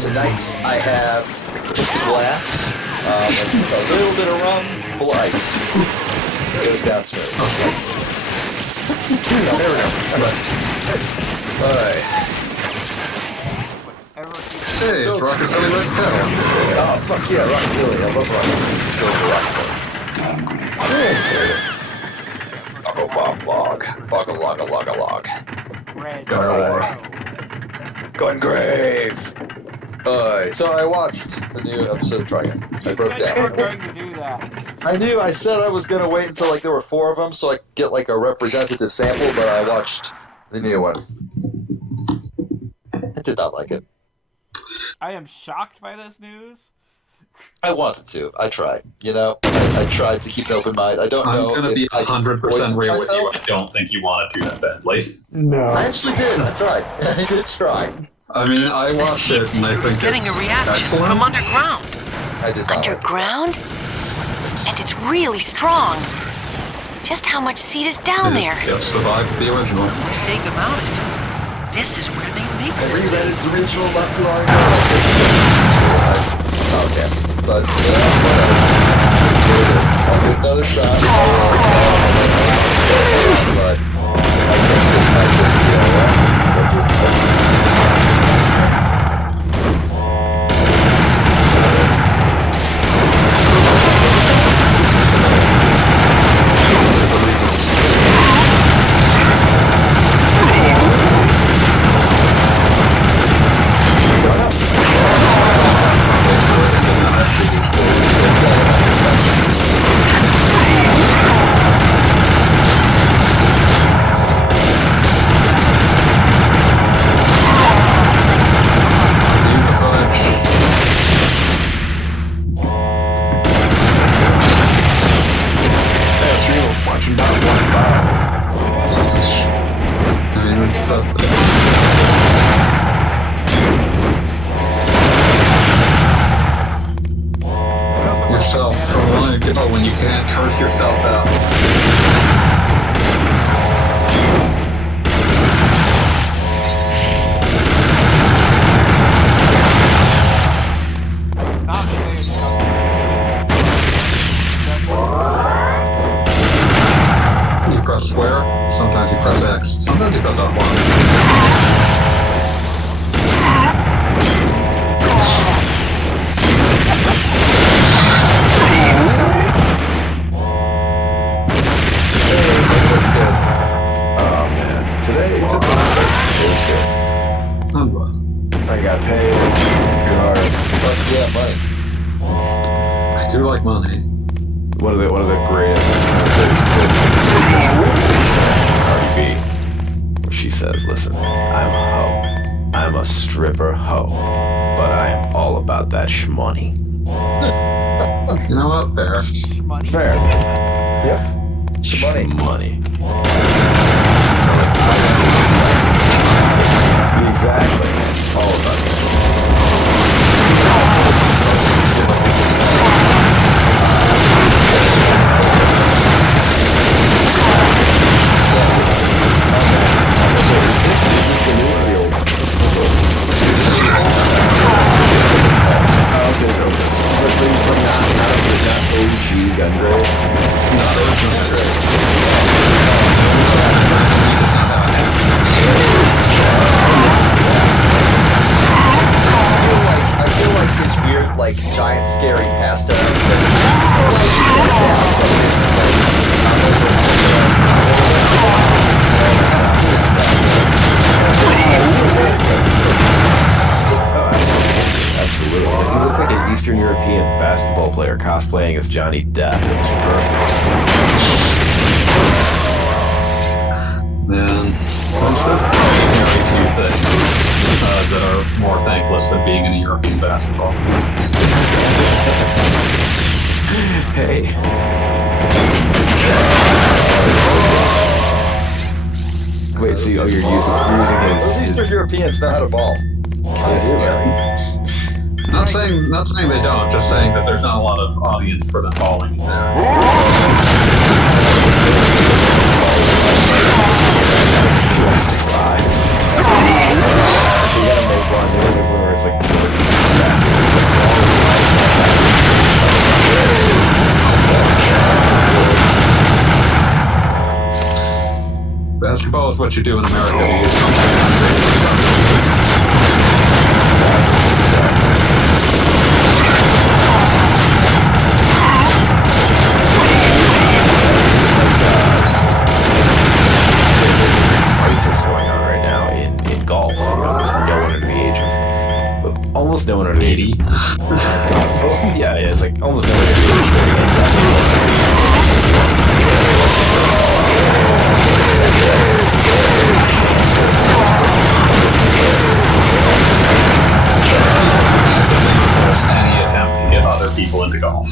Tonight I have just a glass, a little bit of rum, full of ice. It goes down smooth. Okay. So, here we go. Alright. Hey, it's Rockabilly Red Kettle. Oh, fuck yeah, Rockabilly. I love Rockabilly. Let's go over Rockabilly. Log. Log. Gungrave. So I watched the new episode of Trigun. I broke down. You were going to do that. I knew. I said I was gonna wait until there were 4 of them so I could get a representative sample, but I watched the new one. I did not like it. I am shocked by this news. I wanted to. I tried. I tried to keep an open mind. I don't know. I'm gonna be 100% real with you. myself. I don't think you want to do that badly. No. I actually did. I tried. I did try. I mean, I The watched seed it and I seeker is think getting a it's reaction excellent. from underground. I did not. Underground? And it's really strong. Just how much seed is down there? It survived the original. This thing about it. This is where they make I the seed. reread the original not too long ago. Okay. But, whatever. Here it is. I'll give another shot. But I think this might just be alright. What to expect. Yourself for long ago when you can't curse yourself out. Not today. You press square, sometimes you press X, sometimes you press F1. Oh man, today is a good. Oh, well. I got paid. Hard. But yeah, money. I do like money. One of the greatest Cardi B, where she says, "Listen, I'm a hoe. I'm a stripper hoe, but I am all about that shmoney." You know what? Fair. Money. Fair. Yep. Money. Money. Exactly. All about it. Gungrave. Not original. I feel like this weird, giant, scary pasta. Absolutely. He looked like an Eastern European basketball player cosplaying as Johnny Depp. It was perfect. Man, there's very few things that are more thankless than being in a European basketball. Hey. Wait, so you're using Those his... Eastern Europeans know how to ball. Not saying they don't, just saying that there's not a lot of audience for them falling there. You gotta make one where it's like suppose what you do in America is crisis going on right now in golf. You know, there's no one under the age of almost no one under the age. 80. Yeah, it's like almost no one under the age. Any attempt to get other people into golf.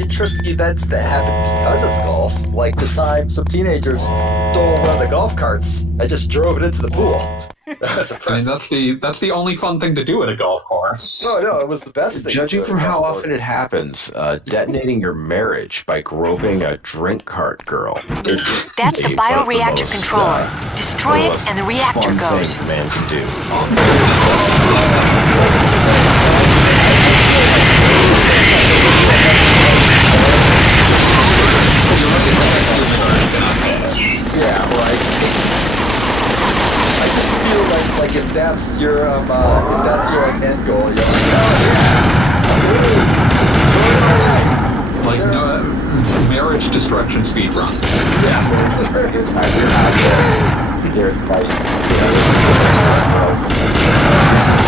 Interesting events that happened because of golf, like the time some teenagers stole one of the golf carts. I just drove it into the pool. That's I mean, impressive. that's the only fun thing to do at a golf course. No, it was the best thing. Judging to do from at a how golf often it happens, detonating your marriage by groping a drink cart girl is That's the one of the bioreactor most, controller. Destroy one of it the and the most reactor fun goes. things a man can do. Yeah, right. I just feel like if that's your like end goal, you're like, oh yeah, Like, no, marriage destruction speedrun. They're like,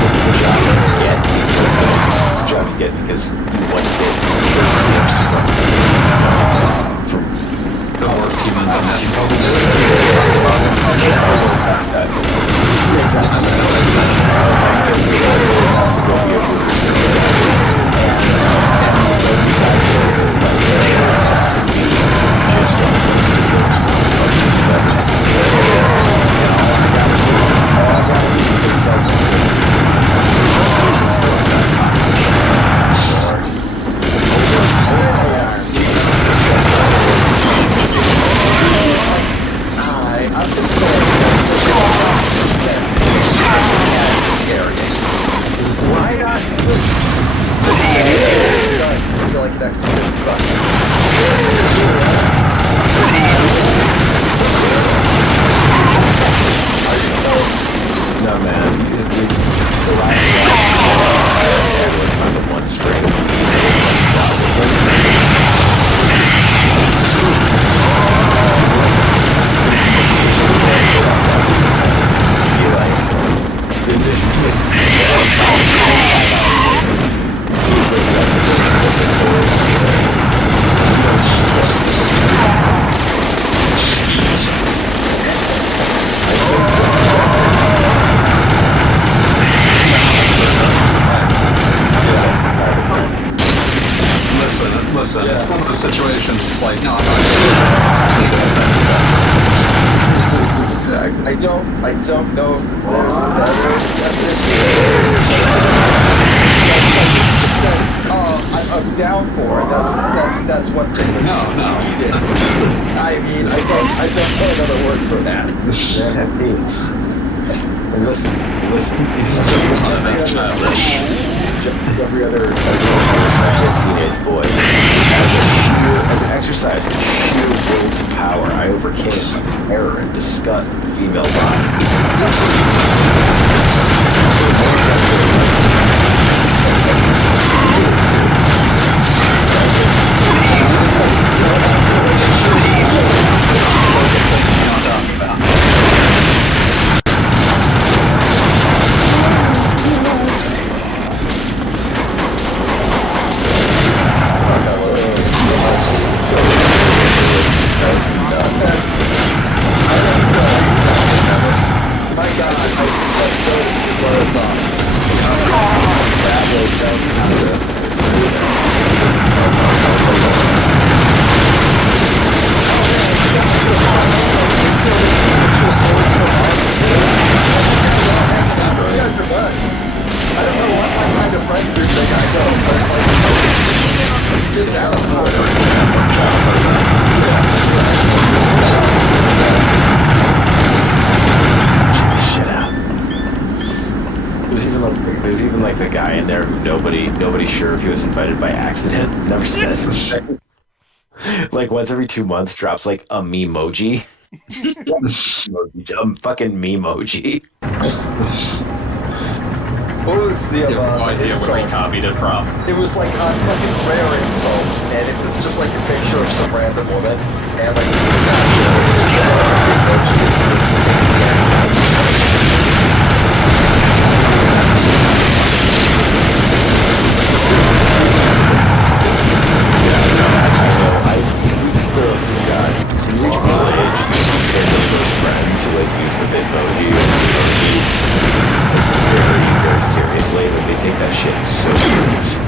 this is a job you get. It's a job you get because you want to get tips from The worst humans in that. I'm just saying, why not just feel like an extra $50? No, man. It's the last one. The one string. Listen, it's one of those situations, it's like, no, I'm not I don't know if there's a better definition. I'm down for it. That's one thing. No. Yes. I mean, I don't know another word for that. Man has needs. And listen. Every other teenage boy, as an exercise in sheer will to power, I overcame terror and disgust of the female body. My God, I just noticed this other thought. Check this shit out. There's even like the guy in there who nobody's sure if he was invited by accident. Never says anything. Like once every 2 months drops like a memoji. Fucking memoji. What was the It reminds you of where he insult? copied it from. It was like on fucking rare insults, and it was just like a picture of some random woman, and like Very seriously. Like they take that shit so serious.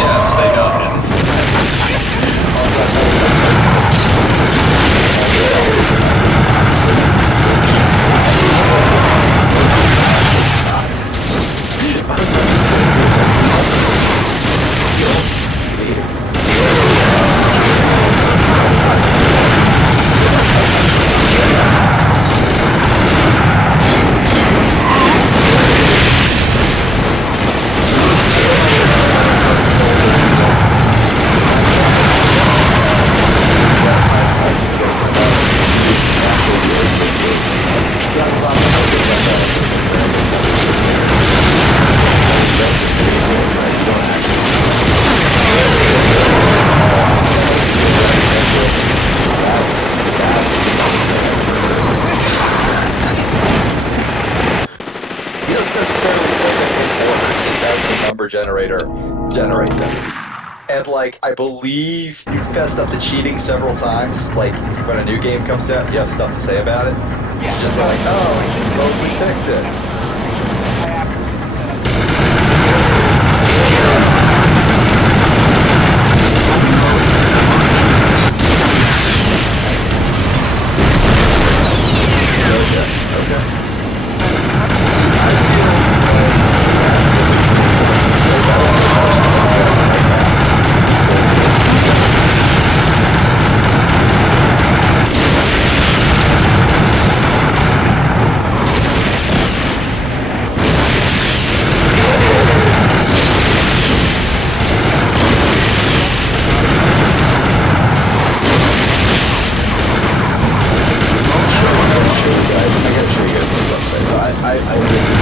Yes, they got him. he doesn't necessarily put them in order. He just has the number generator generate them. And like, I believe you fessed up to cheating several times. Like, when a new game comes out, you have stuff to say about it. Yeah. Just like, oh, I can go protect it. I absolutely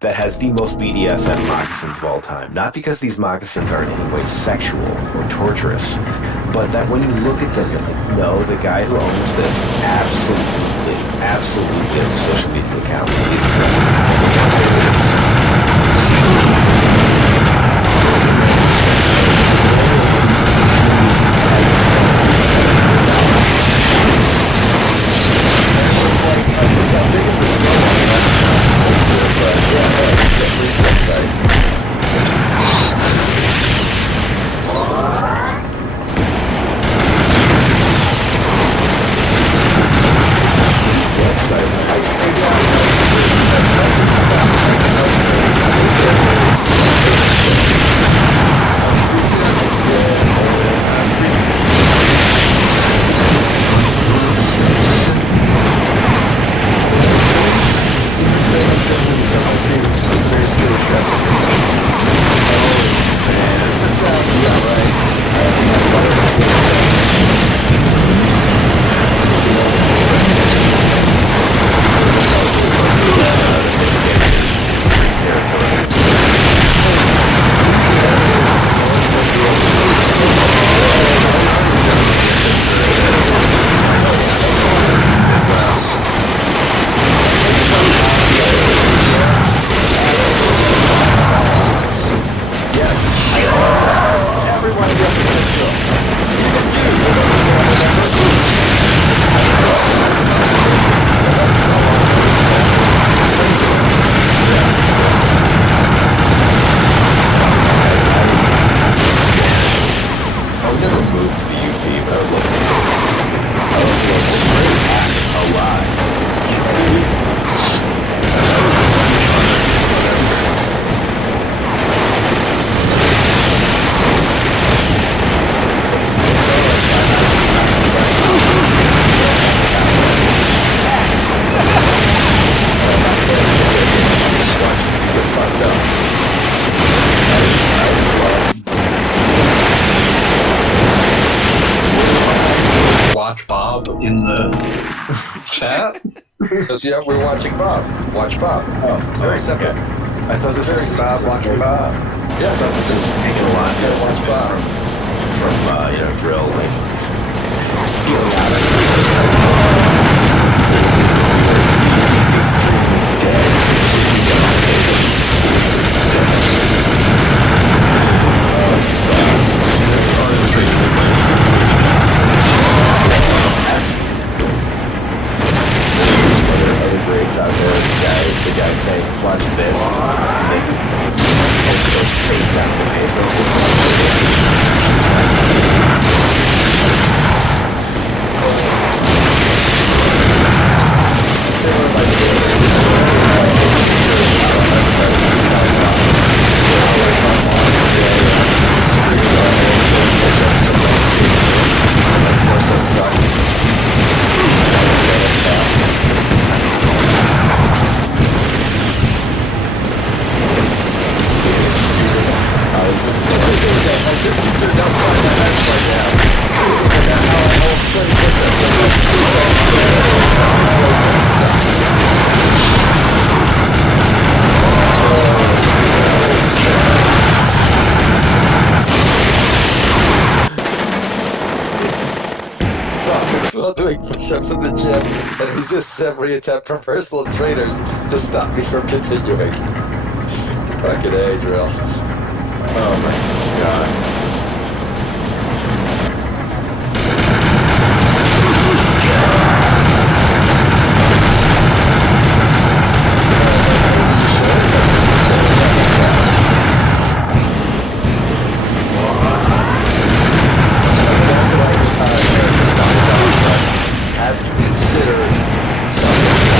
that has the most BDSM moccasins of all time. Not because these moccasins are in any way sexual or torturous, but that when you look at them, you're like, no, the guy who owns this absolutely has a social media account. He's in the chat? Because yeah, we're watching Bob. Watch Bob. Oh, It's very simple. okay. I thought this was Bob watching Bob. Yeah, I thought this was taking a lot Yeah, watch Bob. from drill, like, feeling out of other grades out there, the guy saying, watch this, and then he goes face down on the pavement. While doing push-ups in the gym, and resists every attempt from personal trainers to stop me from continuing. Fucking A, drill. Oh my god. Have you considered something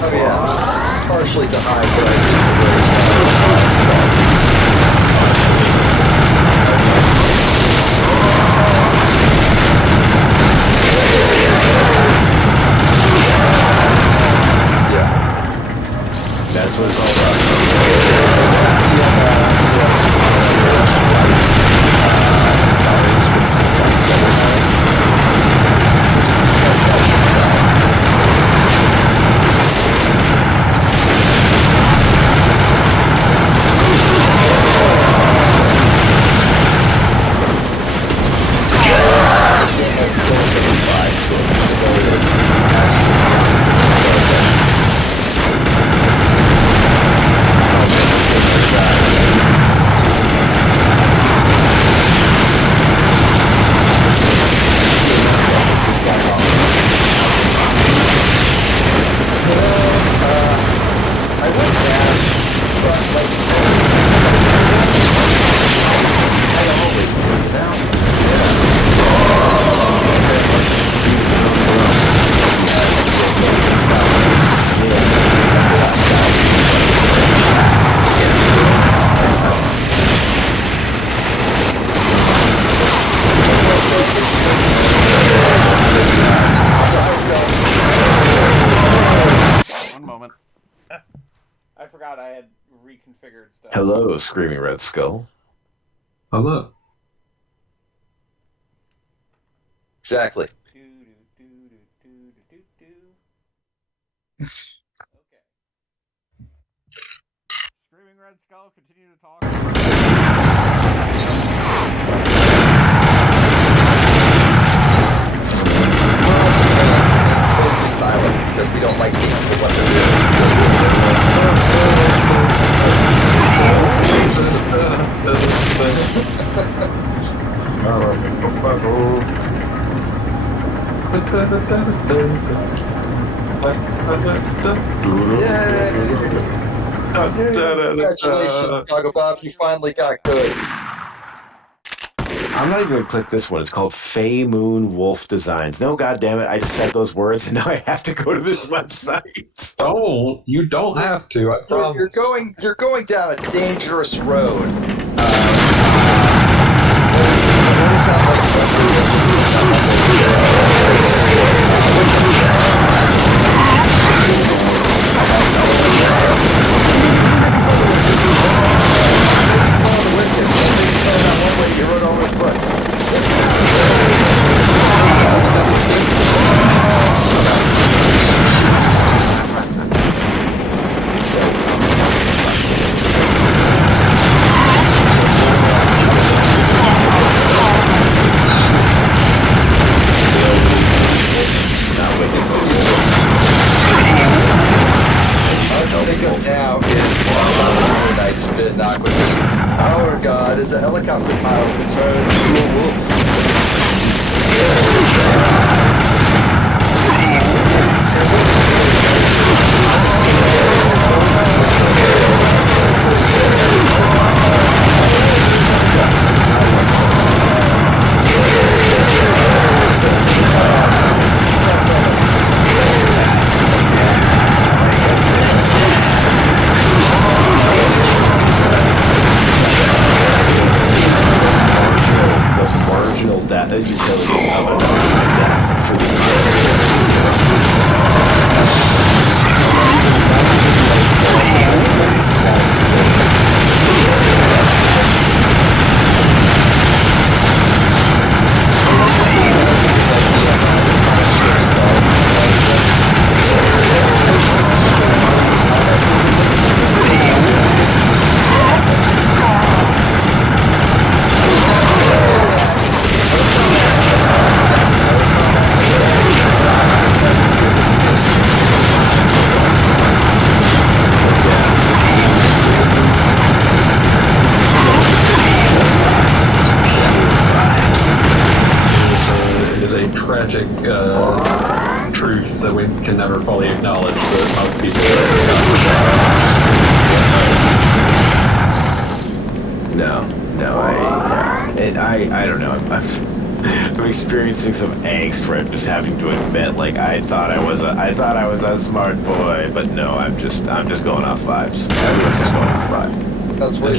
Oh yeah, partially to hide, but I yeah, That's what it's all about. I forgot I had reconfigured stuff. Hello, Screaming Red Skull. Hello. exactly. Okay. Screaming Red Skull, continue to talk. Totally silent because we don't like being told what Congratulations, Chicago Bob. You finally got good. I'm not even going to click this one. It's called Fey Moon Wolf Designs. No, goddammit, I just said those words, and now I have to go to this website. Oh, you don't have to. I promise. You're going down a dangerous road. You wrote all those books. Now is Knight's been Our god is a helicopter pilot who turns into a wolf. Utility of a death for tragic truth that we can never fully acknowledge that most people I don't know. I'm experiencing some angst where I'm just having to admit, like, I thought I was a smart boy, but no, I'm just going off vibes. Everyone's just going off vibes. That's what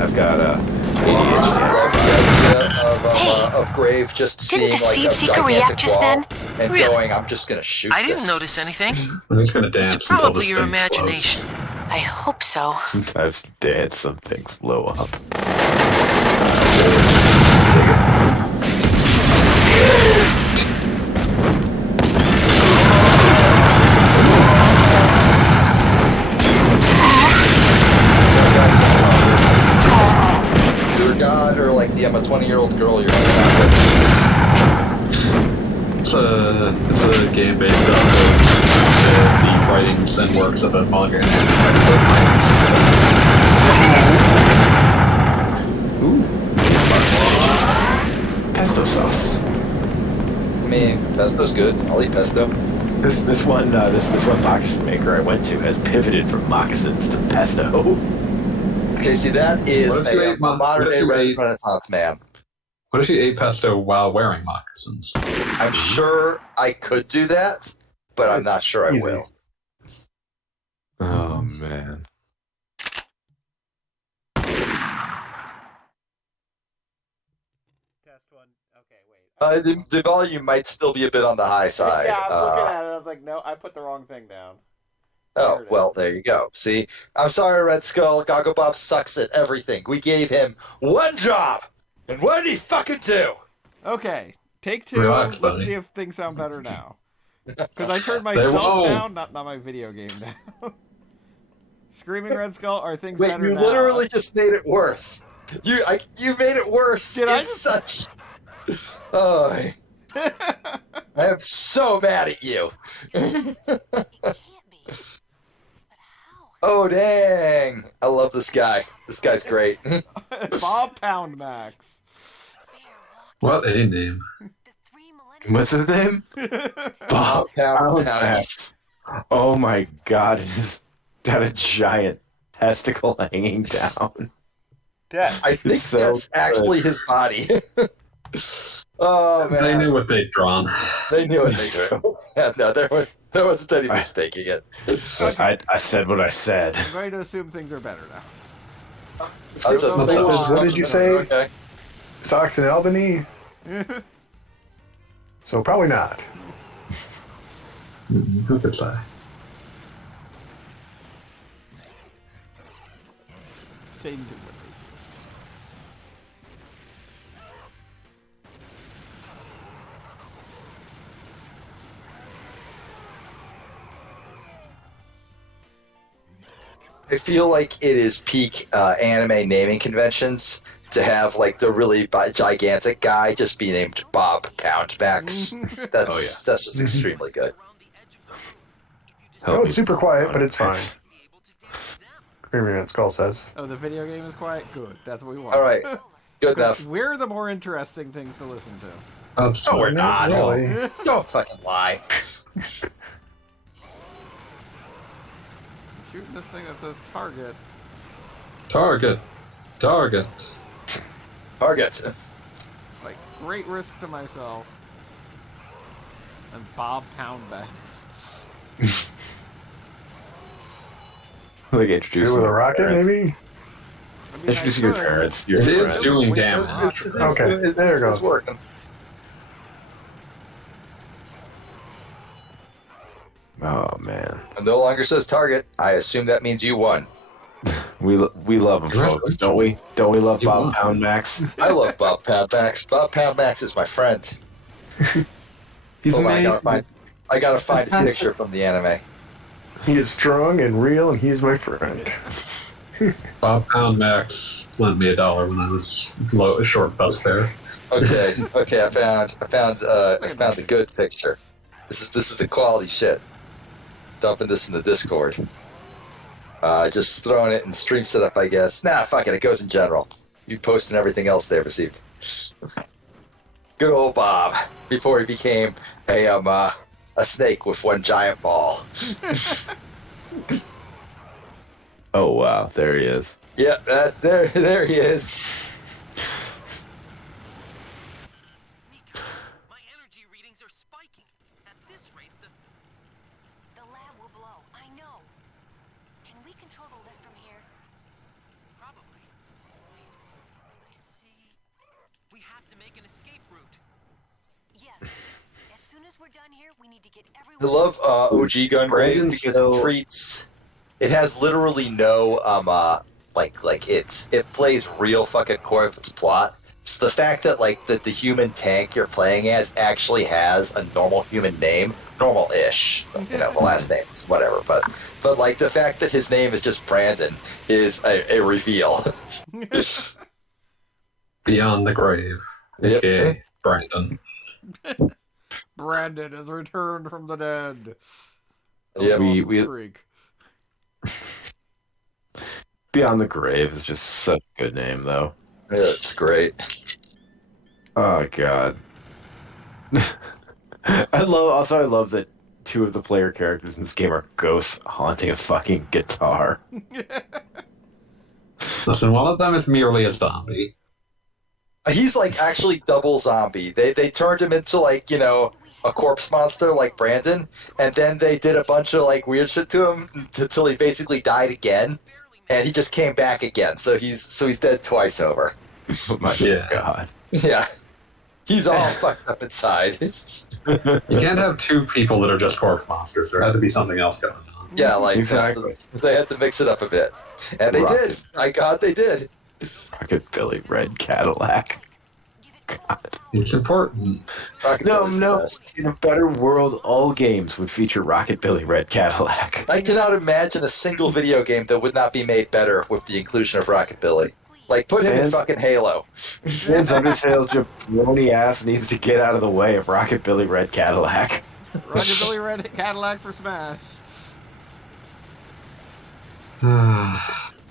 I've got of Grave just seeing Didn't the like seed a seeker react gigantic just wall then? and Really? going, I'm just gonna shoot I didn't this. notice anything. I'm just gonna dance. It's probably until your this thing explodes. imagination. I hope so. sometimes dance, some things blow up. Your god or like I'm a 20-year-old girl you're hanging out with. It's a game based on the writings and works of a manga. Ooh. Pesto sauce. I mean, pesto's good. I'll eat pesto. This one moccasin maker I went to has pivoted from moccasins to pesto. Okay, see that is What if you a ate mon- modern what if day you ate- Renaissance man. What if you ate pesto while wearing moccasins? I'm sure I could do that, but I'm not sure I Easy. will. Oh man. Test one. Okay, wait. The volume might still be a bit on the high side. Yeah, I'm looking at it. I was like, no, I put the wrong thing down. Oh, well, there you go. See, I'm sorry, Red Skull. Goggle Bob sucks at everything. We gave him one job, and what did he fucking do? Okay, take two. Relax, Let's buddy. see if things sound better now. Because I turned myself won't. down, not my video game down. Screaming Red Skull, are things Wait, better you now? literally just made it worse. You made it worse. Did I It's just- such. Oh, I am so mad at you. It can't be. But how? Oh dang! I love this guy. This guy's great. Bob Pound Max. What a name. The 3 millennium. What's his name? Bob Pound Max. Oh my god, it is got a giant testicle hanging down. Dead. I think so that's actually his body. Oh man! They knew what they'd drawn. They knew what they did. Yeah, no, there wasn't any mistaking it. I said what I said. I'm going to assume things are better now. That's a- What did you say? Okay. Socks in Albany? So probably not. Who could say? Tainted with I feel like it is peak anime naming conventions to have like the really gigantic guy just be named Bob Pound Max. That's just extremely good. Oh, it's super quiet, but it's fine. Creamy and Skull says. Oh, the video game is quiet? Good. That's what we want. All right, good enough. We're the more interesting things to listen to. Oh, we're not. Really? Don't fucking lie. Shooting this thing that says target. Target. Target. It's like great risk to myself. And Bob Poundbacks. Like Do introducing with a your rocket, parents. maybe? I mean, Introducing I your could. parents. Your It is friends. doing damage. Okay, there it goes. It's working. Oh man, It no longer says target. I assume that means you won. we love him, folks, don't we? Don't we love You Bob won. Pound Max? I love Bob Pound Max. Bob Pound Max is my friend. He's Hold on, amazing. I gotta find a picture from the anime. He is strong and real, and he is my friend. Bob Pound Max lent me $1 when I was short bus fare. Okay, I found the good picture. This is the quality shit. Dumping this in the Discord. Just throwing it in stream setup, I guess. Nah, fuck it. It goes in general. You posting everything else they received. Good old Bob, before he became a snake with one giant ball. Oh wow, there he is. Yeah, there he is. Mika, my energy readings are spiking. At this rate, The lab will blow. I know. Can we control the lift from here? probably. Wait, I see. We have to make an escape route. Yes. As soon as we're done here, we need to get I everyone. love OG Gungrave Brandon because still- it treats. It has literally no it plays real fucking core of its plot. It's the fact that the human tank you're playing as actually has a normal human name, normal-ish. You know, the last name's whatever, but like the fact that his name is just Brandon is a reveal. Beyond the Grave, Yep. aka Brandon. Brandon has returned from the dead. Yep. We Freak. Beyond the Grave is just such a good name, though. Yeah, it's great. Oh god. I love that two of the player characters in this game are ghosts haunting a fucking guitar. Listen, one of them is merely a zombie. He's actually double zombie. They turned him into a corpse monster like Brandon, and then they did a bunch of weird shit to him until he basically died again, and he just came back again. So he's dead twice over. Oh my Yeah. god. Yeah, he's all fucked up inside. You can't have two people that are just corpse monsters. There had to be something else going on. Yeah, Exactly. they had to mix it up a bit, and they did. Rocket. My God, they did. Rocket-Billy Red Cadillac. God. It's important. Rocket No, Billy's the no. best. In a better world, all games would feature Rocket-Billy Red Cadillac. I cannot imagine a single video game that would not be made better with the inclusion of Rocket Billy. Like, put him in Sans- fucking Halo. Sans Undertale's jabroni ass needs to get out of the way of Rockabilly Red Cadillac. Rockabilly Red Cadillac for Smash.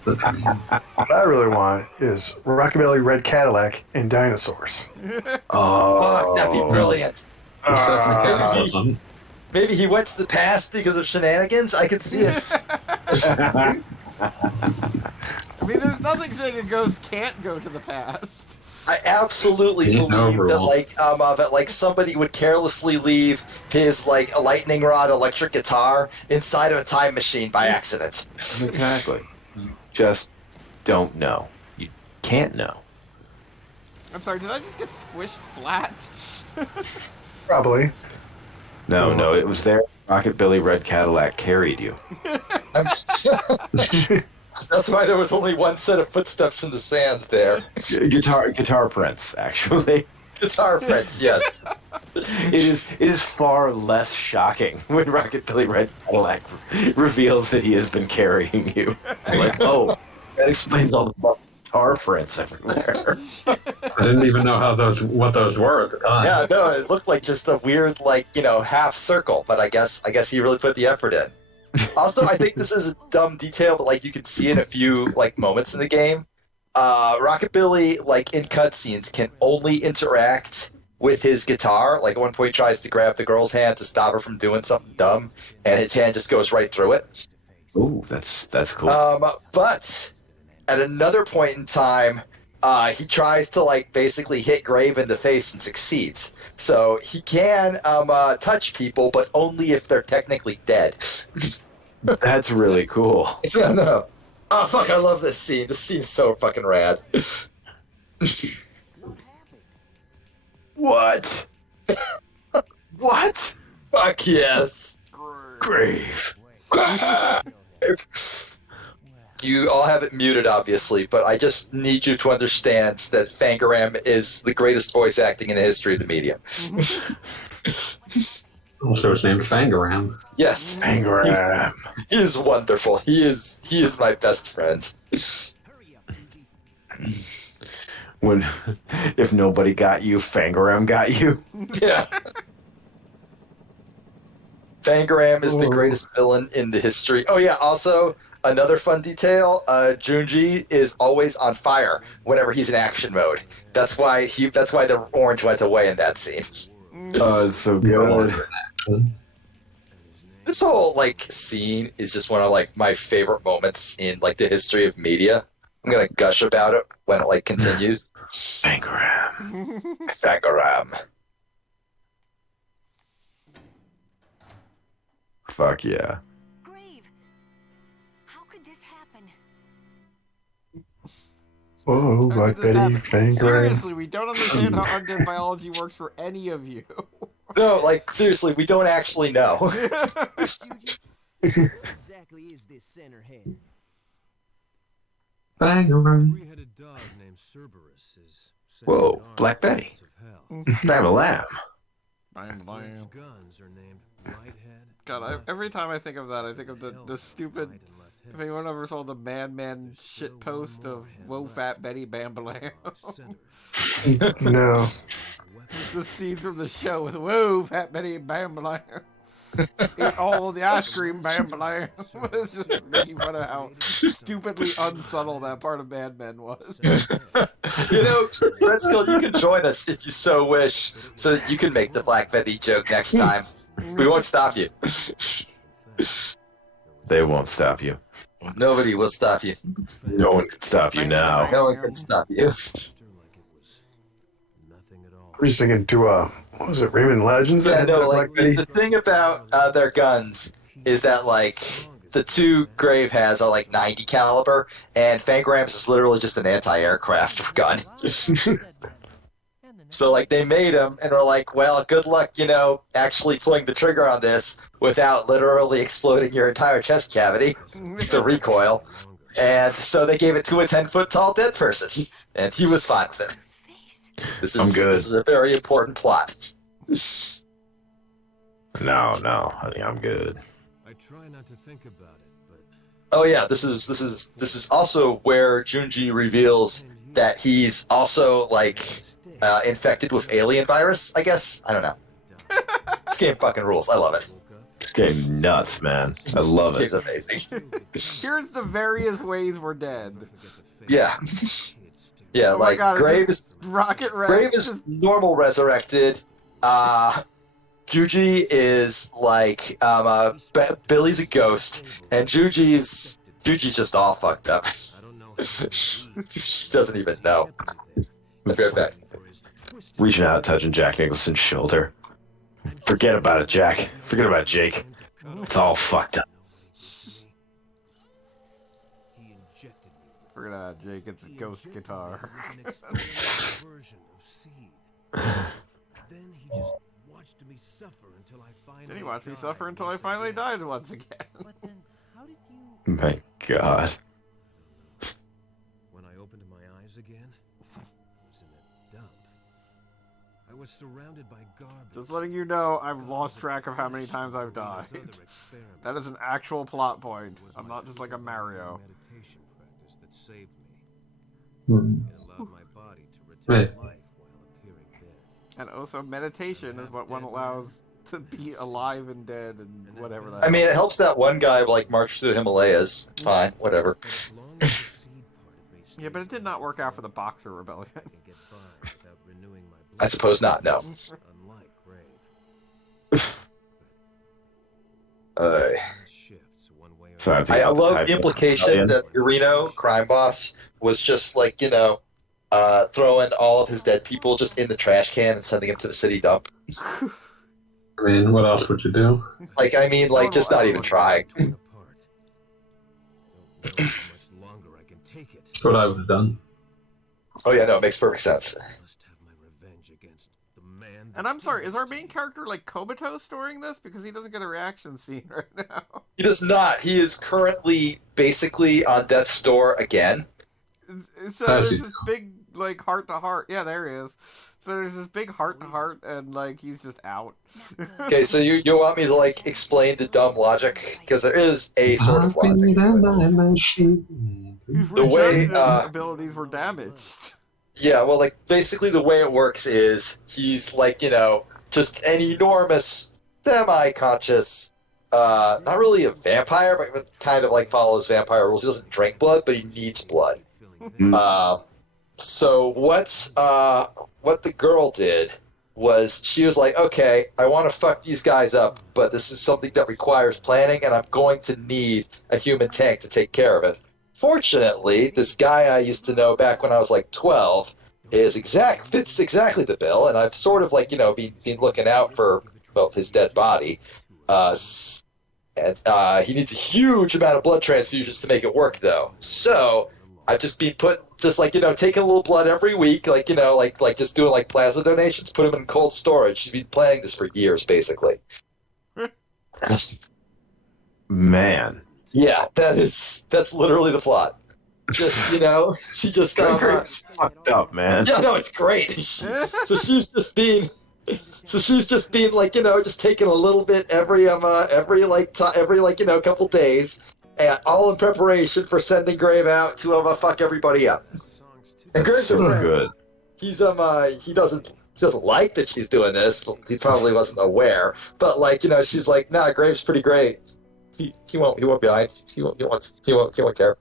What I really want is Rockabilly Red Cadillac and dinosaurs. Fuck, that'd be brilliant. Awesome. Maybe he went to the past because of shenanigans? I could see it. I mean, there's nothing saying a ghost can't go to the past. I absolutely Ain't no believe that rule. that somebody would carelessly leave his like a lightning rod electric guitar inside of a time machine by accident. Exactly. You just don't know. You can't know. I'm sorry, did I just get squished flat? Probably. No, it was there. Rockabilly Red Cadillac carried you. That's why there was only one set of footsteps in the sand there. Guitar Prince, actually. Guitar friends, yes. It is far less shocking when Rockabilly Red Cadillac reveals that he has been carrying you. Like, oh, that explains all the guitar prints everywhere. I didn't even know what those were at the time. Yeah, no, it looked like just a weird, half circle, but I guess he really put the effort in. Also, I think this is a dumb detail, but you can see in a few moments in the game. Rockabilly, in cutscenes, can only interact with his guitar. Like at one point, he tries to grab the girl's hand to stop her from doing something dumb, and his hand just goes right through it. Ooh, that's cool. But at another point in time, he tries to basically hit Grave in the face and succeeds. So he can touch people, but only if they're technically dead. That's really cool. No. Oh fuck! I love this scene. This scene's so fucking rad. What? What? Fuck yes. Grave. You all have it muted, obviously, but I just need you to understand that Fangaram is the greatest voice acting in the history of the medium. Also, his name's Fangaram. Yes, Fangaram. he is wonderful. He is my best friend. If nobody got you, Fangaram got you. Yeah. Fangaram is the greatest villain in the history. Oh yeah, also another fun detail, Junji is always on fire whenever he's in action mode. That's why the orange went away in that scene. Oh, it's so good. This whole scene is just one of my favorite moments in the history of media. I'm gonna gush about it when it continues. Fangaram. Fangaram. Fuck yeah. Grave, how could this happen? Whoa, How Black could this Betty, happen? Fangrain. Seriously, we don't understand how undead biology works for any of you. No, seriously, we don't actually know. Exactly is this center head? Fangaram. Three-headed dog named Cerberus is Whoa, Black Betty. Bam a lamb. Bam, bam. Guns are named Whitehead. God, every time I think of that, I think of the stupid. If anyone ever saw the Madman shit post of "Whoa, Fat Betty Bam Balam," No. the scenes from the show with "Whoa, Fat Betty Bam Balam." Eat all the ice cream, Bam Balam. It's just making fun of how stupidly unsubtle that part of Mad Men was. Red Skull, you can join us if you so wish, so that you can make the Black Betty joke next time. We won't stop you. They won't stop you. Nobody will stop you. No one can stop you now. No one can stop you. We're just thinking to, what was it, Rayman Legends? that Yeah, had no, that Black Betty? the thing about their guns is that, the two Grave has are, 90 caliber, and Fangrams is literally just an anti-aircraft gun. So, they made them, and were like, well, good luck, actually pulling the trigger on this without literally exploding your entire chest cavity, the recoil. And so they gave it to a 10-foot-tall dead person, and he was fine with it. I'm good. This is a very important plot. No, honey, I'm good. I try not to think about it, but Oh yeah, this is also where Junji reveals that he's also like infected with alien virus. I guess I don't know. This game fucking rules. I love it. This game nuts, man. I love This it. game's amazing. Here's the various ways we're dead. Yeah, yeah. Oh my Like god, Grave it's is just Rocket Red. Grave is normal resurrected. Juji is like Billy's a ghost, and Juji's just all fucked up. She doesn't even know. I'll be right back. Reaching out, touching Jack Nicholson's shoulder. Forget about it, Jack. Forget about Jake. It's all fucked up. Forget about Jake, it's a ghost guitar. Then he watched me suffer until I finally died once again. But then, how did you? My God. When I opened my eyes again, I was in a dump. I was surrounded by garbage. Just letting you know, I've lost track of how many times I've died. That is an actual plot point. I'm not just like a Mario. Meditation practice that saved me. It allowed my body to retain life while appearing dead. And also, meditation is what one allows to be alive and dead and whatever that I mean, it helps that one guy like march through the Himalayas. Fine, whatever. Yeah, but it did not work out for the Boxer Rebellion. I suppose not. No. So I love the implication that Reno, crime boss, was just like, throwing all of his dead people just in the trash can and sending them to the city dump. I mean, what else would you do? Like, I mean, like, just not even trying. That's what I would have done. Oh yeah, no, it makes perfect sense. And I'm sorry, is our main character like comatose during this? Because he doesn't get a reaction scene right now. He does not. He is currently basically on death's door again. So there's this big like heart to heart. Yeah, there he is. So there's this big heart to heart, and like he's just out. Okay, so you want me to like explain the dumb logic, because there is a sort of logic to it. The way abilities were damaged. Yeah, well, like basically the way it works is he's like just an enormous semi-conscious, not really a vampire, but kind of like follows vampire rules. He doesn't drink blood, but he needs blood. So what the girl did was she was like, okay, I want to fuck these guys up, but this is something that requires planning, and I'm going to need a human tank to take care of it. Fortunately, this guy I used to know back when I was like 12 fits exactly the bill, and I've sort of like been looking out for his dead body. And he needs a huge amount of blood transfusions to make it work, though. So I've just been taking a little blood every week, like just doing like plasma donations, put them in cold storage. She's been planning this for years, basically. Man. Yeah, that's literally the plot. Just she just It's fucked up, man. Yeah, no, it's great. So she's just being like just taking a little bit every couple days, and all in preparation for sending Grave out to fuck everybody up. And Grave's so good. He's he doesn't like that she's doing this. He probably wasn't aware, but she's like, nah, Grave's pretty great. He won't be honest. He won't care.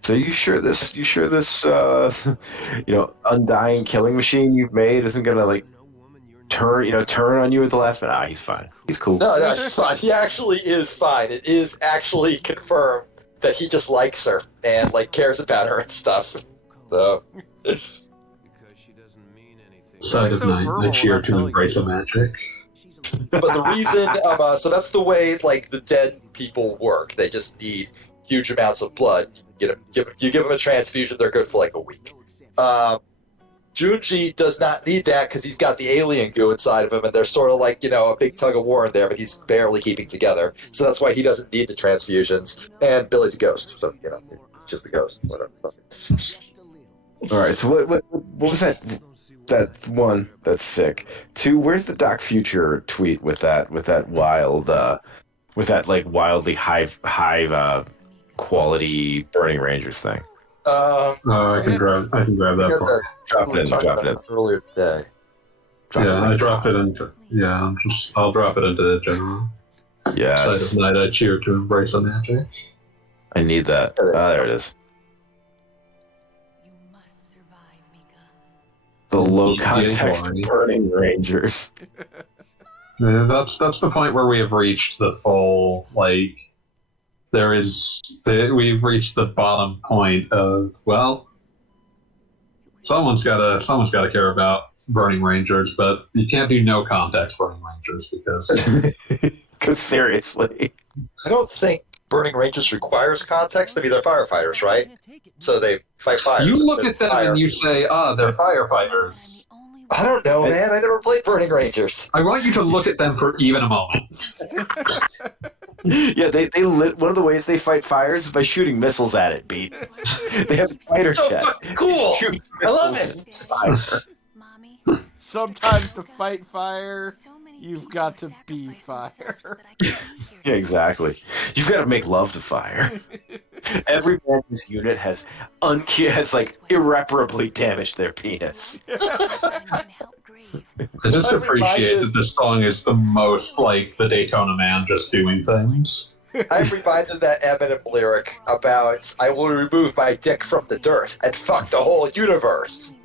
So you sure this undying killing machine you've made isn't gonna like turn on you at the last minute? He's fine. He's cool. No, he's fine. He actually is fine. It is actually confirmed that he just likes her and like cares about her and stuff. So Side of night, I cheer to embrace a magic. but the reason, so that's the way like the dead people work. They just need huge amounts of blood. You give them a transfusion, they're good for like a week. Junji does not need that because he's got the alien goo inside of him, and there's sort of like a big tug of war in there, but he's barely keeping together. So that's why he doesn't need the transfusions. And Billy's a ghost, so just a ghost. Whatever. All right. So what was that? That one, that's sick. 2, where's the Doc Future tweet with that wild with that like wildly high quality Burning Rangers thing. I can grab that part. Drop it in. Drop it in. Earlier today. I dropped it into. Yeah, I'll drop it into the general. Yes. Side of night, I cheer to embrace the magic. I need that. There it is. You must survive, Mika. The low context Burning Rangers. Yeah, that's the point where we have reached the full like. We've reached the bottom point of someone's gotta care about Burning Rangers, but you can't do no context Burning Rangers because seriously, I don't think Burning Rangers requires context. I mean, they're firefighters, right? So they fight fires. you look at them and you say, they're firefighters. I don't know, man. I never played Burning Rangers. I want you to look at them for even a moment. Yeah, they lit. One of the ways they fight fires is by shooting missiles at it. Pete. They have a fighter So jet. fucking cool. I love it. Mommy, Sometimes to fight fire, you've got to be fire. Yeah, exactly. You've got to make love to fire. Every man in this unit has like irreparably damaged their penis. I just appreciate that this song is the most like the Daytona Man just doing things. I'm reminded of that Eminem lyric about I will remove my dick from the dirt and fuck the whole universe.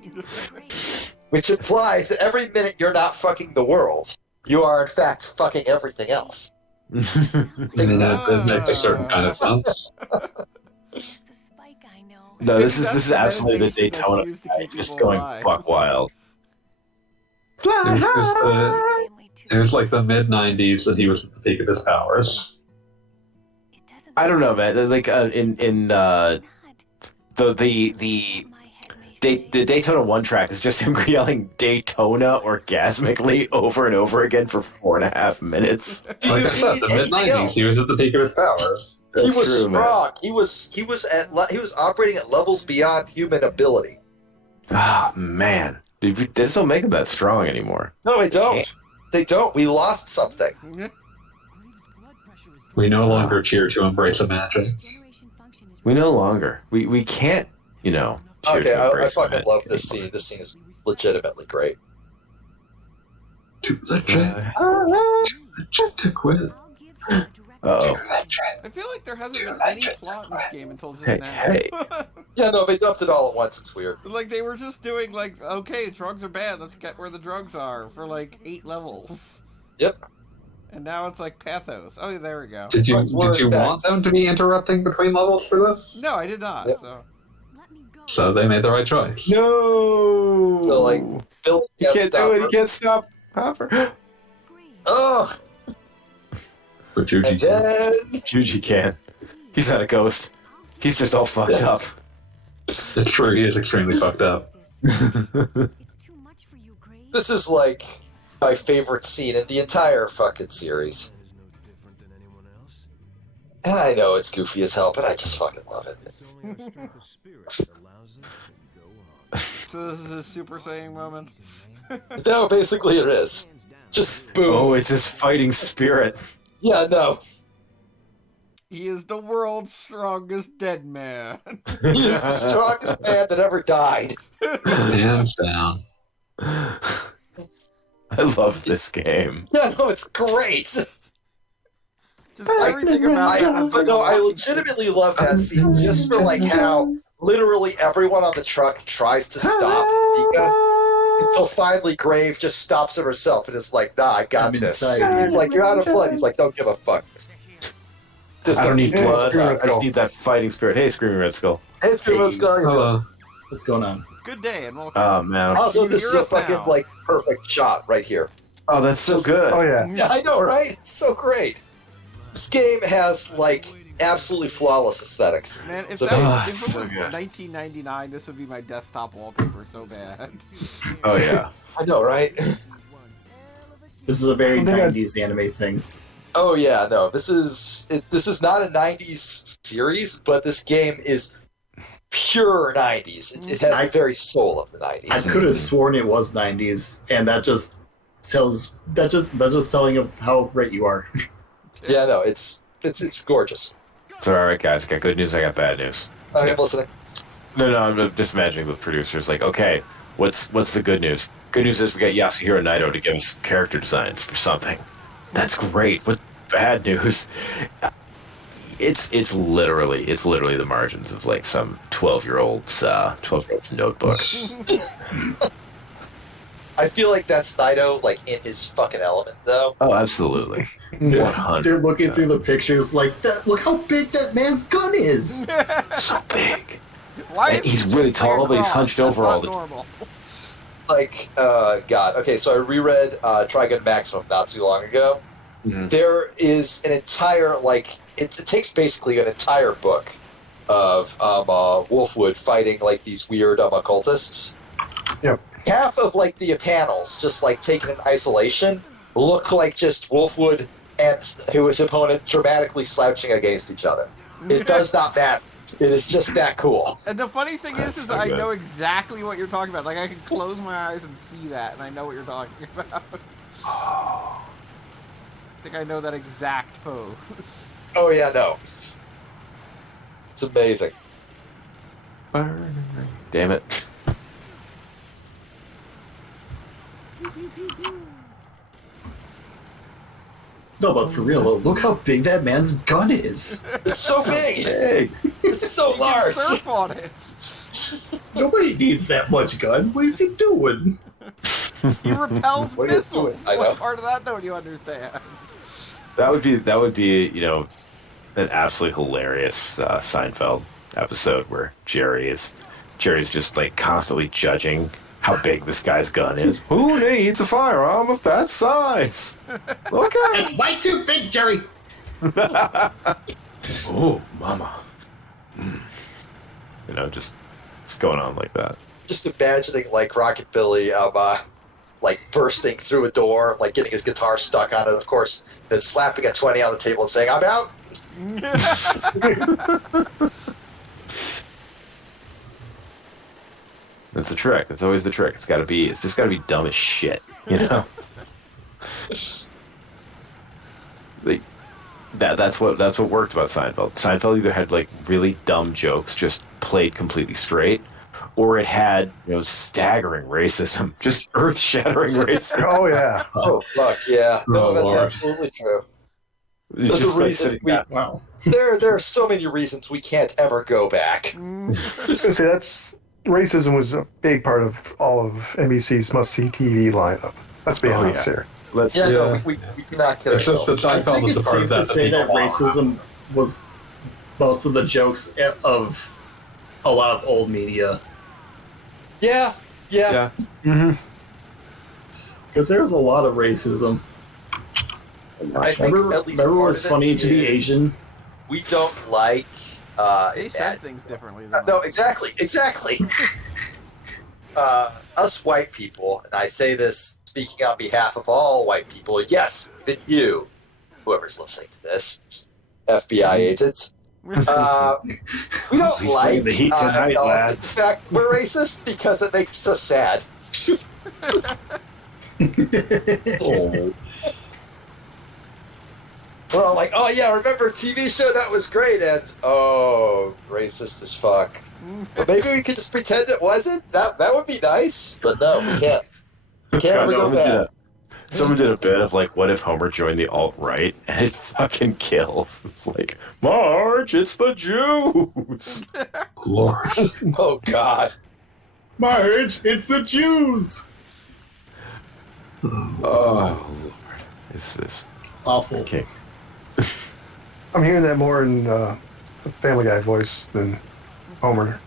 Which implies that every minute you're not fucking the world, you are in fact fucking everything else. It makes a certain kind of sense. There's the spike I know. No, this is That's the absolutely the meditation that's Daytona used to keep just people going alive. buck wild. It was like the mid '90s that he was at the peak of his powers. I don't know, man. Like in the Daytona 1 track is just him yelling Daytona orgasmically over and over again for 4.5 minutes. Like I said, the mid '90s, he was at the peak of his powers. He was true, man. strong. He was operating at levels beyond human ability. Ah, man. They just don't make him that strong anymore. No, they don't. They don't. We lost something. We no longer cheer to embrace the magic. We no longer. We can't, cheer Okay, to I embrace fucking it love this scene. This scene is legitimately great. Too legit to quit. Uh-oh. I feel like there hasn't been any plot in this game until just Hey, now. hey. Yeah, no, they dumped it all at once. It's weird. Like, they were just doing, like, okay, drugs are bad, let's get where the drugs are, for, like, 8 levels. Yep. And now it's, like, pathos. Oh, there we go. Did you want them to be interrupting between levels for this? No, I did not, Yep. so... So they made the right choice. No! So, like, Bill He can't do it. He can't stop Hopper. Oh, But Juji and then Juji can. He's not a ghost. He's just all fucked up. it's true, he is extremely fucked up. this is like my favorite scene in the entire fucking series. And I know it's goofy as hell, but I just fucking love it. So this is a Super Saiyan moment? No, basically it is. Just boom. Oh, it's his fighting spirit. Yeah, no. He is the world's strongest dead man. He is the strongest man that ever died. Hands down. I love this game. Yeah, no, it's great. Just everything about it is But like no, I walking- legitimately love that scene just for like how literally everyone on the truck tries to stop Mika until finally Grave just stops it herself and is like, nah, I got I'm this. inside He's you. like, you're out of blood. He's like, don't give a fuck. Just I don't need Yeah, blood. Screaming I Red Skull. just need that fighting spirit. Hey, Screaming Red Skull. Hey, Screw Red Skull, you're Hello. What's going on? Good day and welcome. Oh, man. Also, Can you this is hear a us fucking now? like perfect shot right here. Oh, that's so good. Oh yeah. Yeah, I know, right? It's so great. This game has like absolutely flawless aesthetics. Man, if, So- that Ah, was, if so it was good. 1999, this would be my desktop wallpaper so bad. Oh, yeah. I know, right? This is a very Oh my God. 90s anime thing. Oh yeah, no. This is not a '90s series, but this game is pure '90s. It has the very soul of the '90s. I could have sworn it was 90s, and that's just telling of how great you are. Yeah, no, it's gorgeous. So, all right, guys, I got good news, I got bad news. I'm listening. No, I'm just imagining the producers like, okay, what's the good news? Good news is we got Yasuhiro Naito to give us some character designs for something. That's great. What's bad news? It's literally the margins of like some 12-year-old's notebook. I feel like that's Naito, like, in his fucking element, though. Oh, absolutely. They're looking through the pictures like that. Look how big that man's gun is. So big. Why And is he's he really just like a tall, but he's cross? hunched That's over not all the time. normal. Like, God. Okay, so I reread Trigun Maximum not too long ago. Mhm. There is an entire, like, it takes basically an entire book of Wolfwood fighting, like, these weird occultists. Yep. Half of, like, the panels, just, like, taken in isolation, look like just Wolfwood and his opponent dramatically slouching against each other. It does not matter. It is just that cool. And the funny thing That's is so I good. know exactly what you're talking about. Like, I can close my eyes and see that, and I know what you're talking about. I think I know that exact pose. Oh, yeah, no. It's amazing. Damn it. No, but for real, though, look how big that man's gun is. It's so big. Hey. It's so You can large. surf on it. Nobody needs that much gun. What is he doing? He repels What are you missiles. doing? I know. What part of that don't you understand? That would be an absolutely hilarious Seinfeld episode where Jerry's just like constantly judging how big this guy's gun is. Who needs a firearm of that size? Okay. It's way too big, Jerry. Oh, mama. Just going on like that. Just imagining, like, Rocket Billy, like, bursting through a door, like, getting his guitar stuck on it, of course, then slapping a 20 on the table and saying, "I'm out." That's the trick. That's always the trick. It's just gotta be dumb as shit, Like, that's what worked about Seinfeld. Seinfeld either had like really dumb jokes just played completely straight, or it had staggering racism, just earth-shattering racism. Oh yeah. Oh, fuck, yeah. No, Oh, that's Lord. absolutely true. It's There's a just like reason sitting we- down. Wow. There are so many reasons we can't ever go back. I was gonna say racism was a big part of all of NBC's must-see TV lineup. Let's be honest here. Let's Yeah, no, Yeah. we cannot kid It's just ourselves. that I Seinfeld think is it's the part safe of to that say that people want. racism was most of the jokes of a lot of old media. Yeah. Mm-hmm. Because there's a lot of racism. I think Remember at least when part it's of it funny to be is Asian? We don't like. They said things differently. Than No, exactly. Us white people, and I say this speaking on behalf of all white people, yes, even you, whoever's listening to this, FBI agents, we don't like the heat tonight, acknowledging lads. the fact we're racist because it makes us sad. Oh, We're all like, oh yeah, remember a TV show that was great, and oh, racist as fuck. But maybe we could just pretend it wasn't. That would be nice. But no, we can't. We can't ever go back. Someone did a bit of like, what if Homer joined the alt-right, and it fucking kills. It's like, Marge, it's the Jews. Lord. Oh god. Marge, it's the Jews! Oh, Lord. It's this. Awful. Okay. I'm hearing that more in the Family Guy voice than Homer.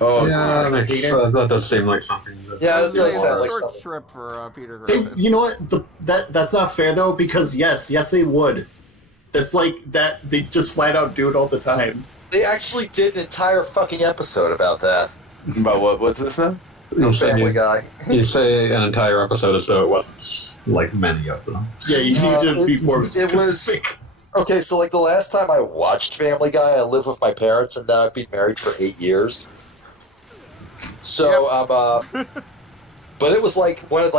Oh, Yeah, that does seem like something. Yeah, It it does was sound a like short something. trip for Peter They, Griffin. you know what? That's not fair though, because yes, they would. It's like that. They just flat out do it all the time. They actually did an entire fucking episode about that. About what? What's this now? Family Guy. You say an entire episode as though it wasn't like many of them. Yeah, you need to be more It was specific. okay. So like the last time I watched Family Guy, I lived with my parents, and now I've been married for 8 years. So but it was like one of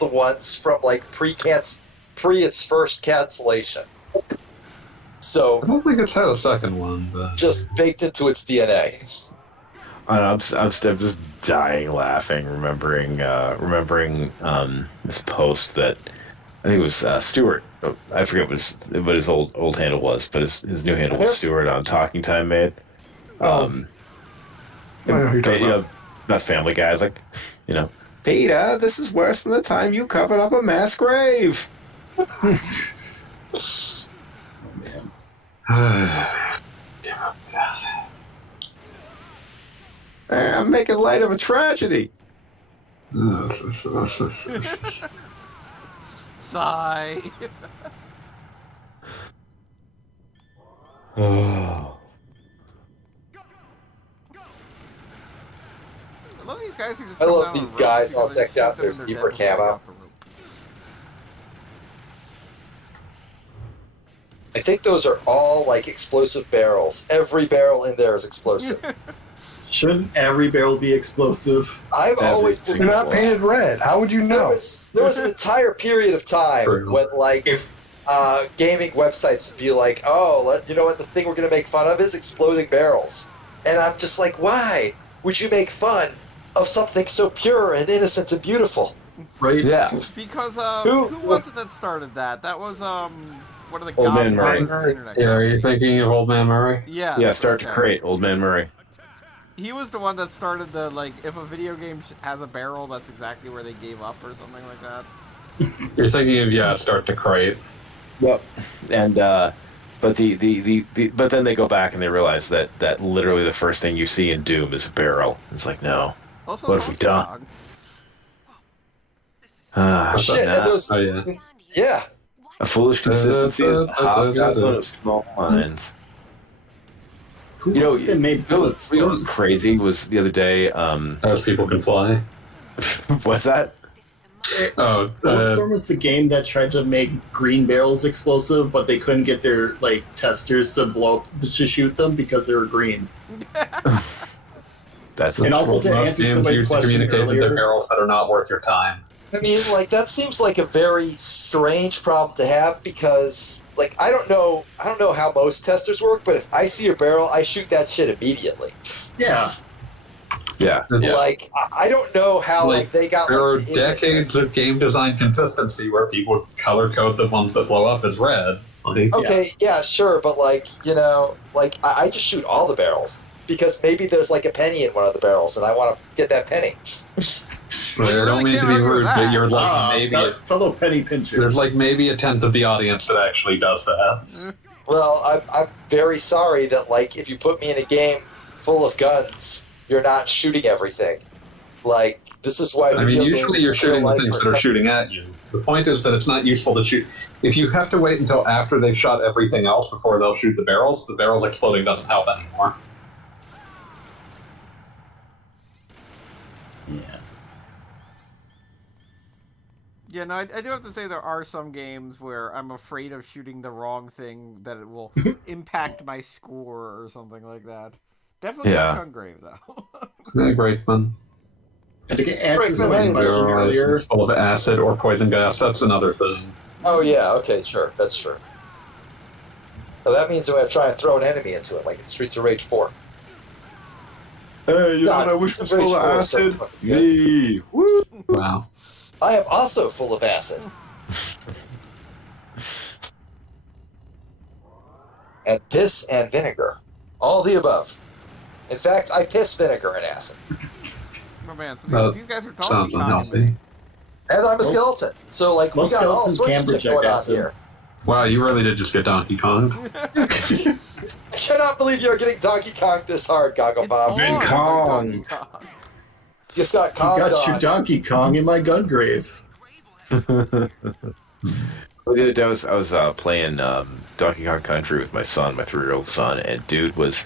the ones from like pre its first cancellation. So I don't think it's had a second one, but just baked into its DNA. I'm just dying laughing, remembering this post that I think it was Stuart. I forget what his old handle was, but his new handle was Stuart on Talking Time made. I know who you're talking about. That Family Guy is like, Peter, this is worse than the time you covered up a mass grave. I'm making light of a tragedy. Sigh. Oh. I love these guys who just I come love down these the rope guys because all they decked shoot out them their and they're zebra dead before they camo. get off the rope. I think those are all like explosive barrels. Every barrel in there is explosive. Shouldn't every barrel be explosive? I've always single believed They're not that. painted red. How would you know? There was an entire period of time True. when like gaming websites would be like, oh, you know what? The thing we're going to make fun of is exploding barrels, and I'm just like, why would you make fun of something so pure and innocent and beautiful? Right? Yeah. Because Who- who was it that started that? That was one of the Old Man Murray. godfathers of the internet. yeah, are you thinking of Old Man Murray? Yeah. Yeah, start to okay. create Old Man Murray. He was the one that started the like, if a video game has a barrel, that's exactly where they gave up or something like that. You're thinking of Start to Crate. Yep. And but but then they go back and they realize that literally the first thing you see in Doom is a barrel. It's like, no. Also, What have we done? Dog. Shit, and those, Oh yeah. yeah. A foolish consistency is the hobgoblin of small minds. Who was it that made bullets? You know what was crazy was the other day. As people can fly. What's that? Oh, Bulletstorm was the game that tried to make green barrels explosive, but they couldn't get their testers to shoot them because they were green. That's And also most to answer games somebody's use to question communicate that they're earlier, barrels that are not worth your time. I mean, like that seems like a very strange problem to have because, like, I don't know how most testers work, but if I see a barrel, I shoot that shit immediately. yeah. yeah. Like, I don't know how Like, they got. There are like, the decades of game design consistency where people color code the ones that blow up as red. Like, Okay, yeah, sure, but like, I just shoot all the barrels because maybe there's like a penny in one of the barrels, and I want to get that penny. I don't mean to be rude, but you're like Fellow penny pincher. there's like maybe a tenth of the audience that actually does that. Well, I'm very sorry that like if you put me in a game full of guns, you're not shooting everything. Like this is why. I mean, usually you're shooting the things that are shooting at you. The point is that it's not useful to shoot. If you have to wait until after they've shot everything else before they'll shoot the barrels exploding doesn't help anymore. Yeah. Yeah, no, I do have to say there are some games where I'm afraid of shooting the wrong thing that it will impact my score or something like that. Definitely not Gungrave, though. Yeah, great fun. And to answer somebody's question earlier, Full of acid or poison gas, that's another thing. Oh yeah, okay, sure, that's true. So that means I'm going to try and throw an enemy into it, like in Streets of Rage 4. Hey, you know God, what I wish was full of Rage 4 is so acid? fucking good. Me. Woo. Wow. I am also full of acid. And piss and vinegar. All the above. In fact, I piss vinegar and acid. Oh man, That these guys are sounds talking unhealthy. And I'm a skeleton. So, like, we most got all skeletons sorts can of shit project going on acid. here. Wow, you really did just get Donkey Kong. I cannot believe you're getting Donkey Kong this hard, Goggle Bob. It's on Kong. Donkey Kong. Just got you Kong got your on. Donkey Kong in my Gungrave. The other day I was playing Donkey Kong Country with my son, my 3-year-old son, and dude was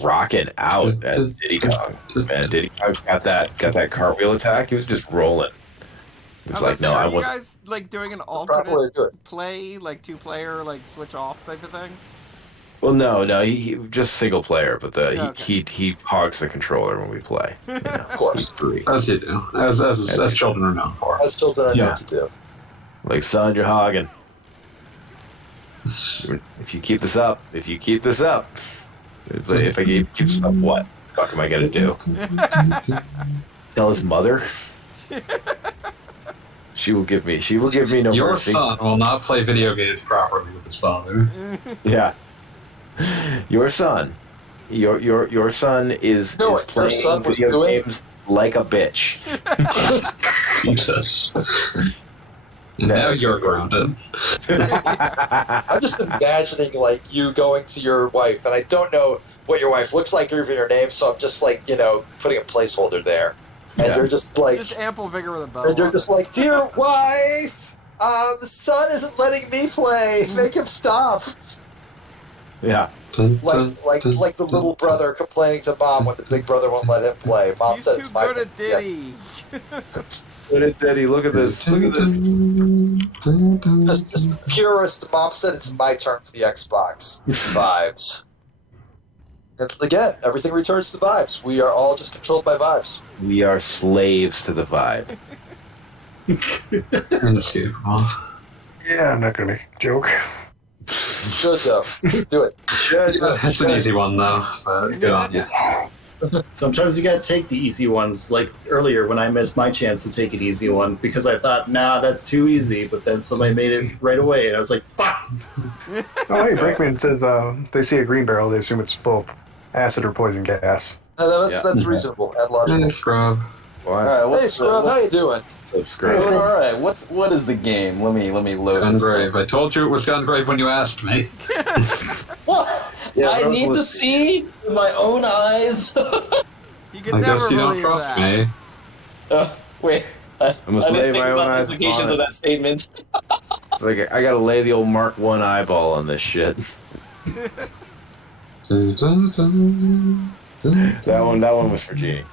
rocking out at Diddy Kong. Man, Diddy Kong got that cartwheel attack. He was just rolling. He was like, no, I Are you want. guys like doing an proper way to do alternate it. play, like 2-player, like switch off type of thing? Well, no, he just single player, but Okay. he hogs the controller when we play. You know, Of course. free. As you do. As children are known for. As children are Yeah. known to do. Like, son, you're hogging. If you keep this up, if I keep this up, what the fuck am I gonna do? Tell his mother? She will give me no Your mercy. son will not play video games properly with his father. Yeah. Your son. Your son is playing video games like a bitch. Jesus. Now you're grounded. I'm just imagining like you going to your wife, and I don't know what your wife looks like or even her name, so I'm just like, putting a placeholder there. And you're just like, just ample vigor with a bow. And you're just like, dear wife, the son isn't letting me play. Make him stop. Yeah. Like the little brother complaining to mom when the big brother won't let him play. Mom said it's my good at Diddy. Good at Diddy. Look at this. Look at this. Just purist. Mom said it's my turn for the Xbox. Vibes. And again, everything returns to vibes. We are all just controlled by vibes. We are slaves to the vibe. Yeah, I'm not gonna make a joke. Good though. Do it. It's an easy one though. But good on you. Sometimes you gotta take the easy ones. Like earlier when I missed my chance to take an easy one because I thought, nah, that's too easy. But then somebody made it right away, and I was like, fuck. Oh, hey, Brinkman says they see a green barrel, they assume it's full of acid or poison gas. That's reasonable and logical. Hey, Scrub. Hey, Scrub, how you doing? All right, what is the game? Let me load this. Gungrave. I told you it was Gungrave when you asked me. What? Yeah, I need to see with my own eyes. You can I never guess you don't believe trust that. me. Wait. I must didn't lay think my own about the eyes implications upon of it. that statement. It's like I gotta lay the old Mark 1 eyeball on this shit. That one was for Genie.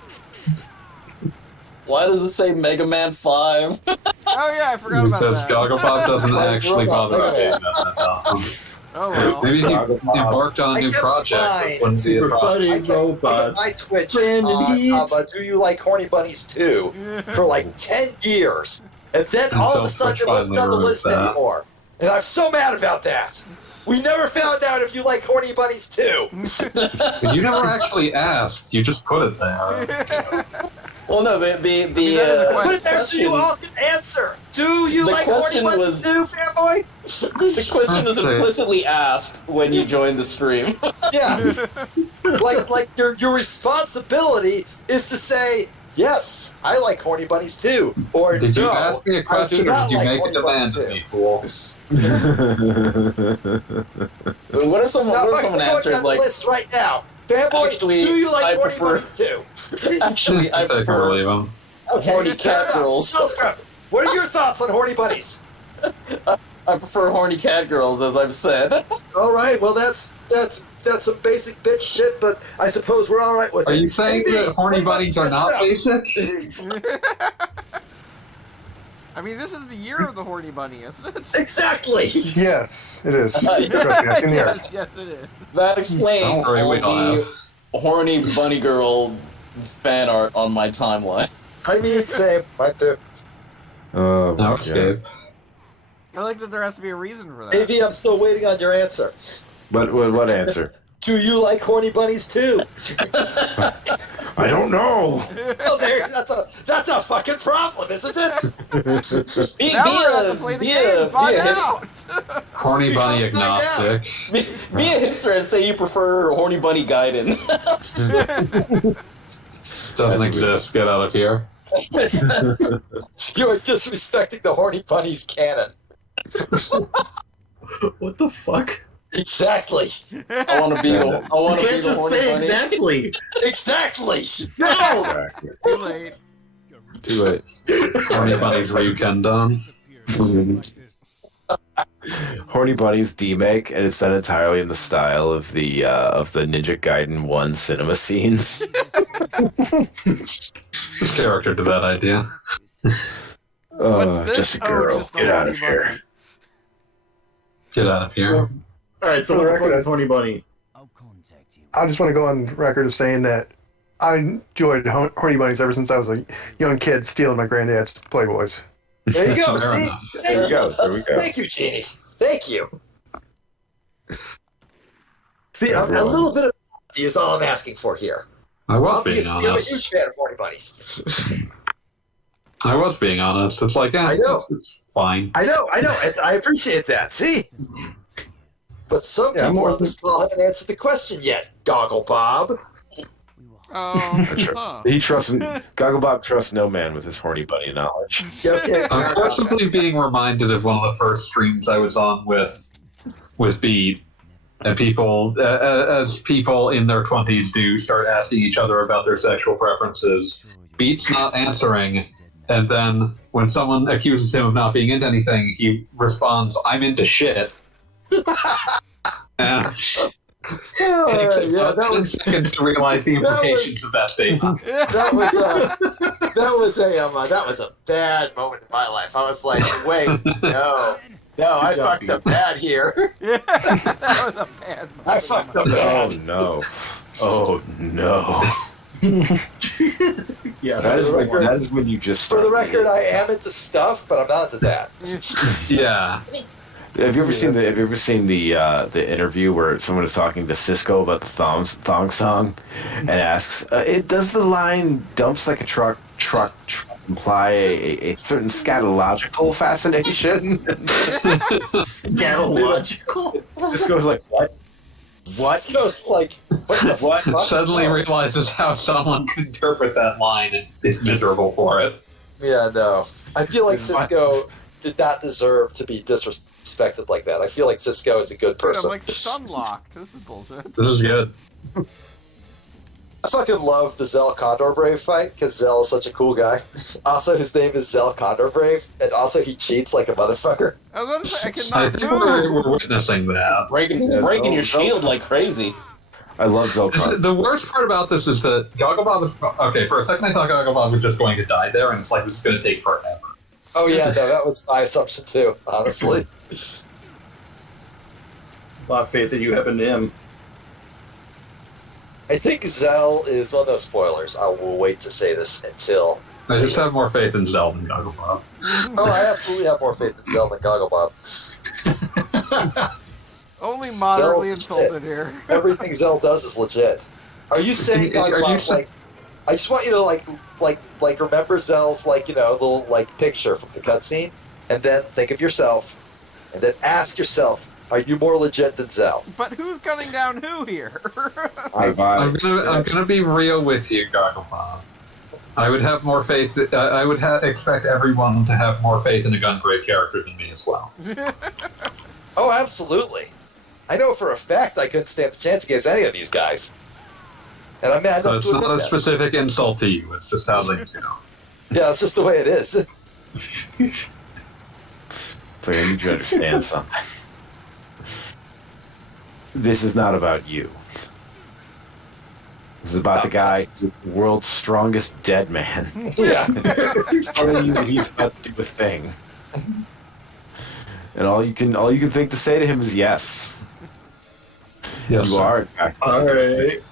Why does it say Mega Man 5? Oh yeah, I forgot about Because that. Gogglebot doesn't actually bother updating that. Oh well. Maybe he embarked on a new project. This wouldn't be a Super problem. funny robot. My Twitch Brandon on Heaps. Do You Like Horny Bunnies 2 for like 10 years. And then all of Until a sudden Twitch it wasn't on the finally list removed that. anymore. And I'm so mad about that. We never found out if you like Horny Bunnies 2. But you never actually asked. You just put it there. Well, no, that is a Put it there so you all can answer. Do you The like Horny question Bunnies was- 2, fanboy? the question was Okay. implicitly asked when you joined the stream. Yeah. like your responsibility is to say, yes, I like Horny Bunnies 2. Or Did you no, ask me a I do question or not did you like make a Horny demand Bunnies of 2. me, fool? What if someone, Now, what if if I someone can go answered down the like, list right now. Fanboy, Actually, do you like I Horny prefer- Bunnies 2? actually, I Take or prefer leave him. Okay, horny fair cat enough. girls. Tell Scrub, what are your thoughts on Horny Bunnies? I prefer horny cat girls, as I've said. All right, well that's some basic bitch shit, but I suppose we're all right with Are it. you saying Maybe. that horny bunnies are not basic? I mean, this is the year of the horny bunny, isn't it? Exactly. Yes, it is. Yeah. Trust me, I've seen the art. Yes, it is. That explains Don't worry, we all don't the horny bunny girl fan art on my timeline. I mean, same. Right there. Oh, No my escape. I like that there has to be a reason for that. Maybe I'm still waiting on your answer. What answer? Do you like Horny Bunnies 2? I don't know. Oh, that's a fucking problem, isn't it? Be Now we're gonna have to play the game and find out. Horny bunny Find out. agnostic. Be a hipster and say you prefer horny bunny Gaiden. Doesn't exist. Get out of here. You are disrespecting the Horny Bunnies canon. What the fuck? Exactly. I want to be the. I want You to be can't the just horny say bunny. exactly. Exactly. No! Too late. Too late. Horny bunnies Ryuken done. Horny Bunnies demake, and it's done entirely in the style of the Ninja Gaiden 1 cinema scenes. This character to that idea. What's this? Just a Oh, girl. just a Get out horny of here. bunny. Get out of here. Alright, so For what the the fuck record, is Horny Bunny? I just want to go on record of saying that I enjoyed Horny Bunnies ever since I was a young kid stealing my granddad's Playboys. There you go. Fair See? enough. Thank you. There we go. Thank you, Jeannie. Thank you. See, a little bit of honesty is all I'm asking for here. I was being Obviously, I'm a honest. huge fan of Horny Bunnies. I was being honest. It's like, I know. It's fine. I know. I appreciate that. See? But some people on this call haven't answered the question yet, Goggle Bob. He trusts Goggle Bob trusts no man with his horny bunny knowledge. Okay. I'm forcibly being reminded of one of the first streams I was on with Beat, and people, as people in their 20s do, start asking each other about their sexual preferences. Beat's not answering, and then when someone accuses him of not being into anything, he responds, "I'm into shit." And takes about 10 seconds to realize the implications of that statement. That was a bad moment in my life. I was like, wait, no, I fucked up bad here. That was a bad moment. I fucked up bad. Oh no. Yeah, that is when you just For start the record, I am into stuff, but I'm not into that. Yeah. Have you ever seen the interview where someone is talking to Cisco about the thong song and asks, does the line "dumps like a truck imply a certain scatological fascination?" Scatological? Cisco's like, what? Cisco's like, what the fuck? Suddenly realizes how someone can interpret that line and is miserable for it. Yeah, no. I feel like Cisco did not deserve to be disrespected like that. I feel like Cisco is a good person. I'm like Sunlocked. This is bullshit. This is good. I fucking love the Zell Condor Brave fight because Zell is such a cool guy. Also, his name is Zell Condor Brave, and also he cheats like a motherfucker. I was gonna say, I I cannot think move. we're witnessing that. Breaking your shield like crazy. I love Zelda. The worst part about this is that Gogglebob is... Okay, for a second I thought Gogglebob was just going to die there, and it's like, this is going to take forever. Oh yeah, no, that was my assumption too, honestly. A lot of faith that you have in him. I think Zell is, well, no spoilers. I will wait to say this until... I just have more faith in Zell than Gogglebob. Oh, I absolutely have more faith in Zell than Gogglebob. Only moderately Zell's insulted legit. here. Everything Zell does is legit. Are you saying Gogglebob, like... I just want you to, like remember Zell's, little, picture from the cutscene, and then think of yourself, and then ask yourself, are you more legit than Zell? But who's gunning down who here? I'm gonna be real with you, Gogglebob. I would have more faith. I would expect everyone to have more faith in a Gungrave character than me as well. Oh, absolutely. I know for a fact I couldn't stand a chance against any of these guys. And I'm mad enough It's to not admit a that. specific insult to you. It's just how things go. Yeah, it's just the way it is. So I need you to understand something. This is not about you. This is about the guy, the world's strongest dead man. Yeah. Telling you that he's about to do a thing. And all you can think to say to him is yes. Yes, you sir. are, in fact. All right.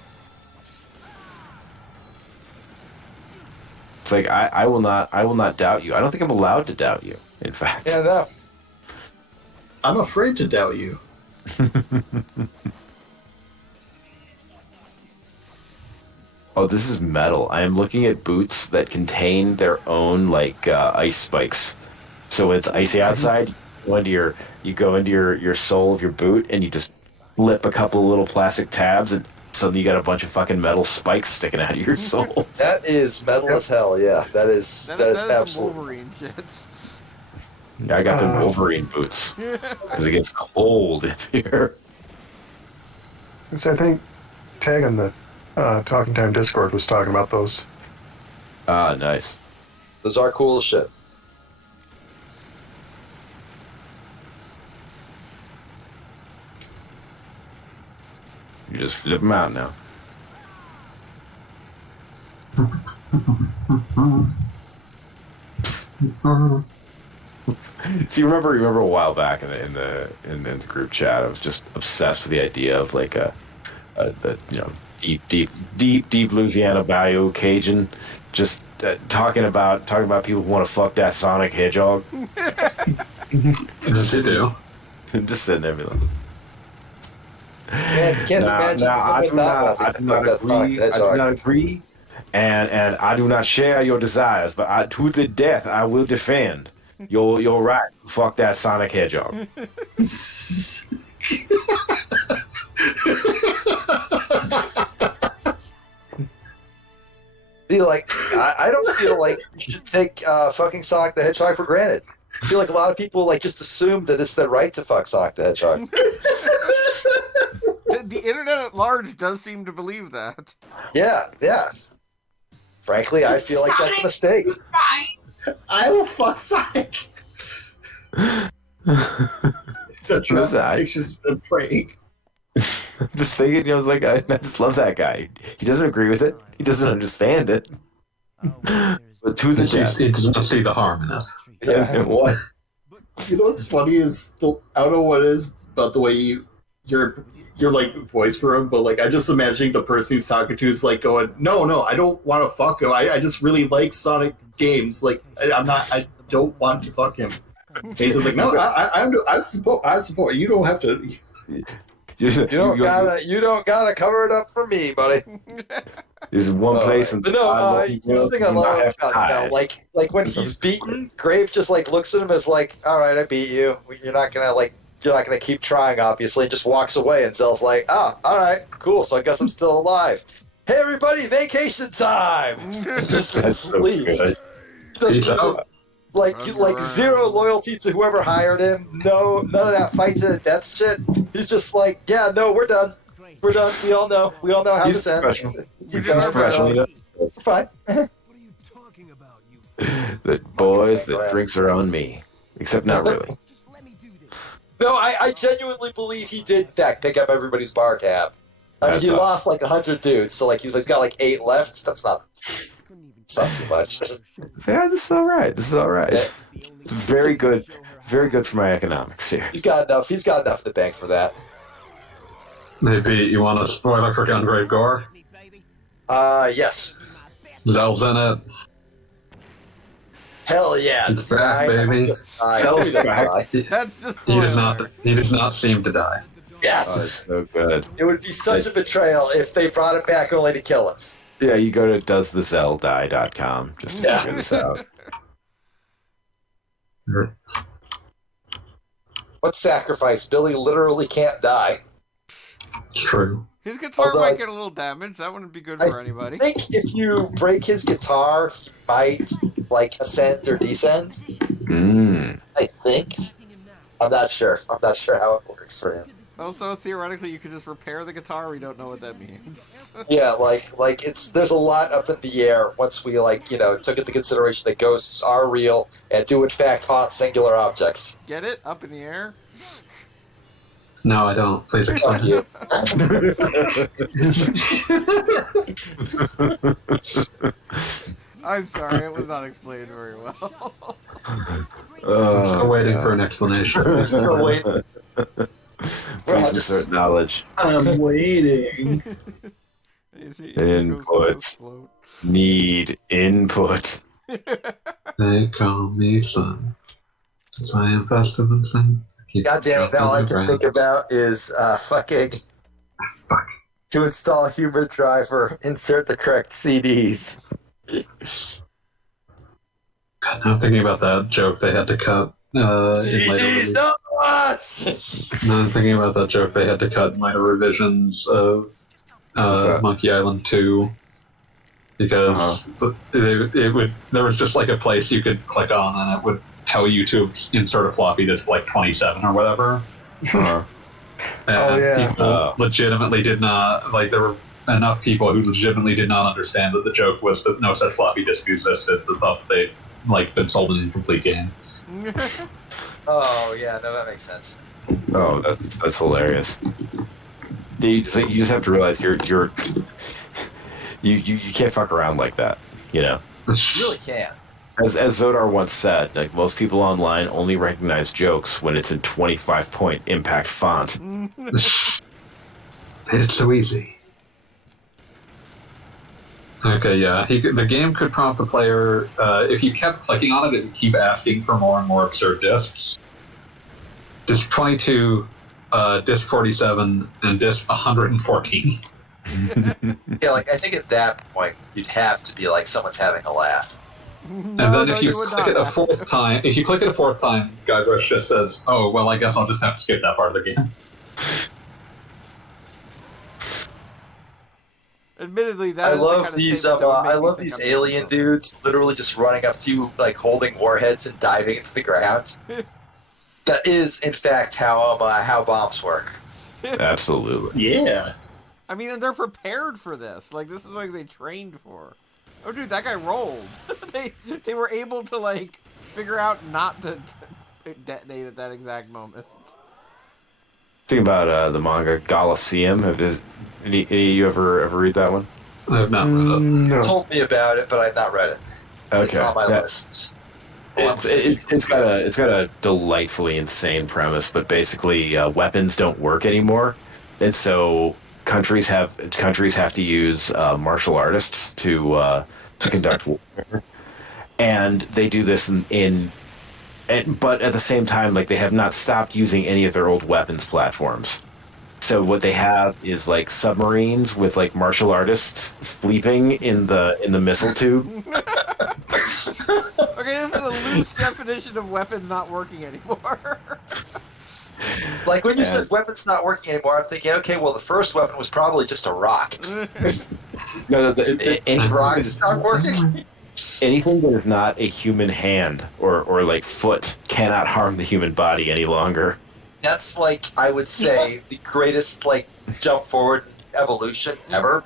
It's like I will not doubt you. I don't think I'm allowed to doubt you, in fact. Yeah, no. I'm afraid to doubt you. Oh, this is metal. I am looking at boots that contain their own ice spikes. So when it's icy outside, you go into your sole of your boot and you just flip a couple of little plastic tabs and suddenly you got a bunch of fucking metal spikes sticking out of your soles. That is metal as hell, yeah. That is absolutely... Wolverine shit. Yeah, I got the Wolverine boots because it gets cold in here. So I think Tag on the Talking Time Discord was talking about those. Ah, nice. Those are cool as shit. You just flip them out now. See, remember a while back in the group chat, I was just obsessed with the idea of like a deep Louisiana Bayou Cajun, just talking about people who want to fuck that Sonic Hedgehog. Yes, you do. Just sitting there, be like, Man, can't imagine I someone do not not. I wanting do to not fuck that Sonic agree. the I do Hedgehog. not agree, and I do not share your desires. But to the death, I will defend your right to fuck that Sonic Hedgehog. See, like, I don't feel like you should take fucking Sonic the Hedgehog for granted. I feel like a lot of people like just assume that it's their right to fuck Sonic the Hedgehog. The internet at large does seem to believe that. Yeah. Frankly, I feel like that's a mistake. I will fuck Sonic. The pictures of praying. Just thinking, I was like, I just love that guy. He doesn't agree with it. He doesn't understand it. But to the death. He does not see the harm in it. Yeah. What? You know what's funny is I don't know what it is about the way your like voice for him, but like I just imagining the person he's talking to is like going, no, I don't want to fuck him. I just really like Sonic games. Like I don't want to fuck him. And he's just like, no, I support. You don't have to. You don't gotta cover it up for me, buddy. There's one place in but no, this thing I love about now, like when he's beaten, Grave just like looks at him as like, all right, I beat you. You're not gonna keep trying, obviously, and just walks away. And Zell's like, all right, cool. So I guess I'm still alive. Hey, everybody, vacation time! Just leaves. Like zero loyalty to whoever hired him. No, none of that fight to the death shit. He's just like, yeah, no, we're done. We're done. We all know how this ends. He's professional. We're fine. What are you talking about, you? The boys, the drinks are on me. Except not really. Just let me do this. No, I genuinely believe he did, in fact, pick up everybody's bar tab. I mean, he lost like 100 dudes, so like he's got like 8 left. That's not too much. Yeah, this is all right. Yeah. It's very good for my economics here. He's got enough in the bank for that. Maybe you want a spoiler for Gungrave Gore? Yes. Zell's in it. Hell yeah! He's back, baby. Zell's back. That's just He does not seem to die. Yes. So good. It would be such a betrayal if they brought it back only to kill him. Yeah, you go to doesthezell.die.com just to figure this out. What sacrifice? Billy literally can't die. It's true. His guitar might get a little damaged. That wouldn't be good for anybody. I think if you break his guitar, he might like ascend or descend. I think. I'm not sure. I'm not sure how it works for him. Also, theoretically, you could just repair the guitar. We don't know what that means. Yeah, like there's a lot up in the air once we took into consideration that ghosts are real and do in fact haunt singular objects. Get it? Up in the air? No, I don't. Please explain. You. I'm sorry, it was not explained very well. I'm still waiting for an explanation. Still waiting. Please insert knowledge. I'm waiting. Input. Need input. They call me son, since I am festive and sing. God damn it, now all I can think about is fucking to install Humor Driver, insert the correct CDs. I'm thinking about that joke they had to cut. CDs, no what? No, I'm thinking about that joke they had to cut in later revisions of Monkey Island 2 because there was just like a place you could click on and it would tell you to insert a floppy disk like 27 or whatever. And people legitimately did not, like, there were enough people who legitimately did not understand that the joke was that no such floppy disk existed, that thought they'd like been sold an incomplete game. Oh yeah, no, that makes sense. Oh, that's hilarious. You just have to realize you can't fuck around like that, you know. You really can't. As Zodar once said, like most people online only recognize jokes when it's in 25-point impact font. It's so easy. Okay, yeah. The game could prompt the player, if you kept clicking on it, it would keep asking for more and more absurd discs. Disc 22 disc 47, and disc 114. Yeah, like I think at that point you'd have to be like someone's having a laugh. And then if you would click not it a have fourth to. time, Guybrush just says, "Oh, well, I guess I'll just have to skip that part of the game." Admittedly, that I is the love kind of these. statement that would make I me love think these I'm doing alien something. dudes, literally just running up to you, like holding warheads and diving into the ground. That is, in fact, how bombs work. Absolutely. Yeah. I mean, and they're prepared for this. Like, this is like they trained for. Oh, dude, that guy rolled. they were able to like figure out not to detonate at that exact moment. Think about the manga Colosseum. Any of you ever read that one? I have not read it. You No. told me about it, but I've not read it. It's Okay. on my list. It's got a delightfully insane premise, but basically weapons don't work anymore, and so countries have to use martial artists to conduct warfare, and they do this but at the same time, like they have not stopped using any of their old weapons platforms. So what they have is like submarines with like martial artists sleeping in the missile tube. Okay, this is a loose definition of weapons not working anymore. Like when you said weapons not working anymore, I'm thinking, okay, well the first weapon was probably just a rock. No, Rocks stop working. anything that is not a human hand or like foot cannot harm the human body any longer. That's like, I would say, the greatest like jump forward in evolution ever.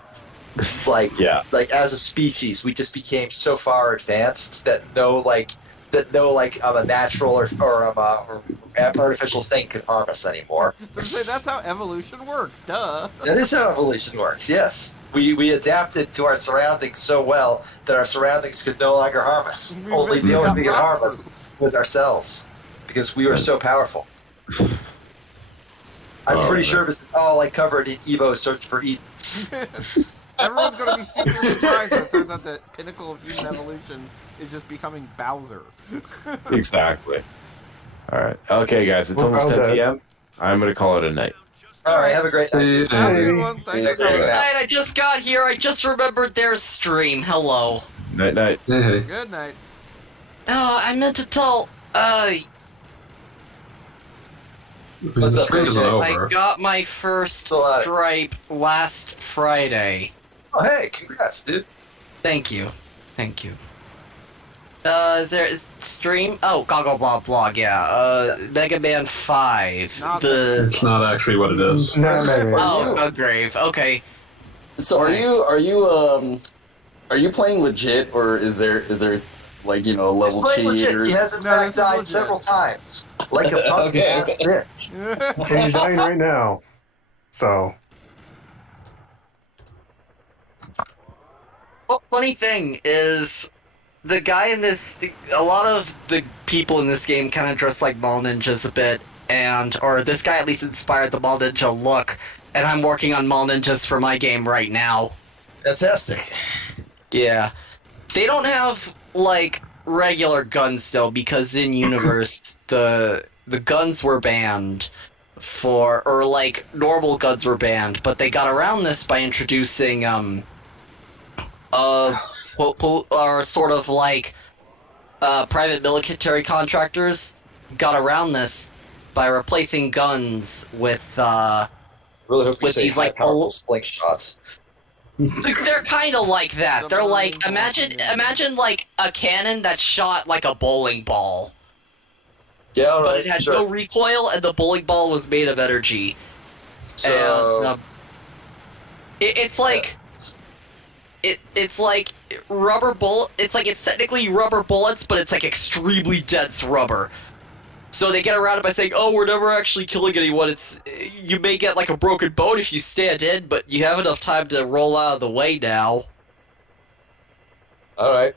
Like, Yeah. like as a species, we just became so far advanced that no a natural or artificial thing could harm us anymore. That's how evolution works. Duh. That is how evolution works. Yes, we adapted to our surroundings so well that our surroundings could no longer harm us. Only the only thing that could harm us was ourselves, because we were so powerful. I'm pretty sure this is all like covered in Evo Search for Eden. Everyone's going to be super surprised when it turns out the pinnacle of human evolution is just becoming Bowser. Exactly. All right. Okay, guys. It's Well, almost how's 10 that? p.m. I'm going to call it a night. All right, have a great night. Have a good one. Thanks for Hey. coming. Alright, I just got here. I just remembered their stream. Hello. Night, night. Good night. Oh, I meant to tell. What's up, Stream isn't AJ? over. I got my first Still at it. stripe last Friday. Oh, hey, congrats, dude. Thank you. Thank you. Is stream? Oh, Goggle Blah Blog, yeah. Mega Man 5. Not It's not actually what it is. No, no. Oh, Gungrave. Okay. So are you playing legit, or is there like, you know, a He's level playing cheat legit. or He has in No, fact this is died legit. several times, like a punk Okay. ass bitch. And he's dying right now. So, Well, funny thing is, the guy in this, a lot of the people in this game kind of dress like mall ninjas a bit, or this guy at least inspired the mall ninja look, and I'm working on mall ninjas for my game right now. Fantastic. Yeah. They don't have, like, regular guns, though, because in Universe, the guns were banned or, like, normal guns were banned, but they got around this by introducing, sort of like private military contractors got around this by replacing guns with Really hope you with say these, high like, powerful slingshots. they're kind of like that. They're like Submarine imagine like a cannon that shot like a bowling ball, Yeah, all but right, it had sure. no recoil and the bowling ball was made of energy. So, And it's like it's like rubber bullet. It's technically rubber bullets, but it's like extremely dense rubber. So they get around it by saying, "Oh, we're never actually killing anyone. You may get like a broken bone if you stand in, but you have enough time to roll out of the way now." all right.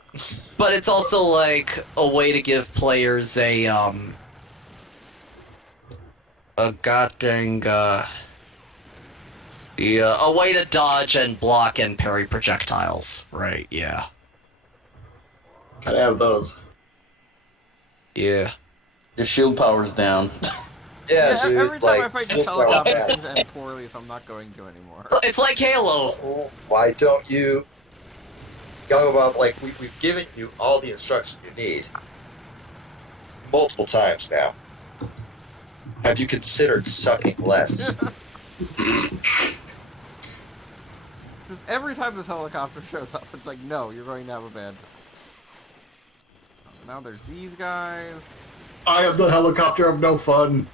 But it's also like a way to give players a goddamn a way to dodge and block and parry projectiles. Right? Yeah. Gotta have those. Yeah. Your shield power's down. Yeah, dude, every time like, I fight this just helicopter, like that. things end poorly, so I'm not going to anymore. It's like Halo. Why don't you go about, like, we've given you all the instruction you need multiple times now. Have you considered sucking less? Just every time this helicopter shows up, it's like, no, you're going to have a bad time. Now there's these guys. I am the helicopter of no fun.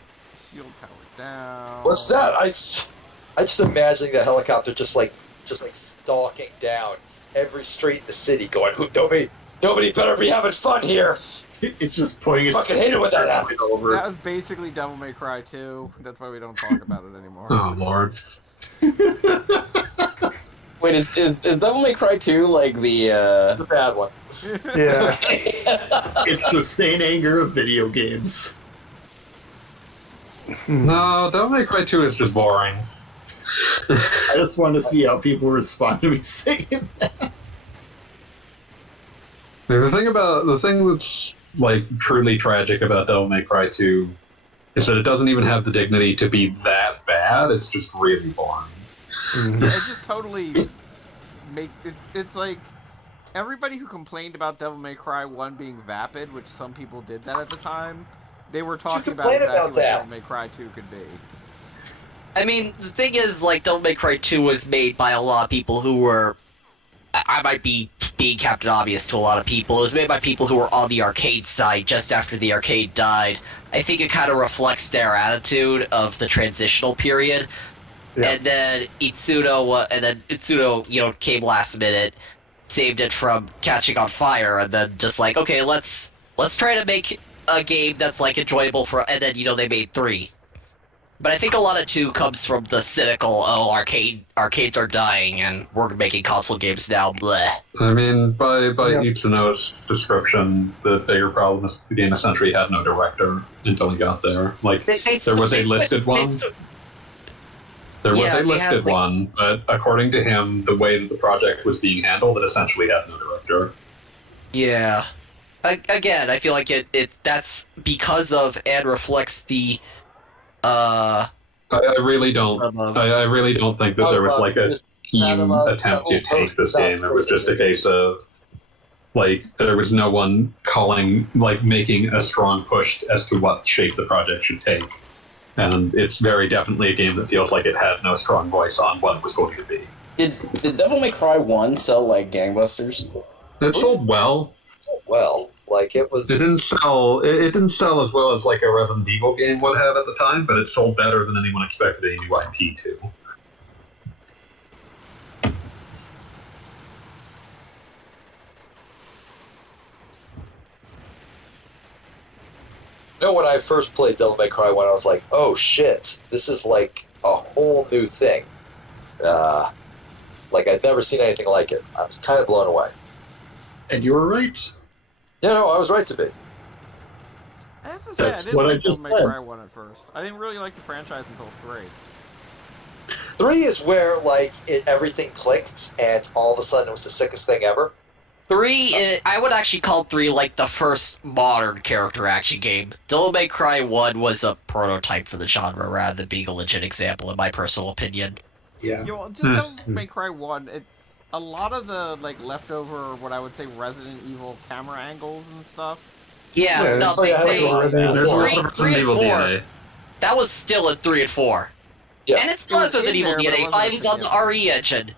Shield powered down. What's that? I just imagining the helicopter just like stalking down every street in the city, going, nobody better be having fun here. It's just pointing its Fucking hate it when that happens. over. That was basically Devil May Cry 2. That's why we don't talk about it anymore. Oh lord. Wait, is Devil May Cry 2 like The bad one. Yeah. It's the sane anger of video games. No, Devil May Cry 2 is just boring. I just wanted to see how people respond to me saying that. The thing that's like truly tragic about Devil May Cry 2 is that it doesn't even have the dignity to be that bad. It's just really boring. It just totally it's like everybody who complained about Devil May Cry 1 being vapid, which some people did that at the time, they were talking about complain exactly about what that? Devil May Cry 2 could be. I mean, the thing is, like, Devil May Cry 2 was made by a lot of people who were... I might be being Captain Obvious to a lot of people. It was made by people who were on the arcade side just after the arcade died. I think it kind of reflects their attitude of the transitional period. Yeah. And then Itsuno, came last minute, saved it from catching on fire, and then just like, okay, let's try to make a game that's like enjoyable for, and then they made 3. But I think a lot of 2 comes from the cynical, arcades are dying and we're making console games now, bleh. I mean, by Yep. Itsuno's description, the bigger problem is the game essentially had no director until he got there. Like, there was a listed one. There was a listed one, but according to him, the way that the project was being handled, it essentially had no director. Yeah. Again, I feel like that's because of and reflects the I really don't. I really don't think that there was like a team attempt to take this game. It was just a case of like there was no one making a strong push as to what shape the project should take, and it's very definitely a game that feels like it had no strong voice on what it was going to be. Did Devil May Cry 1 sell like gangbusters? It sold well. Well, like it was. It didn't sell. It didn't sell as well as like a Resident Evil game would have at the time, but it sold better than anyone expected a new IP to. When I first played Devil May Cry 1, I was like, oh shit, this is like a whole new thing. Like I'd never seen anything like it. I was kind of blown away. And you were right. Yeah, no, I was right to be. I have to say, That's I didn't what I like just Devil May said. Cry 1 at first. I didn't really like the franchise until 3. 3 is where like everything clicked, and all of a sudden it was the sickest thing ever. 3, I would actually call 3 like the first modern character action game. Devil May Cry 1 was a prototype for the genre rather than being a legit example, in my personal opinion. Yeah. Just Devil May Cry 1, a lot of the like leftover, what I would say, Resident Evil camera angles and stuff. Yeah, Yeah, no, there's- There's a lot of 3 Resident and Evil 4. DNA. That was still in 3 and 4. Yeah. And it still It has was Resident in Evil there, but it DNA. wasn't 5 is on the significant. RE engine.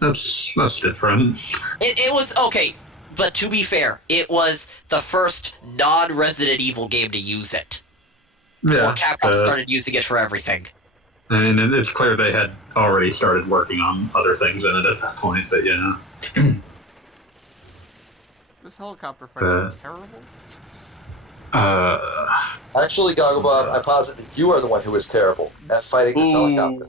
That's different. It was okay, but to be fair, it was the first non-Resident Evil game to use it. Yeah. Before Capcom started using it for everything. And it's clear they had already started working on other things in it at that point, but yeah. This helicopter fight is terrible. Actually, Gogglebob, I posit that you are the one who is terrible at fighting this helicopter.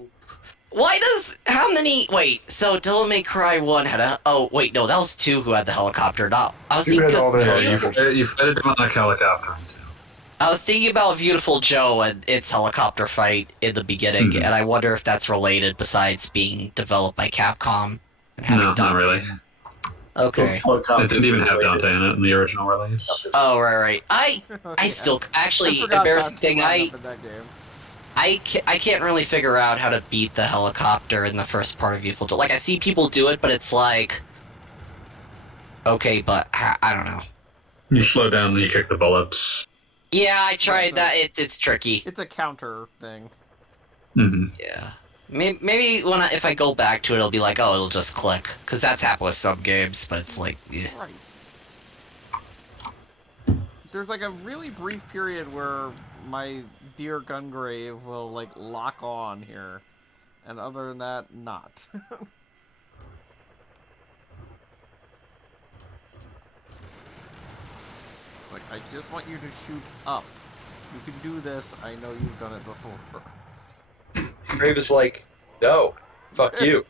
Why does... How many... Wait, so Devil May Cry 1 had a... Oh, wait, no, that was 2 who had the helicopter, not... I was You thinking... had all the You fighted him on a helicopter. I was thinking about Beautiful Joe and its helicopter fight in the beginning, Mhm. and I wonder if that's related besides being developed by Capcom. And having No, done not really. Okay. Those helicopters It didn't even have were Dante in it in the original release. Oh, right. I Yeah. still I actually forgot embarrassing Dante thing. wound up in that game. I can't really figure out how to beat the helicopter in the first part of Youthful. Like I see people do it, but it's like, okay, but I don't know. You slow down and you kick the bullets. Yeah, I tried so- that. It's tricky. It's a counter thing. Mm-hmm. Yeah. Maybe if I go back to it, it'll be like, oh, it'll just click. Because that's happened with some games, but it's like, yeah. Right. There's like a really brief period where my dear Gungrave will like lock on here. And other than that, not. Like, I just want you to shoot up. You can do this. I know you've done it before. Grave is like, no, fuck you.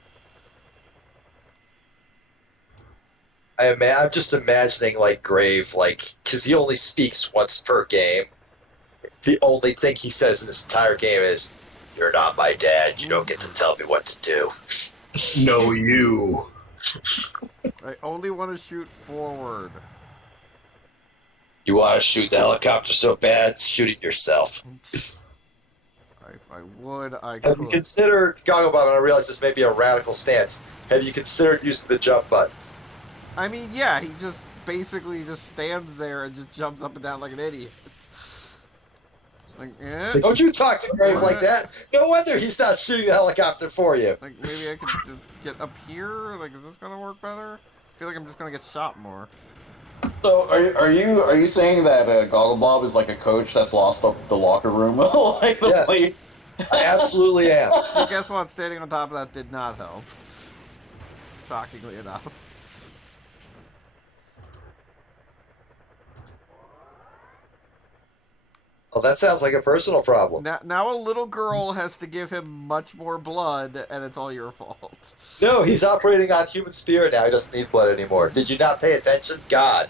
I'm just imagining, like, Grave, like, because he only speaks once per game. The only thing he says in this entire game is, "You're not my dad. You don't get to tell me what to do." No, you. I only want to shoot forward. You want to shoot the helicopter so bad, shoot it yourself. If I would, I Have you could. considered, Gogglebob, and I realize this may be a radical stance, have you considered using the jump button? I mean, yeah, he just basically just stands there and just jumps up and down like an idiot. Like, eh? Don't you talk to Grave like that. No wonder he's not shooting the helicopter for you. Like, maybe I could just get up here? Like, is this gonna work better? I feel like I'm just gonna get shot more. So are you saying that Gogglebob is like a coach that's lost the locker room? Like the Yes. play- I absolutely am. But guess what? Standing on top of that did not help. Shockingly enough. Well, that sounds like a personal problem. Now a little girl has to give him much more blood, and it's all your fault. No, he's operating on human spirit now. He doesn't need blood anymore. Did you not pay attention? God.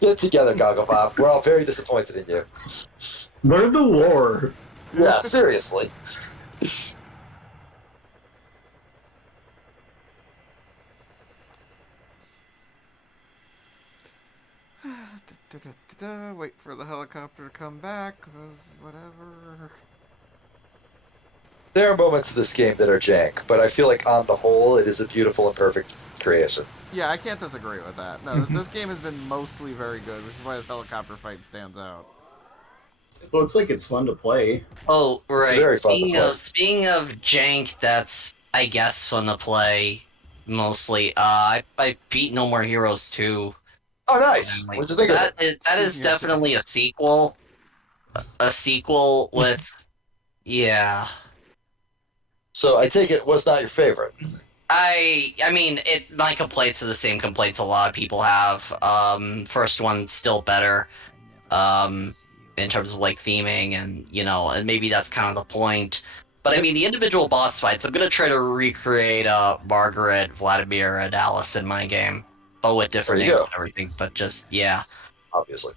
Get it together, Gogglebob. We're all very disappointed in you. Learn the lore. Yeah, seriously. Wait for the helicopter to come back, cause whatever. There are moments of this game that are jank, but I feel like on the whole, it is a beautiful and perfect creation. Yeah, I can't disagree with that. No, this game has been mostly very good, which is why this helicopter fight stands out. It looks like it's fun to play. Oh, right. very fun to play. Speaking of jank, that's I guess fun to play. Mostly, I beat No More Heroes 2. Oh, nice. And, like, What'd you think of it? that is definitely a sequel. A sequel with, yeah. So I take it was not your favorite. I mean, my complaints are the same complaints a lot of people have. First one's still better, in terms of like theming and and maybe that's kind of the point. But I mean, the individual boss fights, I'm gonna try to recreate Margaret, Vladimir, and Alice in my game, but with different There you names go. and everything. But just Obviously.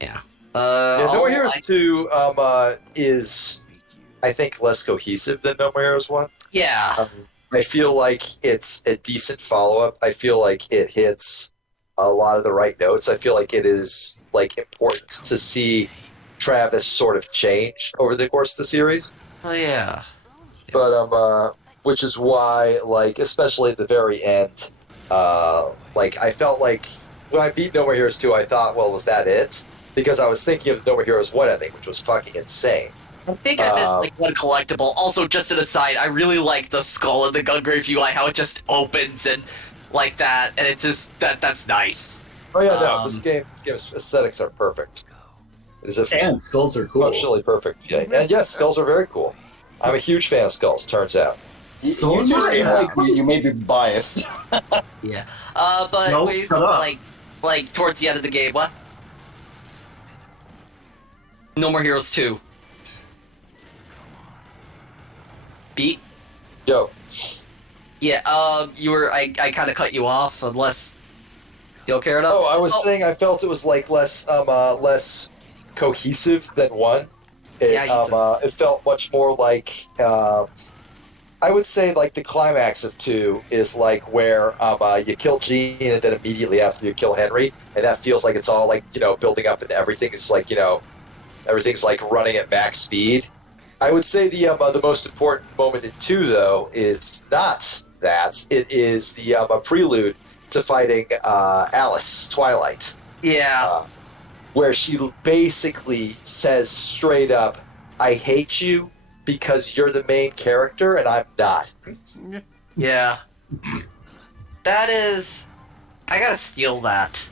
yeah. Yeah, No More I'll- Heroes 2 is, I think, less cohesive than No More Heroes 1. Yeah. I feel like it's a decent follow-up. I feel like it hits a lot of the right notes. I feel like it is like important to see Travis sort of change over the course of the series. Oh yeah. But which is why, like, especially at the very end, like I felt like when I beat No More Heroes 2, I thought, well, was that it? Because I was thinking of the No More Heroes 1 ending, which was fucking insane. I think I missed like one collectible. Also, just an aside, I really like the skull in the Gungrave UI, how it just opens and like that, and it just that's nice. Oh yeah, no, this game's aesthetics are perfect. It is And skulls are cool. functionally perfect. Yeah, and yes, skulls are very cool. I'm a huge fan of skulls. Turns out. So you just am seem I. like you may be biased. Yeah. But No, wait, shut up. like towards the end of the game, what? No More Heroes 2. Beat? Yo, Yeah, you were I kinda cut you off unless you don't care enough. I was saying I felt it was like less cohesive than 1. It, Yeah, you it felt much more like I would say like the climax of 2 is like where you kill Gene and then immediately after you kill Henry, and that feels like it's all like building up and everything is like everything's like running at max speed. I would say the most important moment in 2 though is not that. It is the prelude to fighting Alice Twilight. Yeah. Where she basically says straight up, "I hate you because you're the main character and I'm not." Yeah. That is... I gotta steal that.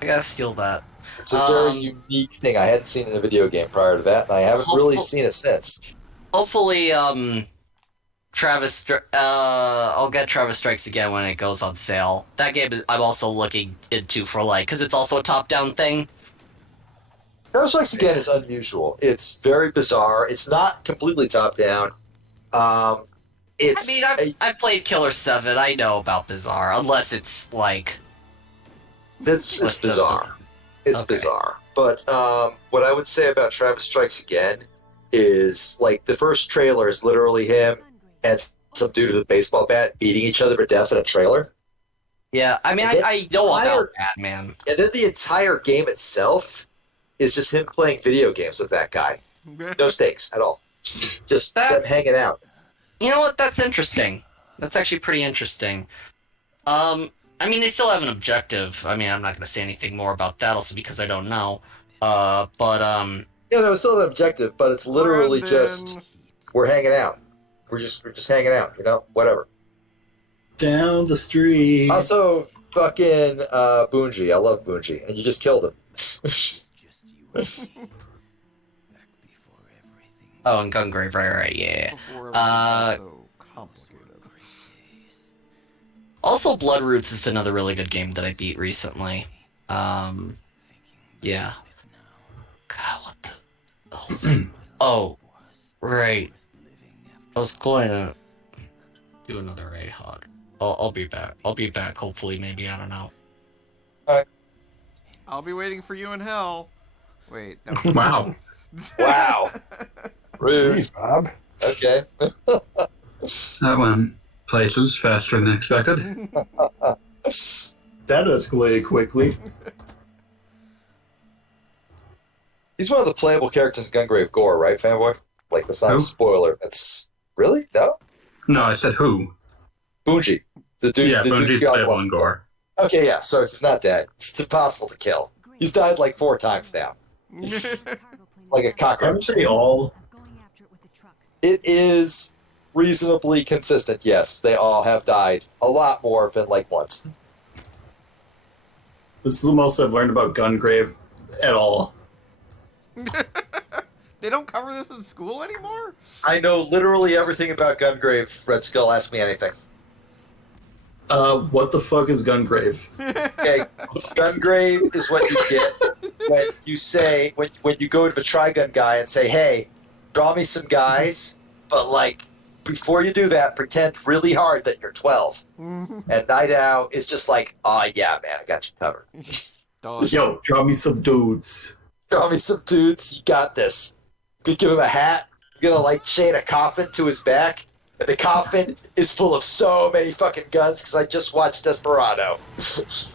It's a very unique thing. I hadn't seen in a video game prior to that, and I haven't really seen it since. Hopefully, I'll get Travis Strikes Again when it goes on sale. That game I'm also looking into for because it's also a top-down thing. Travis Strikes Again is unusual. It's very bizarre. It's not completely top-down. I've played Killer 7. I know about bizarre, unless it's It's bizarre. It's bizarre. But what I would say about Travis Strikes Again is like the first trailer is literally him and some dude with a baseball bat beating each other to death in a trailer. Yeah, I know about that, man. And then the entire game itself is just him playing video games with that guy. No stakes at all. Just them hanging out. You know what? That's interesting. That's actually pretty interesting. They still have an objective. I'm not going to say anything more about that, also because I don't know. Yeah, no, it's still an objective, but it's literally just we're hanging out. We're just hanging out, whatever. Down the street. Also, fucking Bungie. I love Bungie, and you just killed him. Oh, and Gungrave, right, yeah. Also, Bloodroots is another really good game that I beat recently. Yeah. God, what the hell is it? Oh, right. I was going to do another raid hog. I'll be back. Hopefully, maybe. I don't know. Alright. I'll be waiting for you in hell. Wait. No. Wow. Wow. Rude. Jeez, Bob. Okay. That went places faster than expected. That escalated quickly. He's one of the playable characters in Gungrave Gore, right, fanboy? Like, that's not a spoiler. That's... Really? No? No, I said who. Bungie. The dude. Yeah, Bungie's playable in Gore. Okay, yeah, so he's not dead. It's impossible to kill. He's died like 4 times now. Like a cockroach. I would say all. It is reasonably consistent, yes. They all have died a lot more than like once. This is the most I've learned about Gungrave at all. They don't cover this in school anymore? I know literally everything about Gungrave. Red Skull, ask me anything. What the fuck is Gungrave? Okay, Gungrave is what you get when you say when you go to the Trigun guy and say, "Hey, draw me some guys," but like before you do that, pretend really hard that you're 12. And Night Owl is just like, "Oh yeah, man, I got you covered." Yo, draw me some dudes. Draw me some dudes. You got this. You could give him a hat. You're gonna like chain a coffin to his back. And the coffin is full of so many fucking guns because I just watched Desperado. Some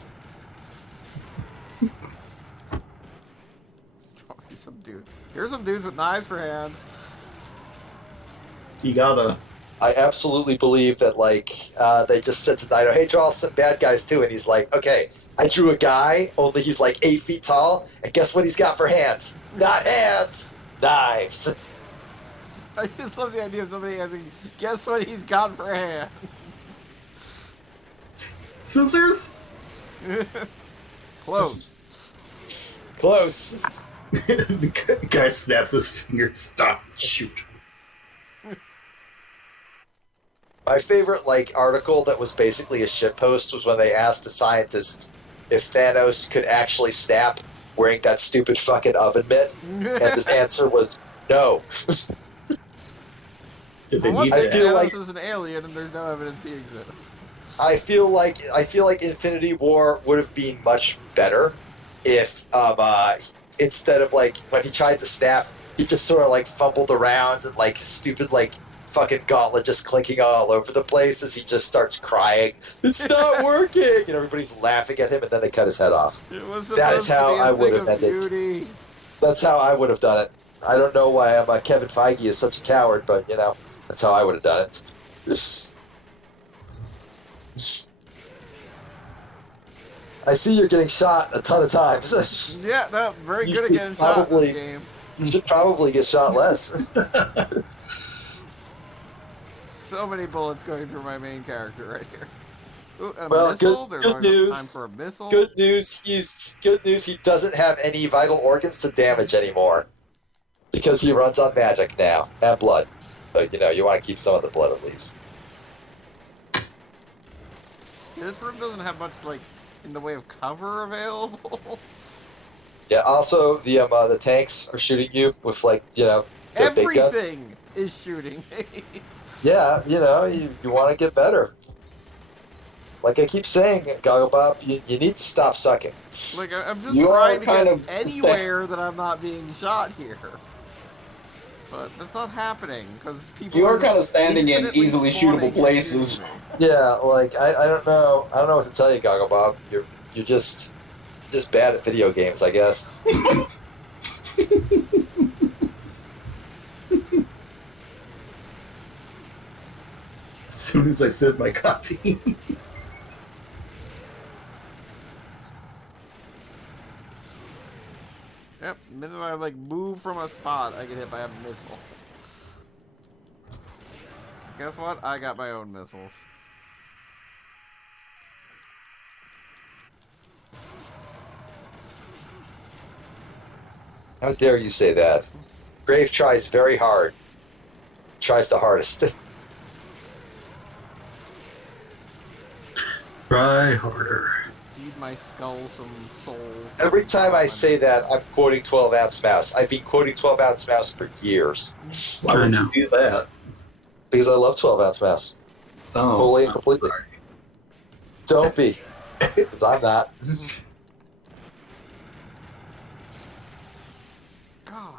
dude. Here's some dudes with knives for hands. You gotta. I absolutely believe that, like, they just said to Naito, "Hey, draw some bad guys too," and he's like, "Okay, I drew a guy, only he's like 8 feet tall, and guess what he's got for hands? Not hands, knives." I just love the idea of somebody asking, "Guess what he's got for hands?" Scissors? Close. Close. The guy snaps his fingers. Stop. Shoot. My favorite, like, article that was basically a shitpost was when they asked a scientist if Thanos could actually snap wearing that stupid fucking oven mitt, and his answer was no. Did they need I feel like is an alien and there's no evidence he exists. I feel like Infinity War would have been much better if instead of like when he tried to snap he just sort of like fumbled around and like stupid like fucking gauntlet just clinking all over the place as he just starts crying. It's not working, and everybody's laughing at him, and then they cut his head off. That is how I would have ended. That's how I would have done it. I don't know why Kevin Feige is such a coward, but you know that's how I would have done it. I see you're getting shot a ton of times. Yeah, no, very good at getting shot in this game. You should probably get shot less. So many bullets going through my main character right here. Ooh, a Well, missile? good There's news. time for a missile? Good news. He doesn't have any vital organs to damage anymore because he runs on magic now and blood. So you know you want to keep some of the blood at least. This room doesn't have much like in the way of cover available. Yeah. Also, the tanks are shooting you with like their big guns. Everything is shooting me. Yeah, you want to get better. Like I keep saying, Goggle Bob, you need to stop sucking. Like I'm just You are trying to kind get of anywhere that I'm not being shot here. But that's not happening because people. You are kind of standing in infinitely easily spawning shootable and places. shooting me. Yeah, like I don't know what to tell you, Goggle Bob. You're just bad at video games, I guess. As soon as I sip my coffee. Yep, the minute I like move from a spot, I get hit by a missile. Guess what? I got my own missiles. How dare you say that? Grave tries very hard. Tries the hardest. Try harder. Feed my skull some souls. Every time I say that, I'm quoting 12-ounce mouse. I've been quoting 12-ounce mouse for years. Why would you do that? Because I love 12-ounce mouse. Oh, Wholly and I'm completely. sorry. Don't be. Because I'm not. God.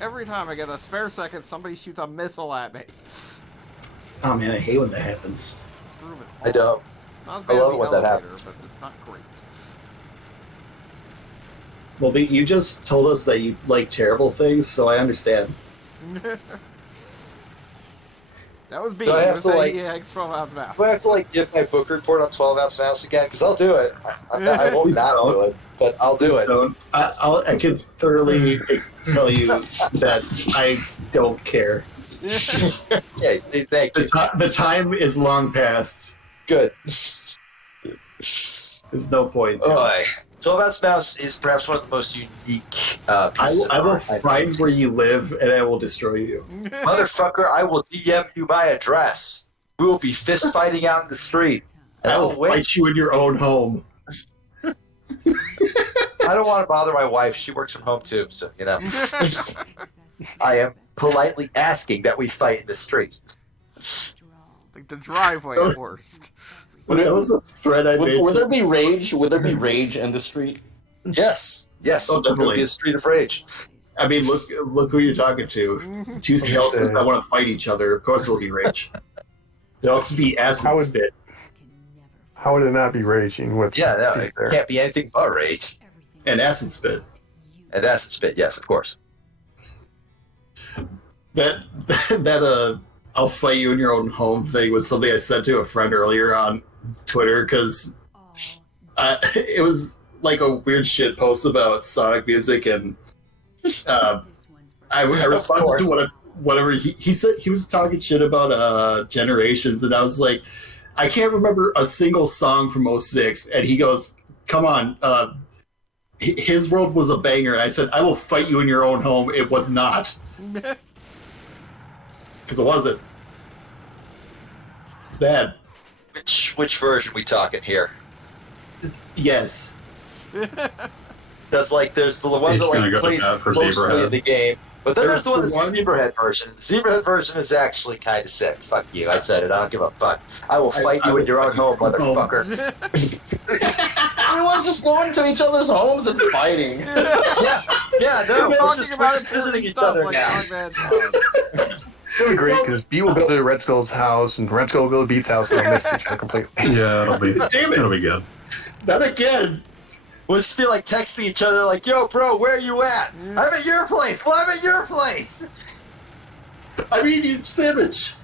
Every time I get a spare second, somebody shoots a missile at me. Oh man, I hate when that happens. I don't. Not I love the it when that elevator, happens. But it's not great. Well, you just told us that you like terrible things, so I understand. That was B. Do I have was to, like- EX 12-ounce mouse. Do I have to give my book report on 12-ounce mouse again? Because I'll do it. I won't not do it, but I'll do it. So I can thoroughly tell you that I don't care. Yeah, thank you. The time is long past. Good. There's no point. Oh, 12-ounce mouse is perhaps one of the most unique pieces I of will art find where you live and I will destroy you. Motherfucker, I will DM you my address. We will be fist fighting out in the street. And I will I'll wait. fight you in your own home. I don't want to bother my wife. She works from home too, so I am politely asking that we fight in the street. Like the driveway at worst. That was a threat I made. Would there be rage? Would there be rage in the street? Yes. Oh, There'll definitely. be a street of rage. I mean, look who you're talking to. Two skeletons that want to fight each other. Of course, there'll be rage. There'll also be acid spit. How would it not be raging with? Yeah, no, Pete it there? can't be anything but rage. And acid spit. And acid spit, yes, of course. That I'll fight you in your own home thing was something I said to a friend earlier on Twitter because it was like a weird shit post about Sonic music, and I responded to whatever he said. He was talking shit about Generations, and I was like, I can't remember a single song from 06, and he goes, come on, his world was a banger, and I said, I will fight you in your own home. It was not. Because it wasn't. It's bad. Which version we talking here? Yes. Because there's the one He's that gonna go plays bad for mostly Zebrahead. in the game, but then there's the one There's that's the Zebrahead version. The Zebrahead version is actually kind of sick. Fuck you, I said it. I don't give a fuck. I will fight you in your own home, motherfucker. Everyone's just going to each other's homes and fighting. Yeah, no, we're just visiting each other like now. Dogman's Hog. It'll be great because B will go to Red Skull's house and Red Skull will go to Beat's house and they'll miss each other completely. Yeah, it'll be good. Not again. We'll just be like texting each other like, yo, bro, where are you at? I'm at your place. Well, I'm at your place. I mean, you sandwich.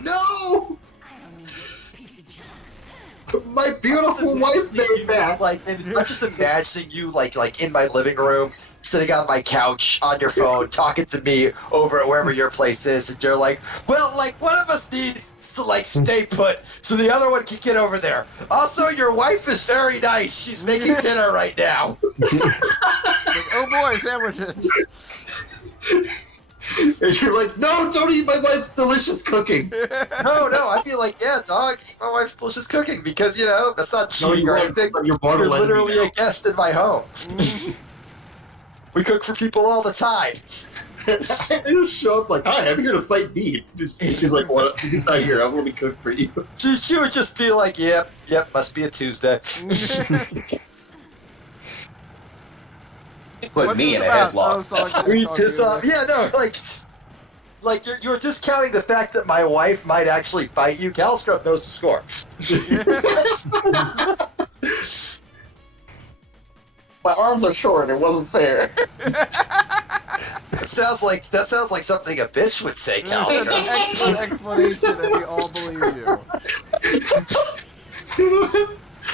No! My beautiful wife made that. Like, and I'm just imagining you like in my living room, sitting on my couch on your phone, talking to me over at wherever your place is, and you're like, well, like one of us needs to like stay put so the other one can get over there. Also, your wife is very nice. She's making dinner right now. Like, oh boy, sandwiches. And you're like, no, don't eat my wife's delicious cooking. No, I'd be like, yeah, dog, eat my wife's delicious cooking because, you know, that's not cheating or anything. You're literally a guest in my home. We cook for people all the time. And you show up like, hi, I'm here to fight me. She's like, what? He's not here. I'm going to cook for you. She would just be like, yep, must be a Tuesday. Put What's me this in a about? headlock. Oh, Sonic, Yeah, no, like you're discounting the fact that my wife might actually fight you. Calstrop knows the score. My arms are short. It wasn't fair. That sounds like something a bitch would say, Calstrop. Excellent explanation, and we all believe you.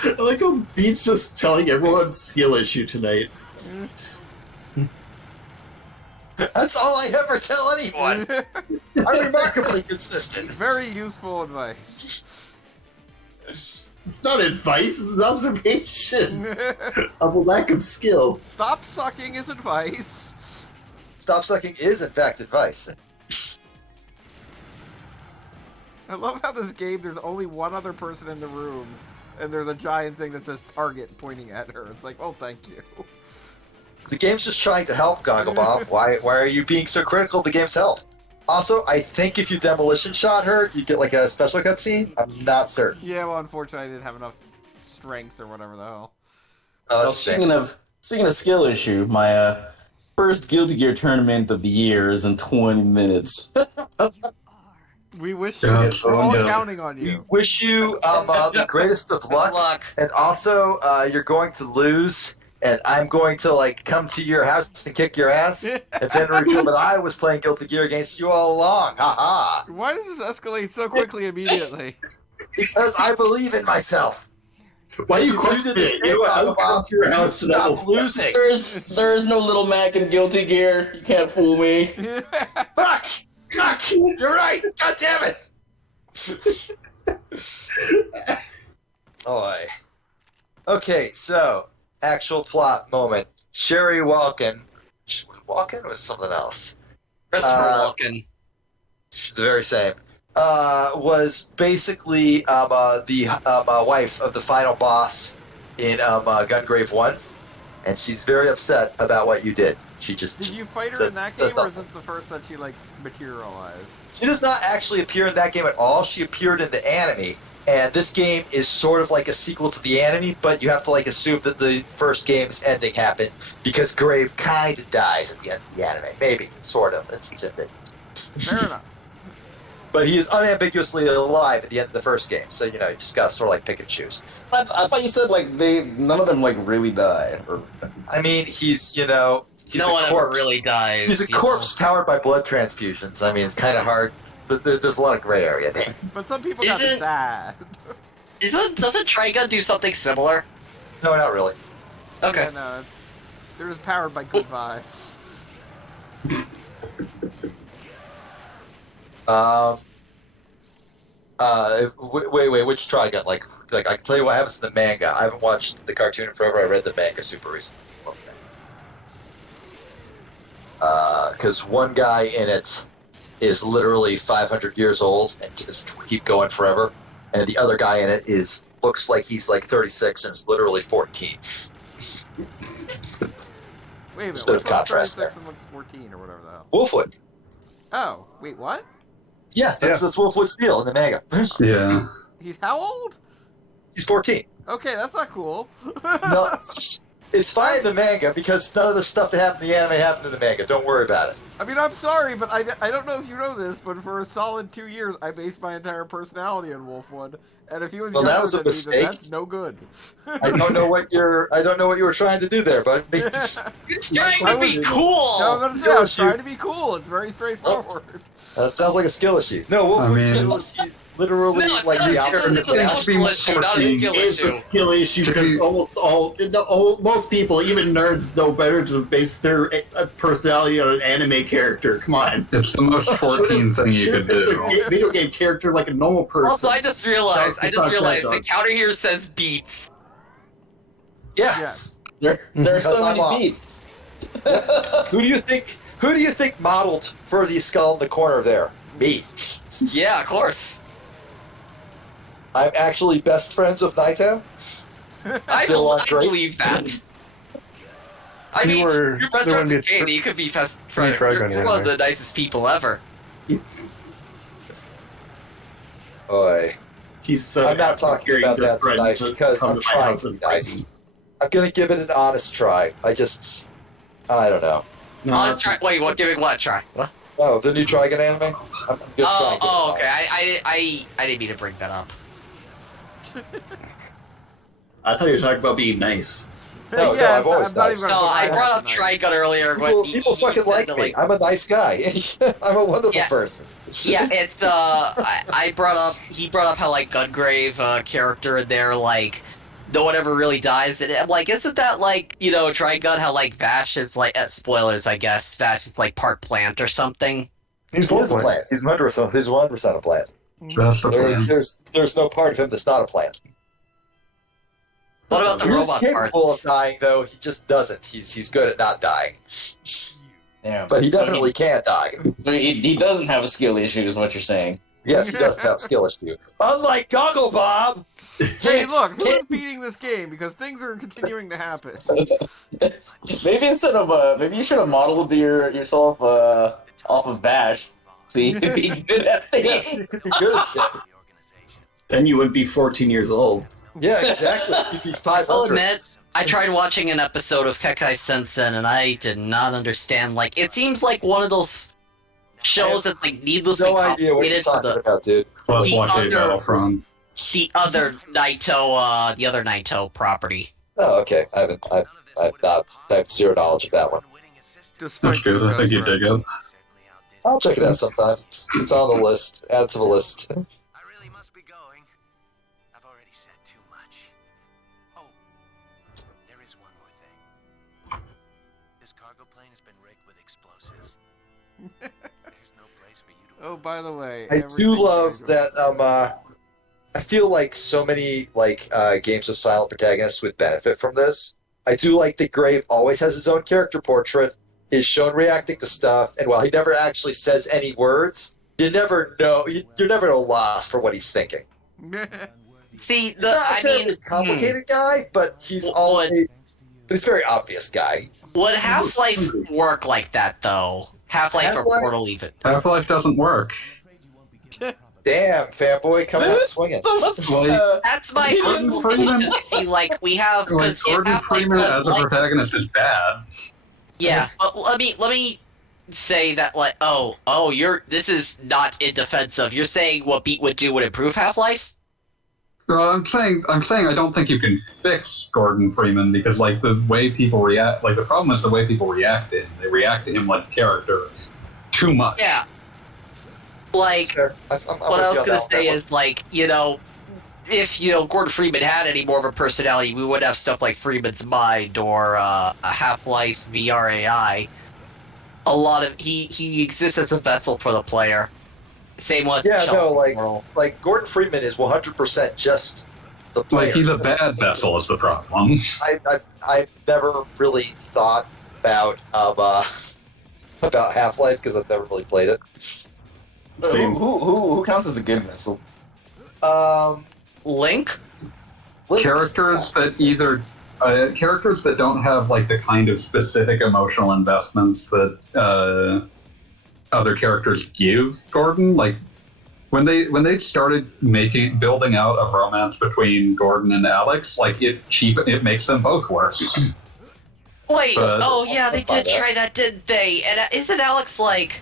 I like how Beat's just telling everyone skill issue tonight. That's all I ever tell anyone. I'm remarkably consistent. Very useful advice. It's not advice, it's an observation of a lack of skill. Stop sucking is advice. Stop sucking is, in fact, advice. I love how this game, there's only one other person in the room, and there's a giant thing that says target pointing at her. It's like, oh, thank you. The game's just trying to help, Gogglebomb. Why are you being so critical of the game's help? Also, I think if you demolition shot her, you get like a special cutscene. I'm not certain. Yeah, well, unfortunately, I didn't have enough strength or whatever the hell. Oh, Well, that's a shame. speaking of skill issue, my first Guilty Gear tournament of the year is in 20 minutes. We wish you. Yeah. We're all Oh, no. counting on you. Wish you the greatest of luck. And also, you're going to lose, and I'm going to like come to your house and kick your ass, and then reveal that I was playing Guilty Gear against you all along. Ha ha! Why does this escalate so quickly immediately? Because I believe in myself. Why are you You questioning did it? this You, thing, I will come to your house and I Stop will- losing. There is no Little Mac in Guilty Gear. You can't fool me. Fuck! You're right! God damn it! Oi. Okay, so, actual plot moment. Sherry Walken. Walken was something else. Christopher Walken. The very same. Was basically the wife of the final boss in Gungrave 1. And she's very upset about what you did. She just... Did you fight her in that game, does or not- is this the first that she, like, materialized? She does not actually appear in that game at all. She appeared in the anime, and this game is sort of like a sequel to the anime, but you have to like assume that the first game's ending happened because Grave kind of dies at the end of the anime. Maybe, sort of. It's different. Fair enough. But he is unambiguously alive at the end of the first game, so you know you just gotta sort of like pick and choose. I thought you said like none of them like really died. Or... I mean, he's you know he's No a one ever corpse. really dies. He's a you know? corpse powered by blood transfusions. I mean, it's kind of hard. But there's a lot of gray area there. But some people got Isn't- sad. Doesn't Trigun do something similar? No, not really. Okay. Yeah, no, they're just powered by good vibes. Wait, which Trigun? Like I can tell you what happens in the manga. I haven't watched the cartoon in forever. I read the manga super recently. Because one guy in it is literally 500 years old and just keep going forever, and the other guy in it looks like he's like 36 and is literally 14. Wait a minute, Instead of which one's contrast 36 and looks 14 or whatever the hell? Wolfwood. Oh, wait, what? Yeah, that's Wolfwood's deal in the manga. Yeah. He's how old? He's 14. Okay, that's not cool. No, it's fine in the manga because none of the stuff that happened in the anime happened in the manga. Don't worry about it. I mean, I'm sorry, but I don't know if you know this, but for a solid 2 years, I based my entire personality on Wolfwood, and if he was younger that was a than me, mistake. then that's no good. I don't know what you were trying to do there, but He's trying to be cool. No, I'm gonna say I was trying to be cool. It's very straightforward. that sounds like a skill issue. No, Wolfwood's skill issue is literally No, it's like not the a opposite. skill issue, not a skill It's a issue. skill issue because most people, even nerds, know better to base their personality on an anime character. Come on. It's the most 14 thing you could do. A video game character like a normal person. Also, I just realized the counter here says beat. Yeah. There are Because so I'm off. many beats. Who do you think modeled for the skull in the corner there? Me. Yeah, of course. I'm actually best friends with Naito. I Still great. believe that. I mean, were- you're best there friends wouldn't be with a Katie. You could be best be a friends. Trigun You're one of anime. the nicest people ever. Oi. He's so I'm not happy talking hearing about their that friend tonight just because come I'm to my trying house to be and nice. I'm gonna give it an honest try. I don't know. No, Honest try. Wait, what? Give it what? Try. What? Oh, the new Trigun anime? I'm gonna try and get Oh, it okay. on. I didn't mean to bring that up. I thought you were talking about being nice. No, yeah, I've always I'm not nice. even No, gonna put I my brought hat up tonight. Trigun earlier. People fucking like me. I'm a nice guy. I'm a wonderful Yeah. person. Yeah, it's he brought up how like Gungrave character in there, like no one ever really dies. And I'm like, isn't that like, you know, Trigun, how like Vash is like spoilers, I guess. Vash is like part plant or something. He's He is a full plant. He's 100% a plant. Just the plan. There's no part of him that's not a plant. What about the He's robot capable parts? of dying, though. He just doesn't. He's good at not dying. Yeah, But he definitely can die. So he doesn't have a skill issue, is what you're saying. Yes, he does have a skill issue. Unlike Goggle Bob! Hey, look, who's beating this game? Because things are continuing to happen. Maybe instead of maybe you should have modeled yourself off of Bash. See, you'd be good at things. He'd be good at shit. Then you wouldn't be 14 years old. Yeah, exactly. He'd be I'll 500. admit, I tried watching an episode of Kekai Sensen and I did not understand. Like, it seems like one of those shows that's like needlessly No idea what you're complicated for talking the about, dude. Plus The 1K other- Battlefront. the other Naito property. Oh, okay. I have zero knowledge of that one. Despite That's good. I think you dig it. I'll check it out sometime. It's on the list. Add it to the list. I really must be going. I've already said too much. Oh, there is one more thing. This cargo plane has been rigged with explosives. There's no place for you to. Oh, by the way, I everything do love is- that. I feel like so many games of silent protagonists would benefit from this. I do like that Grave always has his own character portrait, is shown reacting to stuff, and while he never actually says any words, you never know. You're never at a loss for what he's thinking. See, He's not a terribly complicated guy, but he's always. But he's a very obvious guy. Would Half-Life work like that though? Half-Life or Half-Life? Portal even? Half-Life doesn't work. Damn, fanboy coming out swinging. That's my Gordon first Freeman- thing. See, like we have Like, because Gordon Half-Life Freeman was as a like- protagonist is bad. Yeah, but let me say that like this is not in defense of. You're saying what Beat would do would improve Half-Life? Well, I'm saying I don't think you can fix Gordon Freeman because like the way people react, like the problem is the way people react to him. They react to him like a character too much. Yeah. Like I'm what I was gonna say is like if Gordon Freeman had any more of a personality, we would have stuff like Freeman's Mind or a Half-Life VRAI. A lot of he exists as a vessel for the player. Same with like Gordon Freeman is 100% just the player. Like he's a bad vessel is the problem. I've never really thought about Half-Life because I've never really played it. Who counts as a good vessel? Link? Characters that either characters that don't have like the kind of specific emotional investments that other characters give Gordon. Like when they started building out a romance between Gordon and Alex, like it makes them both worse. Wait, But- oh yeah, they I'll did buy that. try that, didn't they? And isn't Alex like...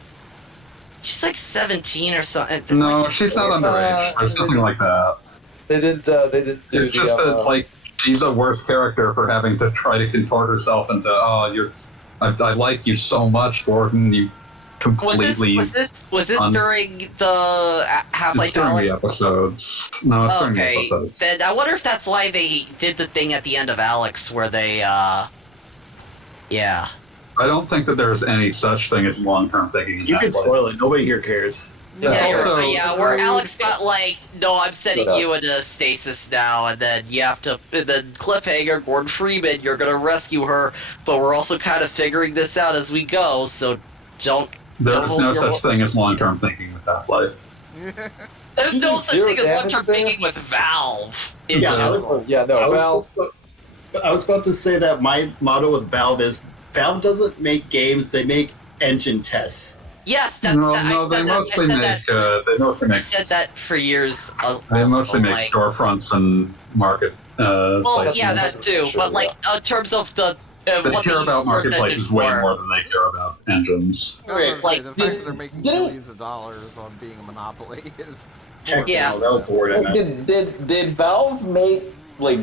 She's like 17 or something. No, she's not underage. There's nothing like that. They didn't do It's just that, like, she's a worse character for having to try to contort herself into, I like you so much, Gordon. You completely... Was this during the Half-Life It's during the Alex? episodes. No, it's during the Okay, episodes. then I wonder if that's why they did the thing at the end of Alex where they, yeah. I don't think that there's any such thing as long-term thinking in You can Half-Life. spoil it. Nobody here cares. Yeah, you're also- right, yeah, where Alex got like, no, I'm setting you into stasis now, and then you have to, and then cliffhanger, Gordon Freeman, you're gonna rescue her, but we're also kind of figuring this out as we go, so don't... There's hold no your- such thing as long-term thinking with Half-Life. There's no such Zero thing as damage long-term there? thinking with Valve. In Yeah, I general. was- Valve. I was about to say that my motto with Valve is Valve doesn't make games; they make engine tests. Yes, They I mostly said that for years. They also, mostly make like- storefronts and market. Well, places. yeah, that too. Sure, But like in terms of the They what care use about the first engine marketplaces way for. more than they care about engines. Like, like, the fact that they're making did- billions of dollars on being a monopoly is... Yeah. No, that was the word I meant. Did Valve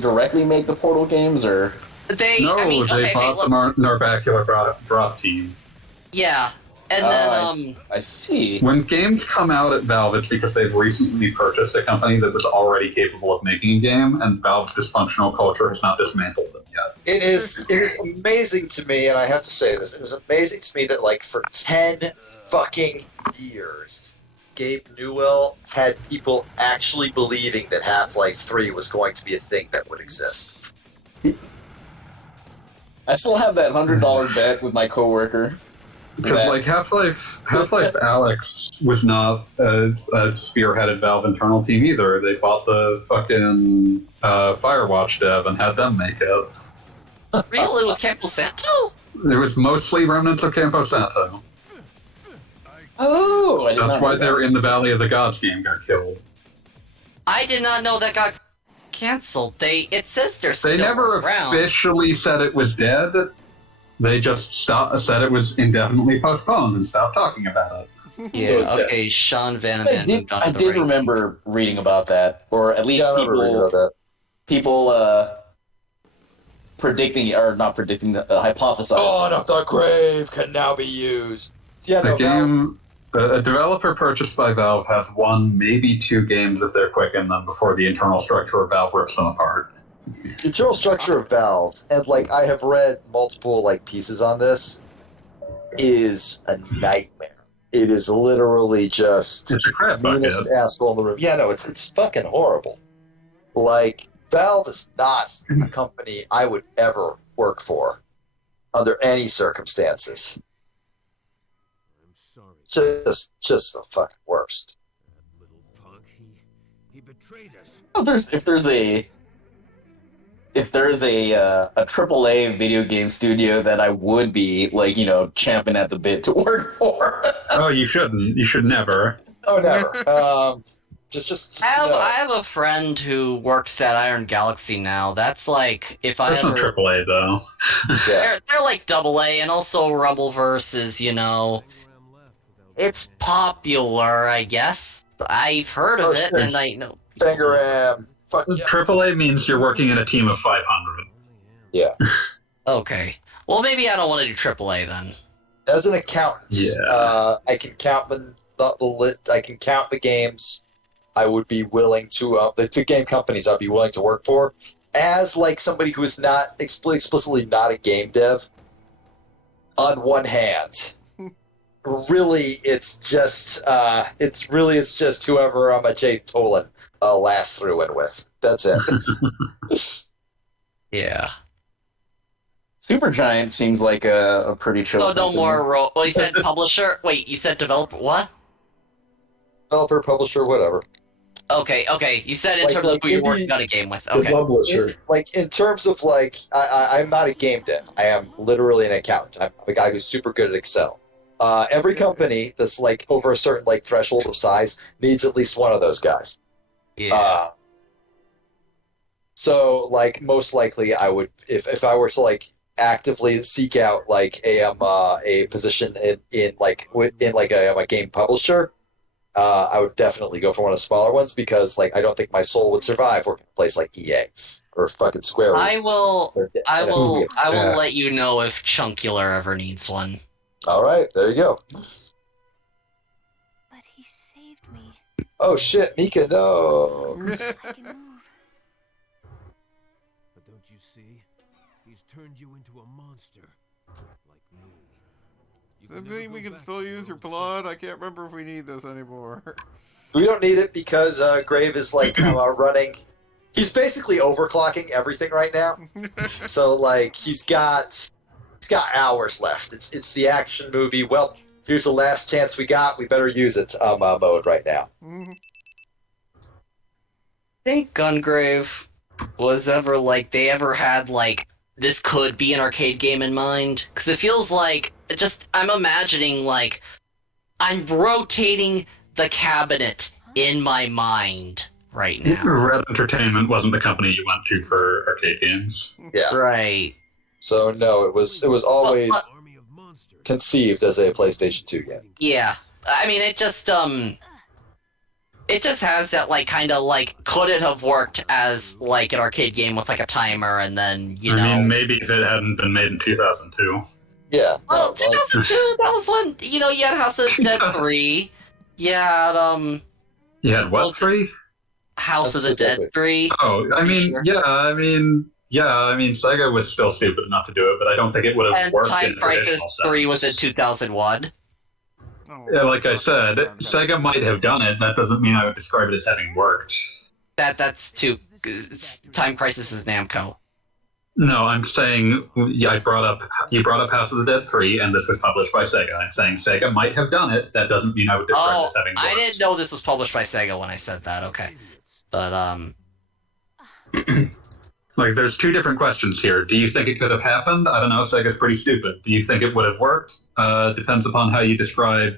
directly make the Portal games, or They, No, I mean, they okay, bought look, the Narvacular drop team. yeah, and then I see. When games come out at Valve, it's because they've recently purchased a company that was already capable of making a game, and Valve's dysfunctional culture has not dismantled them yet. It is amazing to me, and I have to say this, it is amazing to me that, like, for 10 fucking years, Gabe Newell had people actually believing that Half-Life 3 was going to be a thing that would exist. I still have that $100 bet with my coworker. Because that- like Half-Life Alex was not a spearheaded Valve internal team either. They bought the fucking Firewatch dev and had them make it. real, it was Campo Santo. It was mostly remnants of Campo Santo. Oh, I did That's not why know that. they're in the Valley of the Gods game got killed. I did not know that got canceled. It says they're still They never around. officially said it was dead. They just said it was indefinitely postponed and stopped talking about it. Yeah, So is that- okay, Sean Van I Ven did, got I the did right- remember reading about that, or at least Yeah, I remember reading about that. people predicting, or not predicting, hypothesizing. Gungrave can now be used. Yeah, The game, a developer purchased by Valve has one, maybe two games if they're quick in them before the internal structure of Valve rips them apart. The internal structure of Valve, and like I have read multiple like pieces on this, is a nightmare. It is literally just It's a crap bucket. meanest asshole in the room. Yeah, no, it's fucking horrible. Like Valve is not a company I would ever work for under any circumstances. Just the fucking worst. If there's a AAA video game studio that I would be champing at the bit to work for. Oh, you shouldn't. You should never. Oh, never. Just I have a friend who works at Iron Galaxy now. That's like if I There's no ever AAA though. yeah. they're like AA, and also Rumbleverse is it's popular, I guess. I've heard of it, and I know. Fangaram. Fuck yeah. AAA means you're working in a team of 500. Yeah. Okay. Well, maybe I don't want to do AAA then. As an accountant, Yeah. I can count I can count the games I would be willing to the two game companies I'd be willing to work for. As like somebody who is not explicitly not a game dev. On one hand, really, it's just whoever I'm a Jay Tolan last through in with. That's it. Yeah. Supergiant seems like a pretty chill. So no company. more Well, you said publisher. Wait, you said developer. What? Developer, publisher, whatever. Okay. You said in Like- terms of like who you're indie- working on a game with. The Okay. publisher. Like in terms of like, I'm not a game dev. I am literally an accountant. I'm a guy who's super good at Excel. Every company that's like over a certain like threshold of size needs at least one of those guys. Yeah. So like most likely I would if I were to like actively seek out like a position in like a game publisher, I would definitely go for one of the smaller ones because like I don't think my soul would survive working in a place like EA or fucking Square. I will Yeah. let you know if Chunkular ever needs one. All right, there you go. But he saved me. Oh shit, Mika, no. I can move. But don't you see? He's turned you into a monster. Like me. You Does that never mean go we can back still to your use your old self. blood? I can't remember if we need this anymore. We don't need it because Grave is like running. He's basically overclocking everything right now. So like he's got hours left. It's the action movie. Well, here's the last chance we got. We better use it mode right now. Mhm. I think Gungrave was ever like they ever had like this could be an arcade game in mind because it feels like I'm imagining like I'm rotating the cabinet in my mind right now. Red Entertainment wasn't the company you went to for arcade games. Yeah. Right. So no, it was always Army of monsters. conceived as a PlayStation 2 game. Yeah. I mean, it just has that like kind of like could it have worked as like an arcade game with like a timer and then you know. I mean, maybe if it hadn't been made in 2002. Yeah. Well, no, like- 2002. That was when you had House of the Dead 3. You had You had what, was it- 3? House of That's the Dead stupid. 3. Oh, I mean, Sure. I mean, Sega was still stupid enough to do it, but I don't think it would have And worked Time in a Crisis traditional 3 was in sense. 2001. Oh, Yeah, like I said, Sega might have done it. That doesn't mean I would describe it as having worked. That's too. Time Crisis is Namco. No, I'm saying you brought up House of the Dead 3, and this was published by Sega. I'm saying Sega might have done it. That doesn't mean I would describe it Oh, as having worked. I didn't know this was published by Sega when I said that. Okay, but Like, there's two different questions here. Do you think it could have happened? I don't know. Sega's pretty stupid. Do you think it would have worked? Depends upon how you describe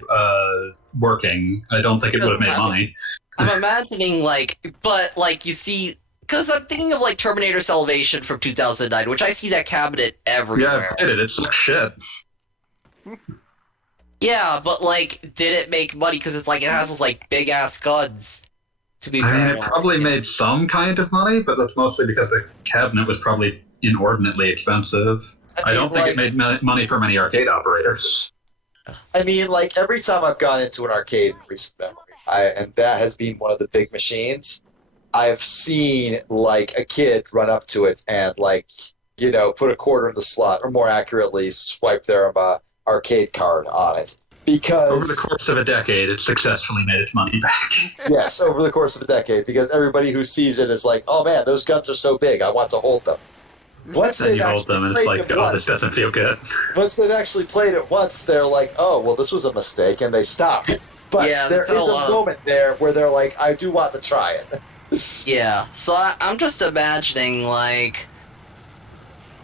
working. I don't think it would have made money. I'm imagining but you see, because I'm thinking of like Terminator Salvation from 2009, which I see that cabinet Yeah, everywhere. I played it. It's like shit. Yeah, but like, did it make money? Because it's like it has those like big ass guns. To be I fair, mean, it probably made some kind of money, but that's mostly because the cabinet was probably inordinately expensive. I don't think it made money for many arcade operators. I mean, like every time I've gone into an arcade in recent memory, and that has been one of the big machines, I've seen like a kid run up to it and like, put a quarter in the slot, or more accurately, swipe their arcade card on it. Because over the course of a decade, it successfully made its money back. Yes, over the course of a decade, because everybody who sees it is like, oh man, those guns are so big, I want to hold them. Once Then they've you hold actually them, and it's played like, it oh, this doesn't feel good. once they've actually played it once, they're like, oh, well, this was a mistake, and they stop. But Yeah, there is a moment there where they're like, I do want to try it. Yeah, so I'm just imagining like.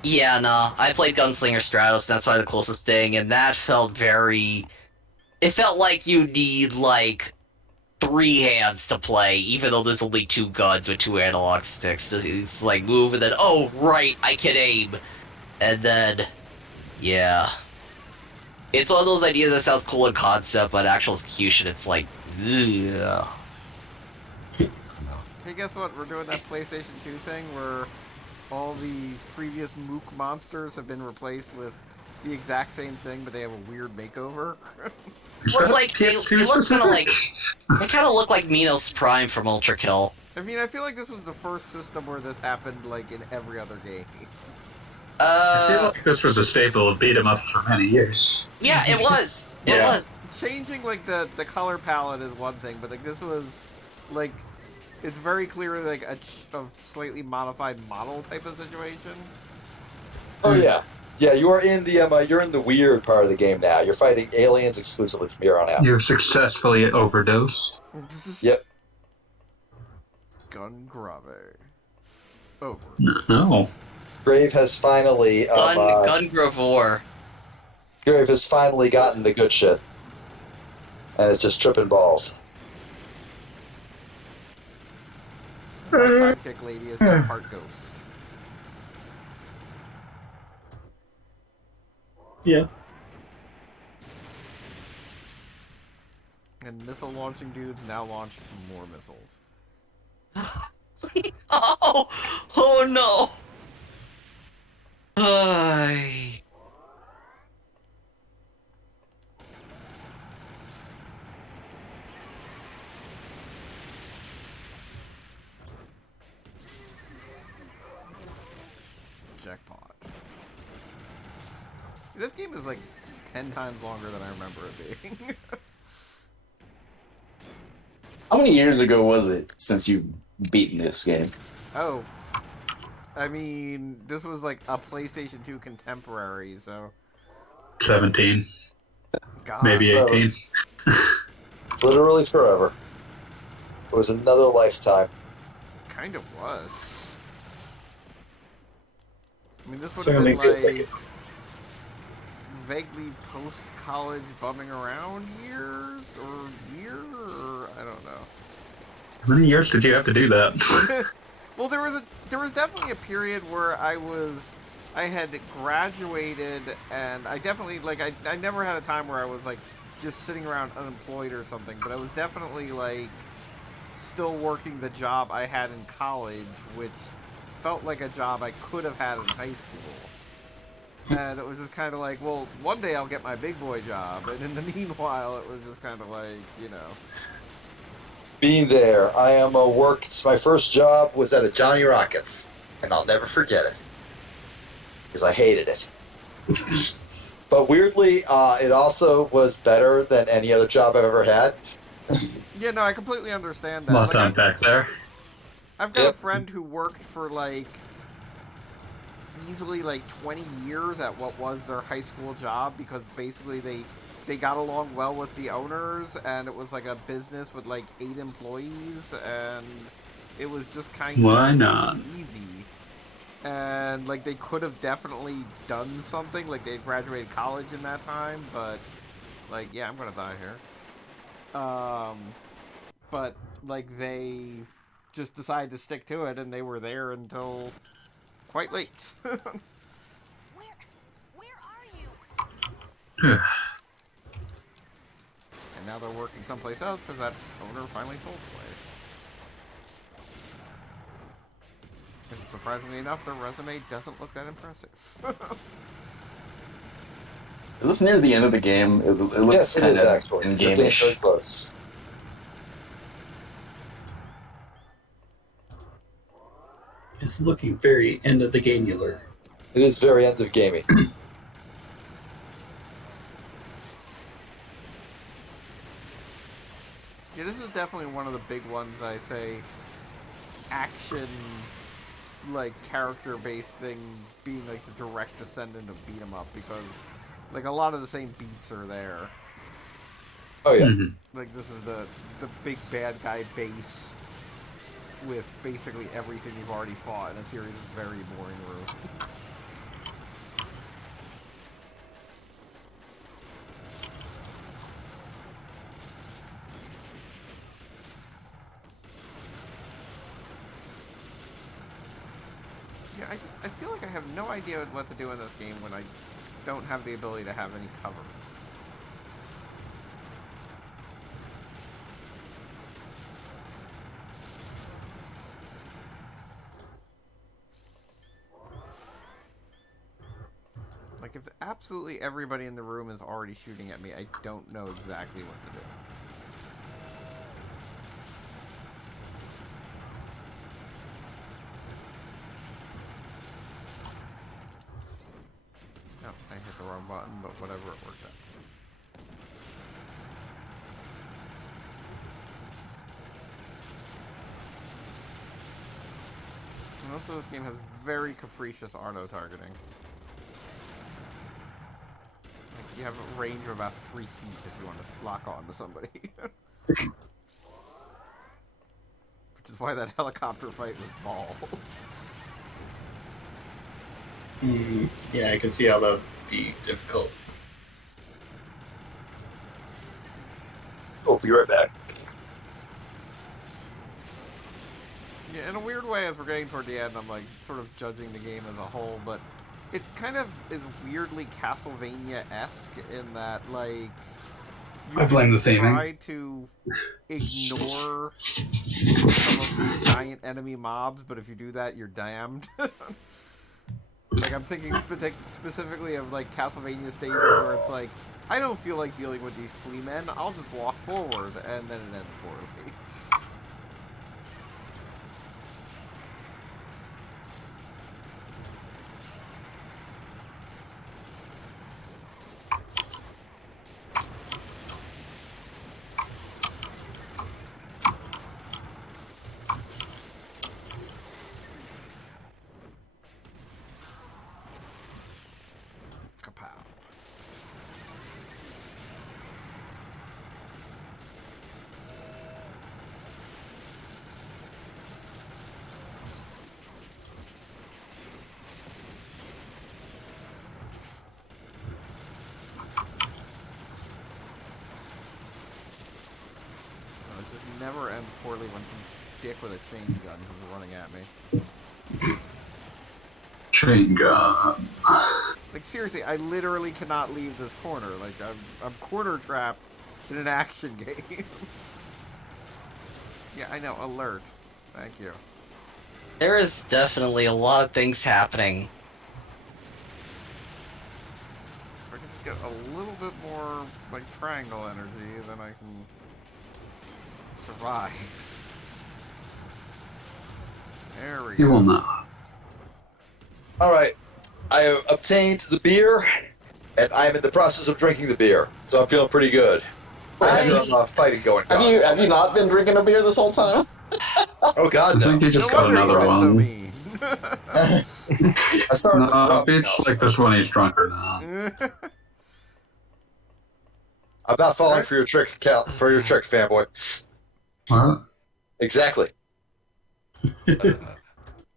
Yeah, no, I played Gunslinger Stratos, and that's probably the closest thing, and that felt very. It felt like you need like 3 hands to play, even though there's only 2 guns with 2 analog sticks. It's like move and then, oh right, I can aim, and then, yeah. It's one of those ideas that sounds cool in concept, but actual execution, it's like, ugh. Hey, guess what? We're doing that PlayStation 2 thing where all the previous Mook monsters have been replaced with the exact same thing, but they have a weird makeover. Well, like, they look kind of like, they kind of look like Minos Prime from Ultra Kill. I mean, I feel like this was the first system where this happened, like, in every other game. I feel like this was a staple of beat 'em ups for many years. Yeah, it was. It Yeah. was. Changing, like, the color palette is one thing, but, like, this was, like, it's very clearly, like, a slightly modified model type of situation. Oh yeah, yeah. You are in the weird part of the game now. You're fighting aliens exclusively from here on out. You've successfully overdosed. Yep. Gungrave. Over. No. Grave has finally Gungravore. Gungrave has finally gotten the good shit. And it's just tripping balls. My sidekick lady is the heart ghost. Yeah. And missile launching dudes now launch more missiles. Oh no! Ay. Jackpot. This game is like 10 times longer than I remember it being. How many years ago was it since you've beaten this game? Oh. I mean, this was like a PlayStation 2 contemporary, so... 17. God. Maybe 18. Literally forever. It was another lifetime. Kind of was. I mean, this would have Certainly been feels like... like it. vaguely post-college bumming around years? Or I don't know. How many years did you have to do that? Well, there was definitely a period where I had graduated, and I definitely, like, I never had a time where I was, like, just sitting around unemployed or something, but I was definitely, like, still working the job I had in college, which felt like a job I could have had in high school. And it was just kind of like, well, one day I'll get my big boy job, and in the meanwhile, it was just kind of like, you know... Being there, my first job was at a Johnny Rockets, and I'll never forget it. Because I hated it. But weirdly, it also was better than any other job I've ever had. Yeah, no, I completely understand that. A lot of time back there. I've got a friend who worked for, like, easily, like, 20 years at what was their high school job, because basically they got along well with the owners, and it was like a business with like 8 employees, and it was just kind of Why not? easy. And like they could have definitely done something, like they graduated college in that time, but like, yeah, I'm gonna die here. But like they just decided to stick to it, and they were there until quite late. Where are you? And now they're working someplace else because that owner finally sold the place. And surprisingly enough, their resume doesn't look that impressive. Is this near the end of the game? It looks kind of in-game-ish. Very close. It's looking very end of the gamular. It is very end of gaming. Yeah, this is definitely one of the big ones, I say, action, like, character-based thing being, like, the direct descendant of beat 'em up, because, like, a lot of the same beats are there. Oh, yeah. Like, this is the big bad guy base with basically everything you've already fought in a series of very boring rooms. Yeah, I feel like I have no idea what to do in this game when I don't have the ability to have any cover. Like, if absolutely everybody in the room is already shooting at me, I don't know exactly what to do. Oh, I hit the wrong button, but whatever, it worked out. Most of this game has very capricious auto-targeting. Like, you have a range of about 3 feet if you want to lock on to somebody. Which is why that helicopter fight was balls. Yeah, I can see how that would be difficult. be right back. Yeah, in a weird way, as we're getting toward the end, I'm like sort of judging the game as a whole, but it kind of is weirdly Castlevania-esque in that, like, you I blame the try theming. to ignore some of the giant enemy mobs, but if you do that, you're damned. Like, I'm thinking specifically of, like, Castlevania stages where it's like, I don't feel like dealing with these flea men, I'll just walk forward, and then it ends poorly. Kapow. It just never ends poorly when some dick with a chain gun comes running at me. Chain gun. Like, seriously, I literally cannot leave this corner. Like, I'm corner trapped in an action game. Yeah, I know. Alert. Thank you. There is definitely a lot of things happening. If I can just get a little bit more, like, triangle energy, then I can survive. There we go. You will not. All right, I have obtained the beer, and I'm in the process of drinking the beer, so I'm feeling pretty good. I have fighting going on. Have you not been drinking a beer this whole time? Oh God, I no! think you just No got wonder another he's been so one. mean. I started with No, rum, it's like this one he's drunk or not. I'm not falling for your trick, for your trick, fanboy. What? Exactly.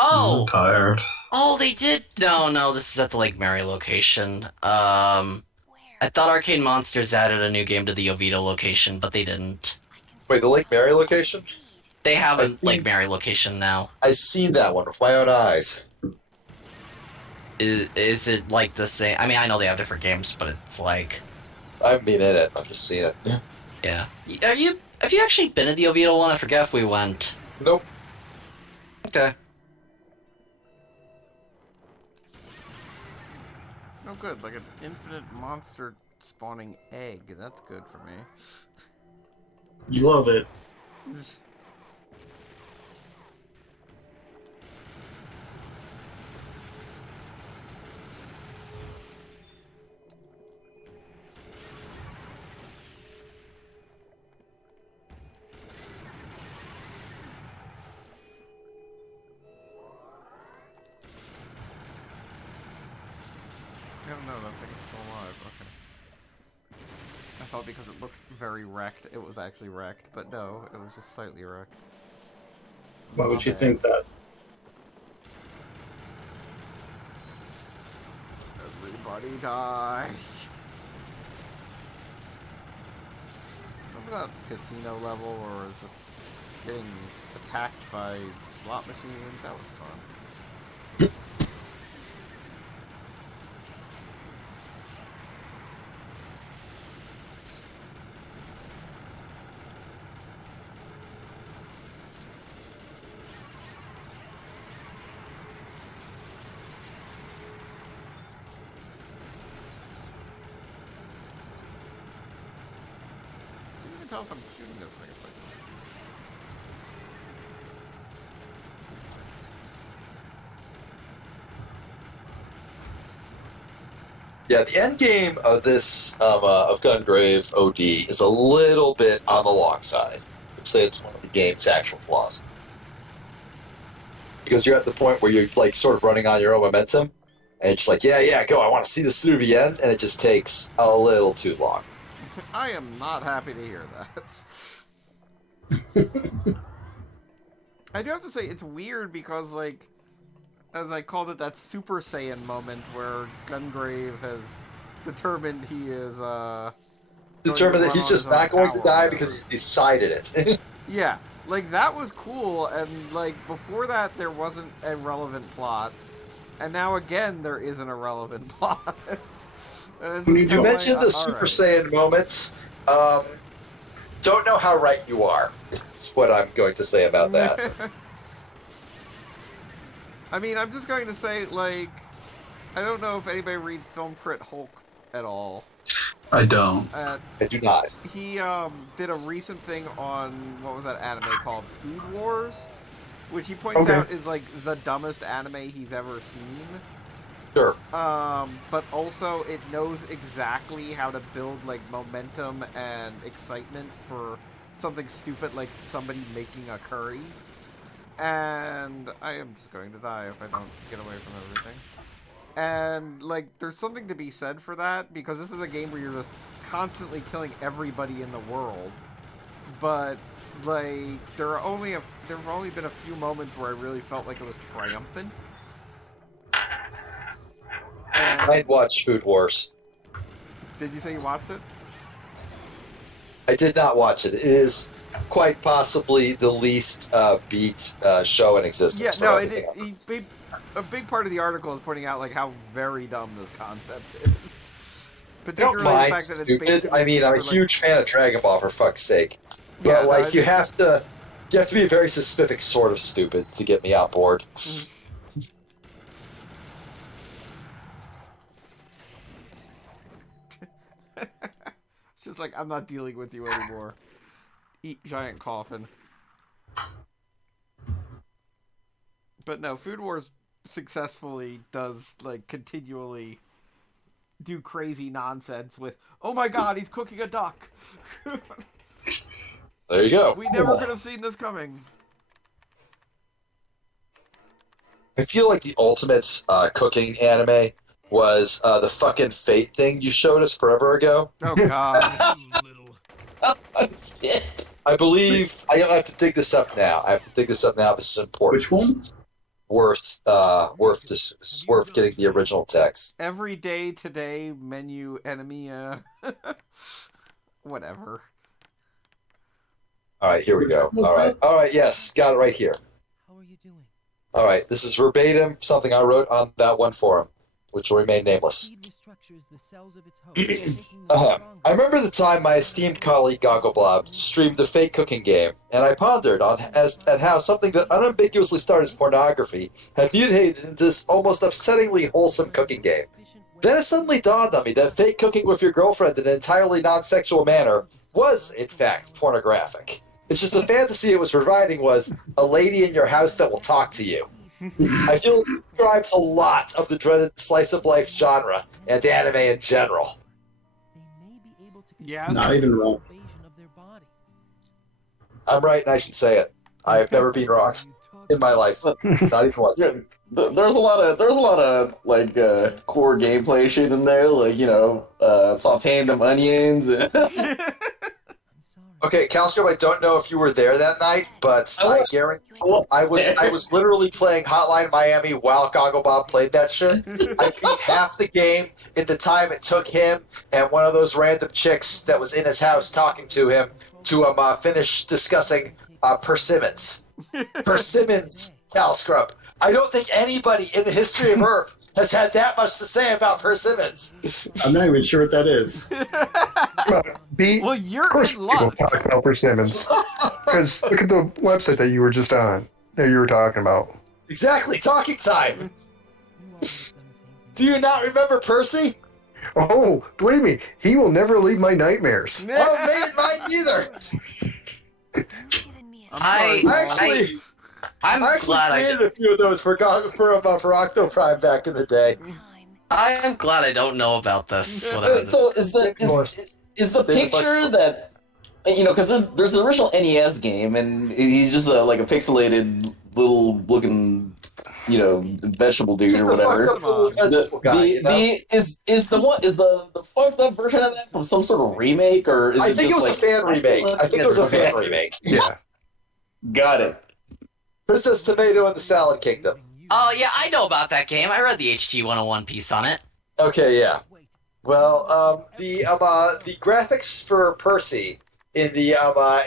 Oh! I'm tired. Oh, they did. No, this is at the Lake Mary location. I thought Arcade Monsters added a new game to the Oviedo location, but they didn't. Wait, the Lake Mary location? They have a Lake Mary location now. I've seen that one with my own eyes. Is it like the same? I mean, I know they have different games, but it's like. I haven't been in it. I've just seen it. Yeah. Have you actually been to the Oviedo one? I forget if we went. Nope. Okay. Oh, good. Like an infinite monster spawning egg. That's good for me. You love it. Oh no, that thing is still alive. Okay. I thought because it looked very wrecked, it was actually wrecked, but no, it was just slightly wrecked. Why would you think that? Everybody die. Remember that casino level where it was just getting attacked by slot machines? That was fun. Tell if I'm shooting this thing. Yeah, the end game of this of Gungrave OD is a little bit on the long side. I'd say it's one of the game's actual flaws because you're at the point where you're like sort of running on your own momentum, and it's just like, yeah, go. I want to see this through the end, and it just takes a little too long. I am not happy to hear that. I do have to say, it's weird because, like, as I called it, that Super Saiyan moment where Gungrave has determined he is, determined that he's just not going to die because he's decided it. Yeah, like that was cool, and like before that there wasn't a relevant plot, and now again there isn't a relevant plot. You mentioned the Super Saiyan moments. Don't know how right you are. That's what I'm going to say about that. I mean, I'm just going to say, like, I don't know if anybody reads Film Crit Hulk at all. I don't. I do not. He did a recent thing on, what was that anime called? Food Wars? Which he points out is, like, the dumbest anime he's ever seen. Sure. But also it knows exactly how to build, like, momentum and excitement for something stupid like somebody making a curry. And I am just going to die if I don't get away from everything. And, like, there's something to be said for that, because this is a game where you're just constantly killing everybody in the world. But, like, there have only been a few moments where I really felt like it was triumphant. And I'd watch Food Wars. did you say you watched it? I did not watch it. It is quite possibly the least beat show in existence. Yeah, for no, everything. a big part of the article is pointing out, like, how very dumb this concept is. I don't mind stupid. I mean, I'm a huge fan of Dragon Ball, for fuck's sake. But, Yeah, like, you have to be a very specific sort of stupid to get me on board. It's just like, I'm not dealing with you anymore. Eat giant coffin. But no, Food Wars successfully does, like, continually do crazy nonsense with, oh my god, he's cooking a duck. There you go. We never could have seen this coming. I feel like the ultimate cooking anime was the fucking Fate thing you showed us forever ago. Oh god. I believe I have to dig this up now. This is important. Which one? This is worth getting the original text. Every day today menu enemy whatever. All right, here we go. All right, yes, got it right here. How are you doing? All right, this is verbatim something I wrote on that one forum, which will remain nameless. I remember the time my esteemed colleague Goggleblob streamed the fake cooking game, and I pondered at how something that unambiguously started as pornography had mutated into this almost upsettingly wholesome cooking game. Then it suddenly dawned on me that fake cooking with your girlfriend in an entirely non-sexual manner was, in fact, pornographic. It's just the fantasy it was providing was a lady in your house that will talk to you. I feel it describes a lot of the dreaded slice of life genre and anime in general. Yeah. Not even wrong. I'm right, and I should say it. I have never been wrong in my life. Not even once. Yeah, there's a lot of like core gameplay shit in there, like sauteing them onions. Okay, Calscope, I don't know if you were there that night, but I guarantee I was literally playing Hotline Miami while Gogglebob played that shit. I beat half the game in the time it took him and one of those random chicks that was in his house talking to him to finish discussing Persimmons. Persimmons, Calscrub. I don't think anybody in the history of Earth has had that much to say about Persimmons. I'm not even sure what that is. Well, you're of course in people luck. talk about persimmons. Because look at the website that you were just on. That you were talking about. Exactly, talking time. Do you not remember Percy? Oh, believe me, he will never leave my nightmares. Oh, man, mine neither. I'm I actually glad created a few of those for Octoprime back in the day. I am glad I don't know about this. So is the picture that because there's the original NES game and he's just like a pixelated little looking vegetable dude or whatever. Is the fucked up version of that from some sort of remake or is I think it was a fan remake. I think it was a fan remake. Yeah. Got it. Princess Tomato and the Salad Kingdom. Oh yeah, I know about that game. I read the HG 101 piece on it. Okay, yeah. Well, the graphics for Percy in the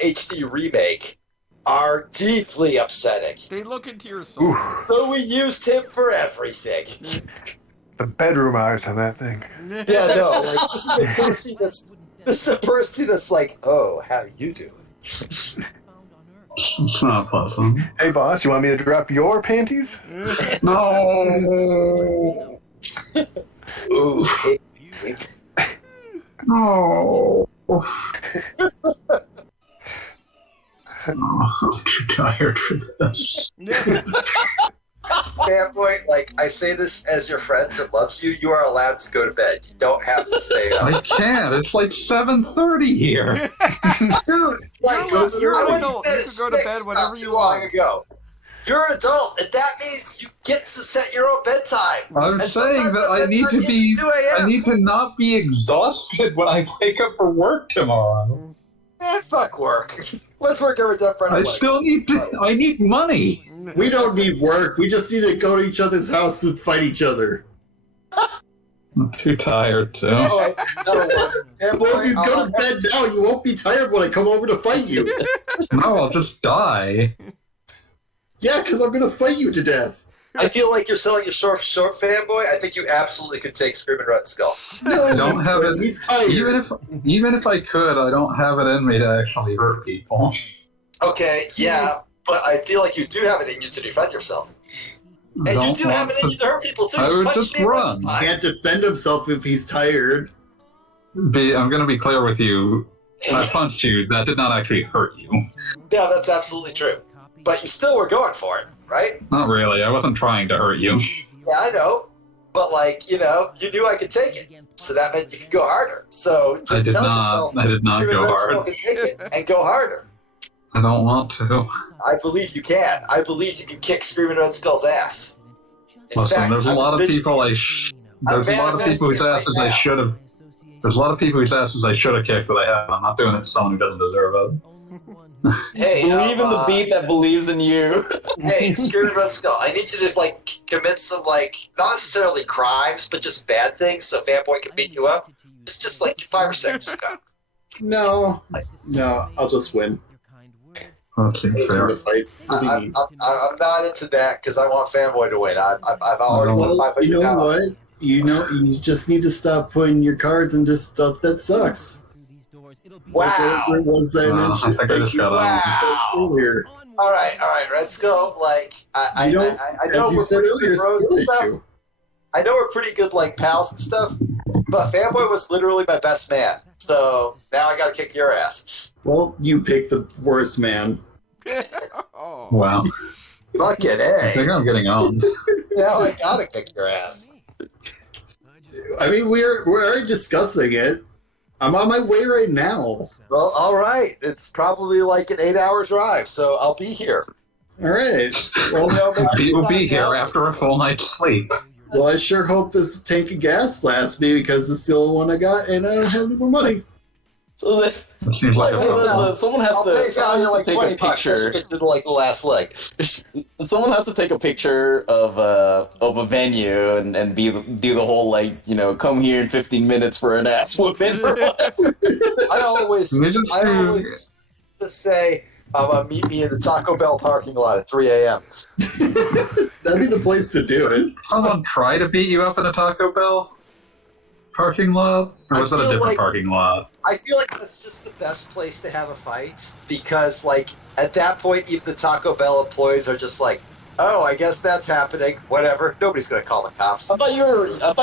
HD remake are deeply upsetting. They look into your soul. So we used him for everything. The bedroom eyes on that thing. Yeah, no, like this is a Percy that's like, oh, how you doing? It's not pleasant. Hey, boss, you want me to drop your panties? No. Ooh, hey, No. I'm too tired for this. Fanboy, like, I say this as your friend that loves you, you are allowed to go to bed. You don't have to stay up. I can't. It's like 7:30 here. Dude, like, You're I an went adult. to bed You at can go to 6 bed whenever not you too long want. ago. You're an adult, and that means you get to set your own bedtime. I'm And saying sometimes that I need to bedtime be. is 2 a.m. I need to not be exhausted when I wake up for work tomorrow. Fuck work. Let's work every day for I still need to. I need money. We don't need work. We just need to go to each other's house and fight each other. I'm too tired to. Well, if you go to bed now, you won't be tired when I come over to fight you. No, I'll just die. Yeah, because I'm going to fight you to death. I feel like you're selling your short Fanboy. I think you absolutely could take Screaming Red Skull. No, I don't have it. He's tired. Even if I could, I don't have it in me to actually hurt people. Okay, yeah, but I feel like you do have it in you to defend yourself. And you do have it in you to hurt people too. I You would punched just me a bunch run. of He times. can't defend himself if he's tired. I'm going to be clear with you. I punched you. That did not actually hurt you. Yeah, that's absolutely true. But you still were going for it, right? Not really. I wasn't trying to hurt you. Yeah, I know. But, like, you know, you knew I could take it. So that meant you could go harder. So just tell yourself, I did not Screaming go Red Skull hard. can take it and go harder. I don't want to. I believe you can. I believe you can kick Screaming Red Skull's ass. In Listen, fact, there's a I'm lot of envisioning- people There's a lot of people whose manifesting it asses right I now. should have. There's a lot of people whose asses I should have kicked, but I haven't. I'm not doing it to someone who doesn't deserve it. Hey, Believe in the beat that believes in you. Hey, Screaming Red Skull, I need you to, like, commit some, like, not necessarily crimes, but just bad things so Fanboy can beat you up. It's just, like, 5 or 6. No, I'll just win. That seems Just fair. want to fight. I'm not into that because I want Fanboy to win. I've already won Well, you know $500. what? You just need to stop putting your cards into stuff that sucks. Wow. Like, was that I think I just got on. earlier. All right, Red Skull. Like, I You know as you we're said pretty earlier, good bros and skill stuff. issue. I know we're pretty good, like, pals and stuff, but Fanboy was literally my best man. So now I gotta kick your ass. Well, you picked the worst man. Oh. Wow. Fucking I A. think I'm getting on. Now I gotta kick your ass. I mean, we're already discussing it. I'm on my way right now. Well, all right. It's probably like an 8-hour drive, so I'll be here. All right. Well, We'll be here after a full night's sleep. well, I sure hope this tank of gas lasts me because it's the only one I got, and I don't have any more money. So It seems like a problem. someone has I'll pay to you like take 20 a bucks just to picture. get to like the last leg. Someone has to take a picture of a venue and do the whole, like, you know, come here in 15 minutes for an ass whooping. I always just say, meet me in the Taco Bell parking lot at 3 a.m. That'd be the place to do it. Someone try to beat you up in a Taco Bell parking lot? Or was I it a feel different like- parking lot? I feel like that's just the best place to have a fight because, like, at that point, even the Taco Bell employees are just like, "Oh, I guess that's happening. Whatever. Nobody's gonna call the cops." I thought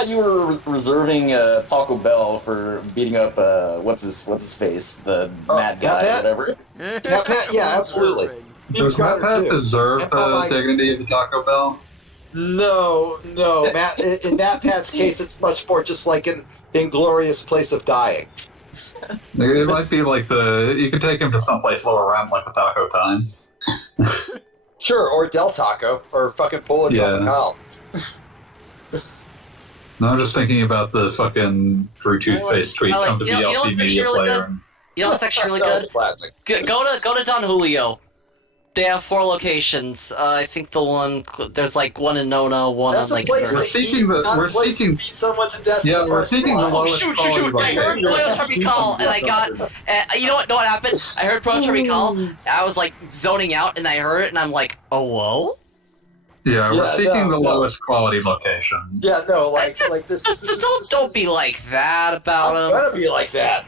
you were reserving Taco Bell for beating up what's his face, the Matt guy, Pat? whatever. Yeah, absolutely. Does Matt Pat deserve the dignity of the Taco Bell? No, Matt. In Matt Pat's case, it's much more just like an inglorious place of dying. It might be like you could take him to someplace lower around, like the Taco Time. Sure, or Del Taco, or fucking Polo Tropical. No, I'm just thinking about the fucking Drew Toothpaste tweet. Come to VLC Media Player. You know what's actually really That good? was classic. Go to Don Julio. They have 4 locations. I think there's like one in Nona, one That's on a like. place We're to seeking eat, the- not we're a place seeking- to beat someone to death. Yeah, in the we're parking seeking the lot. lowest Shoot! quality I heard location. Pro Traffic Call, and I got. You know what happened? I heard Pro Traffic Call. I was like zoning out, and I heard it, and I'm like, oh whoa. Yeah, we're Yeah, seeking no, the no. lowest quality location. Yeah, no, like this. Don't be like that about I'm him. gonna be like that.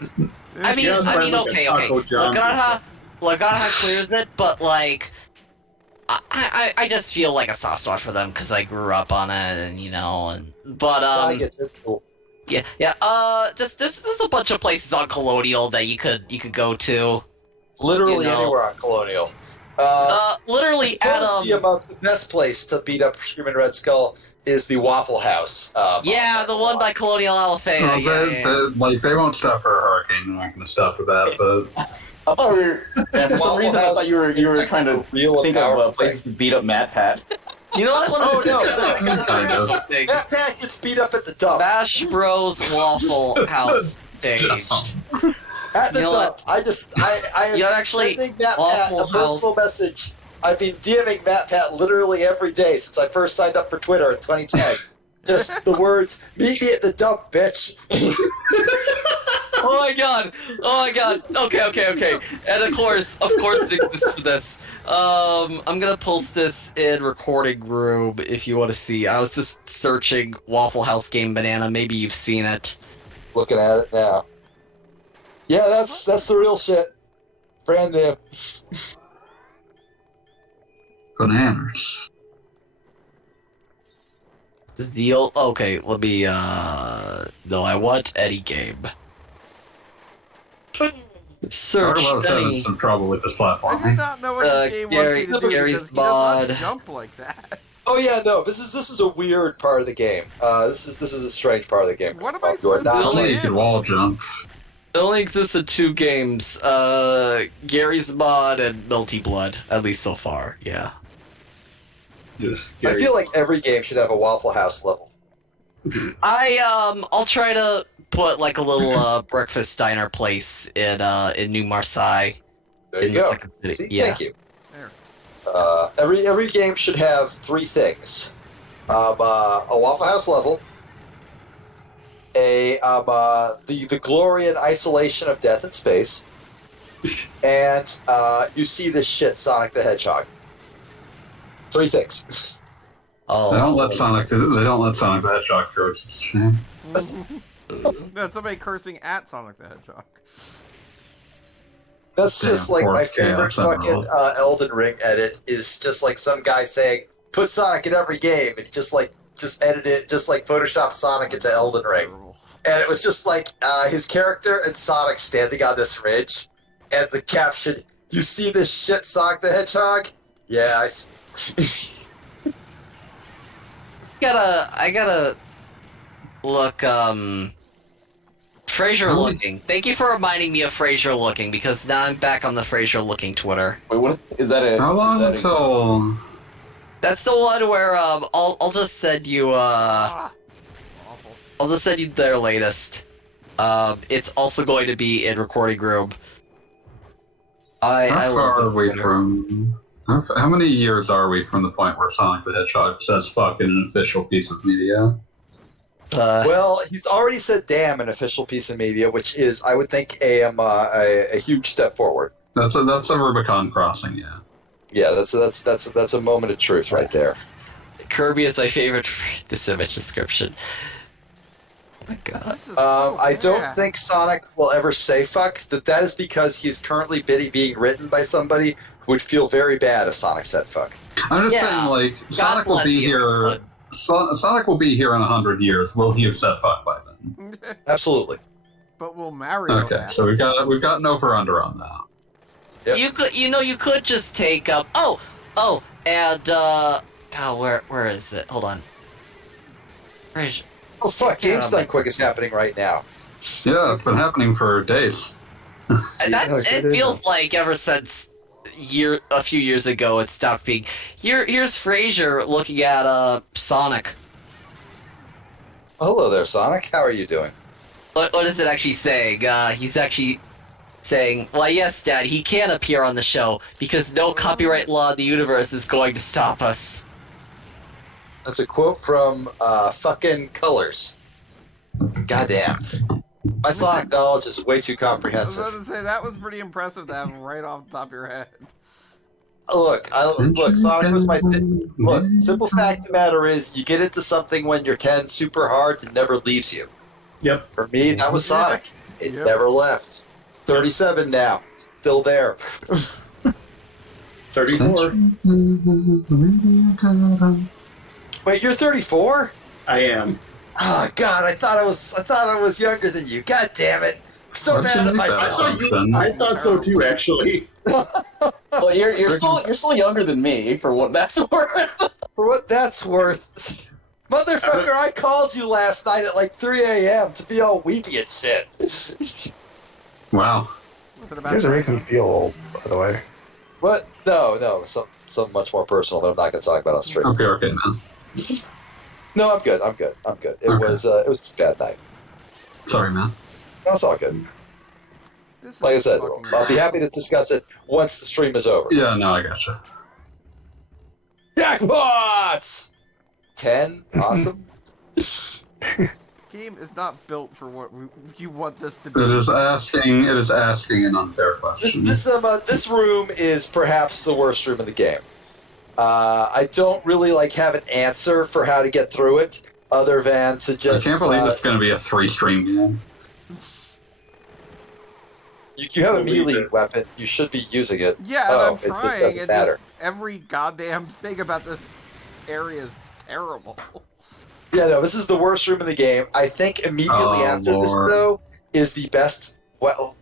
I mean, Yeah, okay. Taco John's Lagranha clears it, but like, I just feel like a soft spot for them because I grew up on it, and but I get it. Cool. yeah. Just there's a bunch of places on Colonial that you could go to. Literally anywhere on Colonial. Literally I at suppose the best place to beat up Human Red Skull is the Waffle House. the one by Colonial Alafea. They won't stop for a hurricane. They're not going to stop for that. But I thought we were. Yeah, for some Waffle reason, I House thought you were is trying to real think powerful of places to beat up Matt Pat. You know what I want to kind of. That Pat gets beat up at the dump. Bash Bros Waffle House stage. At the You know dump. I am You know, actually, sending Matt Pat Waffle a personal message. I've been DMing Matt Pat literally every day since I first signed up for Twitter in 2010. Just the words, meet me at the dump, bitch. Oh my god! Okay. And of course it exists for this. I'm gonna post this in recording room if you want to see. I was just searching Waffle House Game Banana. Maybe you've seen it. Looking at it now. Yeah, that's the real shit. Brand new. Bananas. Okay, let me no, I want any game. Search Carlos having any. some trouble with this I platform. do not know what this game wants me to do Gary's because he does mod. not jump like that. Oh yeah, no. This is a weird part of the game. This is a strange part of the game. What am I You are supposed to not do? Only you Yeah. can wall jump. It only exists in 2 games. Gary's Mod and Melty Blood, at least so far. Yeah. I feel like every game should have a Waffle House level. I'll try to put like a little breakfast diner place in New Marseille. There you in the go. second city. See, Yeah. thank you. There. Every game should have 3 things: a Waffle House level, the glory and isolation of death in space, and you see this shit, Sonic the Hedgehog. 3 things. Oh. They don't let Sonic the Hedgehog go. It's a shame. No, somebody cursing at Sonic the Hedgehog. That's Damn, just like poor my favorite Chaos fucking Emerald. Elden Ring edit is just like some guy saying, "Put Sonic in every game," and he just edit it, just like Photoshop Sonic into Elden Ring. And it was just like his character and Sonic standing on this ridge, and the caption, "You see this shit, Sonic the Hedgehog?" Yeah, I see. I gotta look, Fraser looking. Thank you for reminding me of Fraser looking, because now I'm back on the Fraser looking Twitter. Wait, what is that? How long until? That's the one where I'll just send you I'll just send you their latest. It's also going to be in recording room. I How love far that are we Twitter. from? How many years are we from the point where Sonic the Hedgehog says "fuck" in an official piece of media? Well, he's already said "damn" an official piece of media, which is, I would think, a huge step forward. That's a Rubicon crossing, yeah. Yeah, that's a moment of truth right there. Kirby is my favorite. This image description. Oh my god. This is so I don't bad. think Sonic will ever say "fuck." That is because he's currently being written by somebody who would feel very bad if Sonic said "fuck." I'm just Yeah. saying, like, God Sonic will bless be you, here. but- Sonic will be here in 100 years. Will he have said "fuck" by then? Absolutely. But will Mario Okay, have? so we've got an over under on that. Yep. You could just take and where is it? Hold on. Where's Oh fuck! Yeah, Games Done Quick is happening right now. Yeah, it's been happening for days. And it feels like ever since a few years ago it stopped being. Here's Fraser looking at Sonic. Oh, hello there, Sonic. How are you doing? What is it actually saying? He's actually saying, "Why, yes, Dad, he can appear on the show because no copyright law in the universe is going to stop us." That's a quote from fucking Colors. Goddamn. My Sonic knowledge is way too I was comprehensive. about to say, that was pretty impressive to have right off the top of your head. Look, Sonic was my look. Simple fact of the matter is, you get into something when you're 10 super hard, it never leaves you. Yep. For me, that was Sonic. It Yep. never left. 37 now, still there. 34. Wait, you're 34? I am. Oh God, I thought I was younger than you. God damn it! I'm so mad at myself. I thought so too, actually. Well, you're still younger than me for what that's worth. For what that's worth. Motherfucker, I called you last night at like 3 a.m. to be all weepy and shit. Wow. You guys are making me feel old, by the way. What? No, something much more personal that I'm not going to talk about on stream. Okay, man. No, I'm good. It was just a bad night. Sorry, man. That's all good. Like I said, I'll be happy to discuss it once the stream is over. Yeah, no, I gotcha. Jackpots! 10? Awesome. Game is not built for what you want this to be. It is asking an unfair question. This room is perhaps the worst room in the game. I don't really have an answer for how to get through it, other than to just. I can't believe it's going to be a 3-stream game. You have a melee weapon. You should be using it. Yeah, and I'm trying. It doesn't matter. Every goddamn thing about this area is terrible. Yeah, no, this is the worst room in the game. I think immediately after this, though, is the best. Well,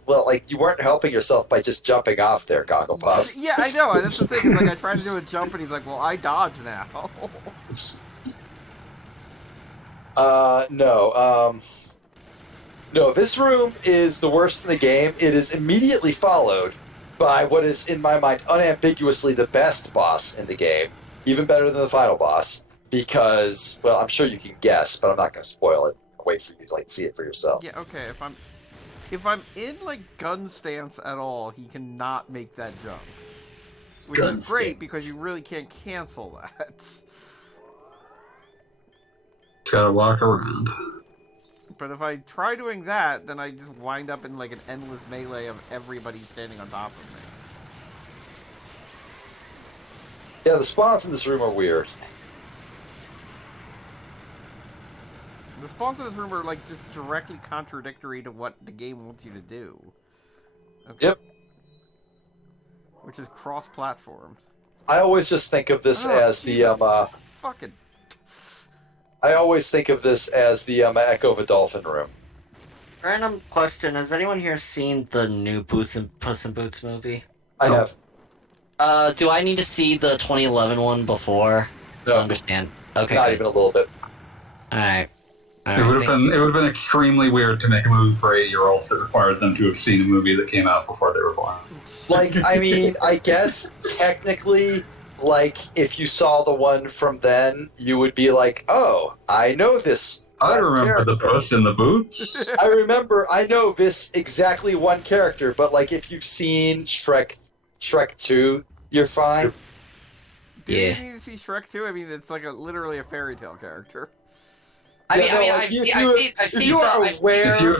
you weren't helping yourself by just jumping off there, Goggle Puff. Yeah, I know. That's the thing. Is I tried to do a jump, and he's like, "Well, I dodge now." No, this room is the worst in the game. It is immediately followed by what is, in my mind, unambiguously the best boss in the game. Even better than the final boss. Because, well, I'm sure you can guess, but I'm not going to spoil it. I'll wait for you to see it for yourself. Yeah, okay. If I'm in gun stance at all, he cannot make that jump. Which is great because you really can't cancel that. Gotta walk around. But if I try doing that, then I just wind up in an endless melee of everybody standing on top of me. Yeah, the spawns in this room are weird. The spawns in this room are just directly contradictory to what the game wants you to do. Okay. Yep. Which is cross-platforms. I always just think of this as the Fucking. I always think of this as the Echo of a Dolphin room. Random question: has anyone here seen the new Puss in Boots movie? I have. Do I need to see the 2011 one before to understand? Okay. Not even a little bit. Alright. It would have been extremely weird to make a movie for 8-year-olds that required them to have seen a movie that came out before they were born. I mean, I guess technically, if you saw the one from then, you would be like, oh, I know this. I remember the Puss in the Boots. I know this exactly one character, but if you've seen Shrek 2, you're fine. Do you need to see Shrek 2? I mean, it's literally a fairy tale character. I've seen If you have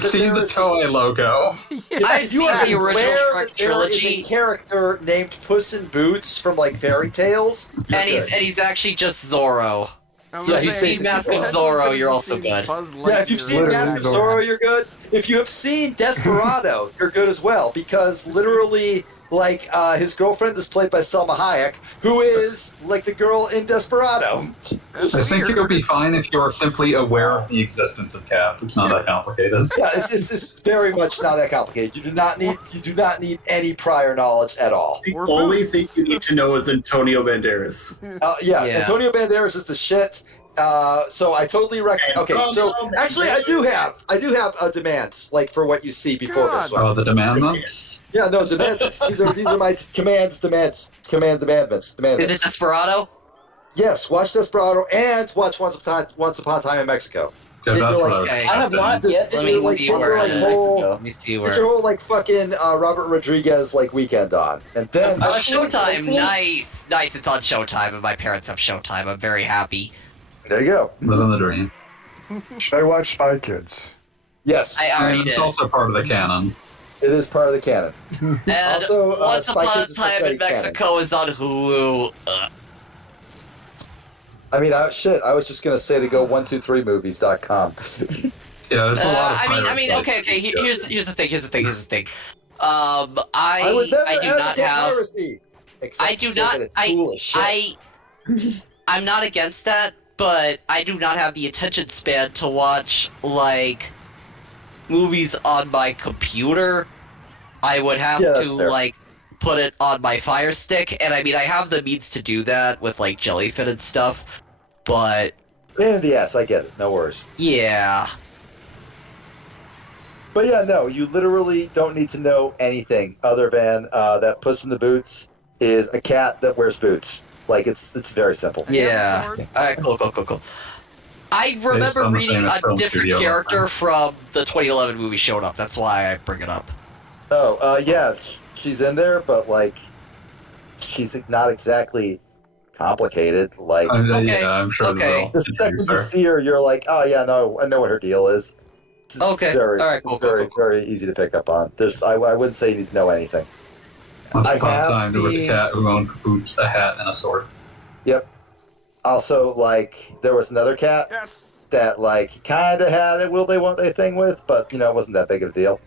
seen the Toei logo. I've seen the original Shrek there is a trilogy, character named Puss in Boots from fairy tales, and he's actually just Zorro. So if you've seen Mask of Zorro, you're also good. Yeah, if you've seen Mask of Zorro, you're good. If you have seen Desperado, you're good as well, because literally, his girlfriend is played by Selma Hayek, who is, the girl in Desperado. I think it would be fine if you are simply aware of the existence of cats. It's not that complicated. Yeah, it's very much not that complicated. You do not need any prior knowledge at all. The only thing you need to know is Antonio Banderas. Antonio Banderas is the shit. So I totally recommend. Okay, so actually, I do have demands for what you see before this one. Oh, the demandments. Yeah, no, demandments. These are my commandments. Is it Desperado? Yes, watch Desperado and watch Once Upon a Time in Mexico. Yeah, Get that's your, what like, I was I have not Just yet Let get me your, like, see get where your, like, it is. whole, Let me see get where. your whole, like, fucking Robert Rodriguez, like, weekend on. And then... On I've seen it, I've Showtime, seen it. nice. It's on Showtime, and my parents have Showtime. I'm very happy. There you go. living the dream. Should I watch Spy Kids? Yes, I I already mean, it's did. also part of the canon. it is part of the canon. And Also, Once Spy Upon a Kids is Time in pathetic canon. Mexico is on Hulu. I mean, I was just gonna say to go 123movies.com. Yeah, there's a lot of I pirate mean, sites okay. that you can go Here's to. the thing. I would never I do not advocate have. piracy. Except I to do say not. that it's cool as shit. I'm not against that, but I do not have the attention span to watch like movies on my computer. I would have Yeah, to that's fair. like put it on my Fire Stick, and I mean I have the means to do that with like Jellyfin and stuff, but Pain in the ass, I get it. No worries. yeah. But yeah, no, you literally don't need to know anything other than that Puss in the Boots is a cat that wears boots. Like, it's very simple. Yeah. Alright, cool. I remember on the reading famous a film different studio, character from the 2011 movie showed up. That's why I bring it up. Oh, yeah, she's in there, but, like, she's not exactly complicated. Like, Okay, yeah, I'm sure okay. the second you see her, you're like, oh, yeah, no, I know what her deal is. It's Okay, very, alright, cool. very easy to pick up on. I wouldn't say you need to know anything. Once I upon a have time, there was a seen- cat who owned boots, a hat, and a sword. Yep. Also, like, there was another cat Yes. that, like, kind of had a will they, won't they thing with, but, you know, it wasn't that big of a deal.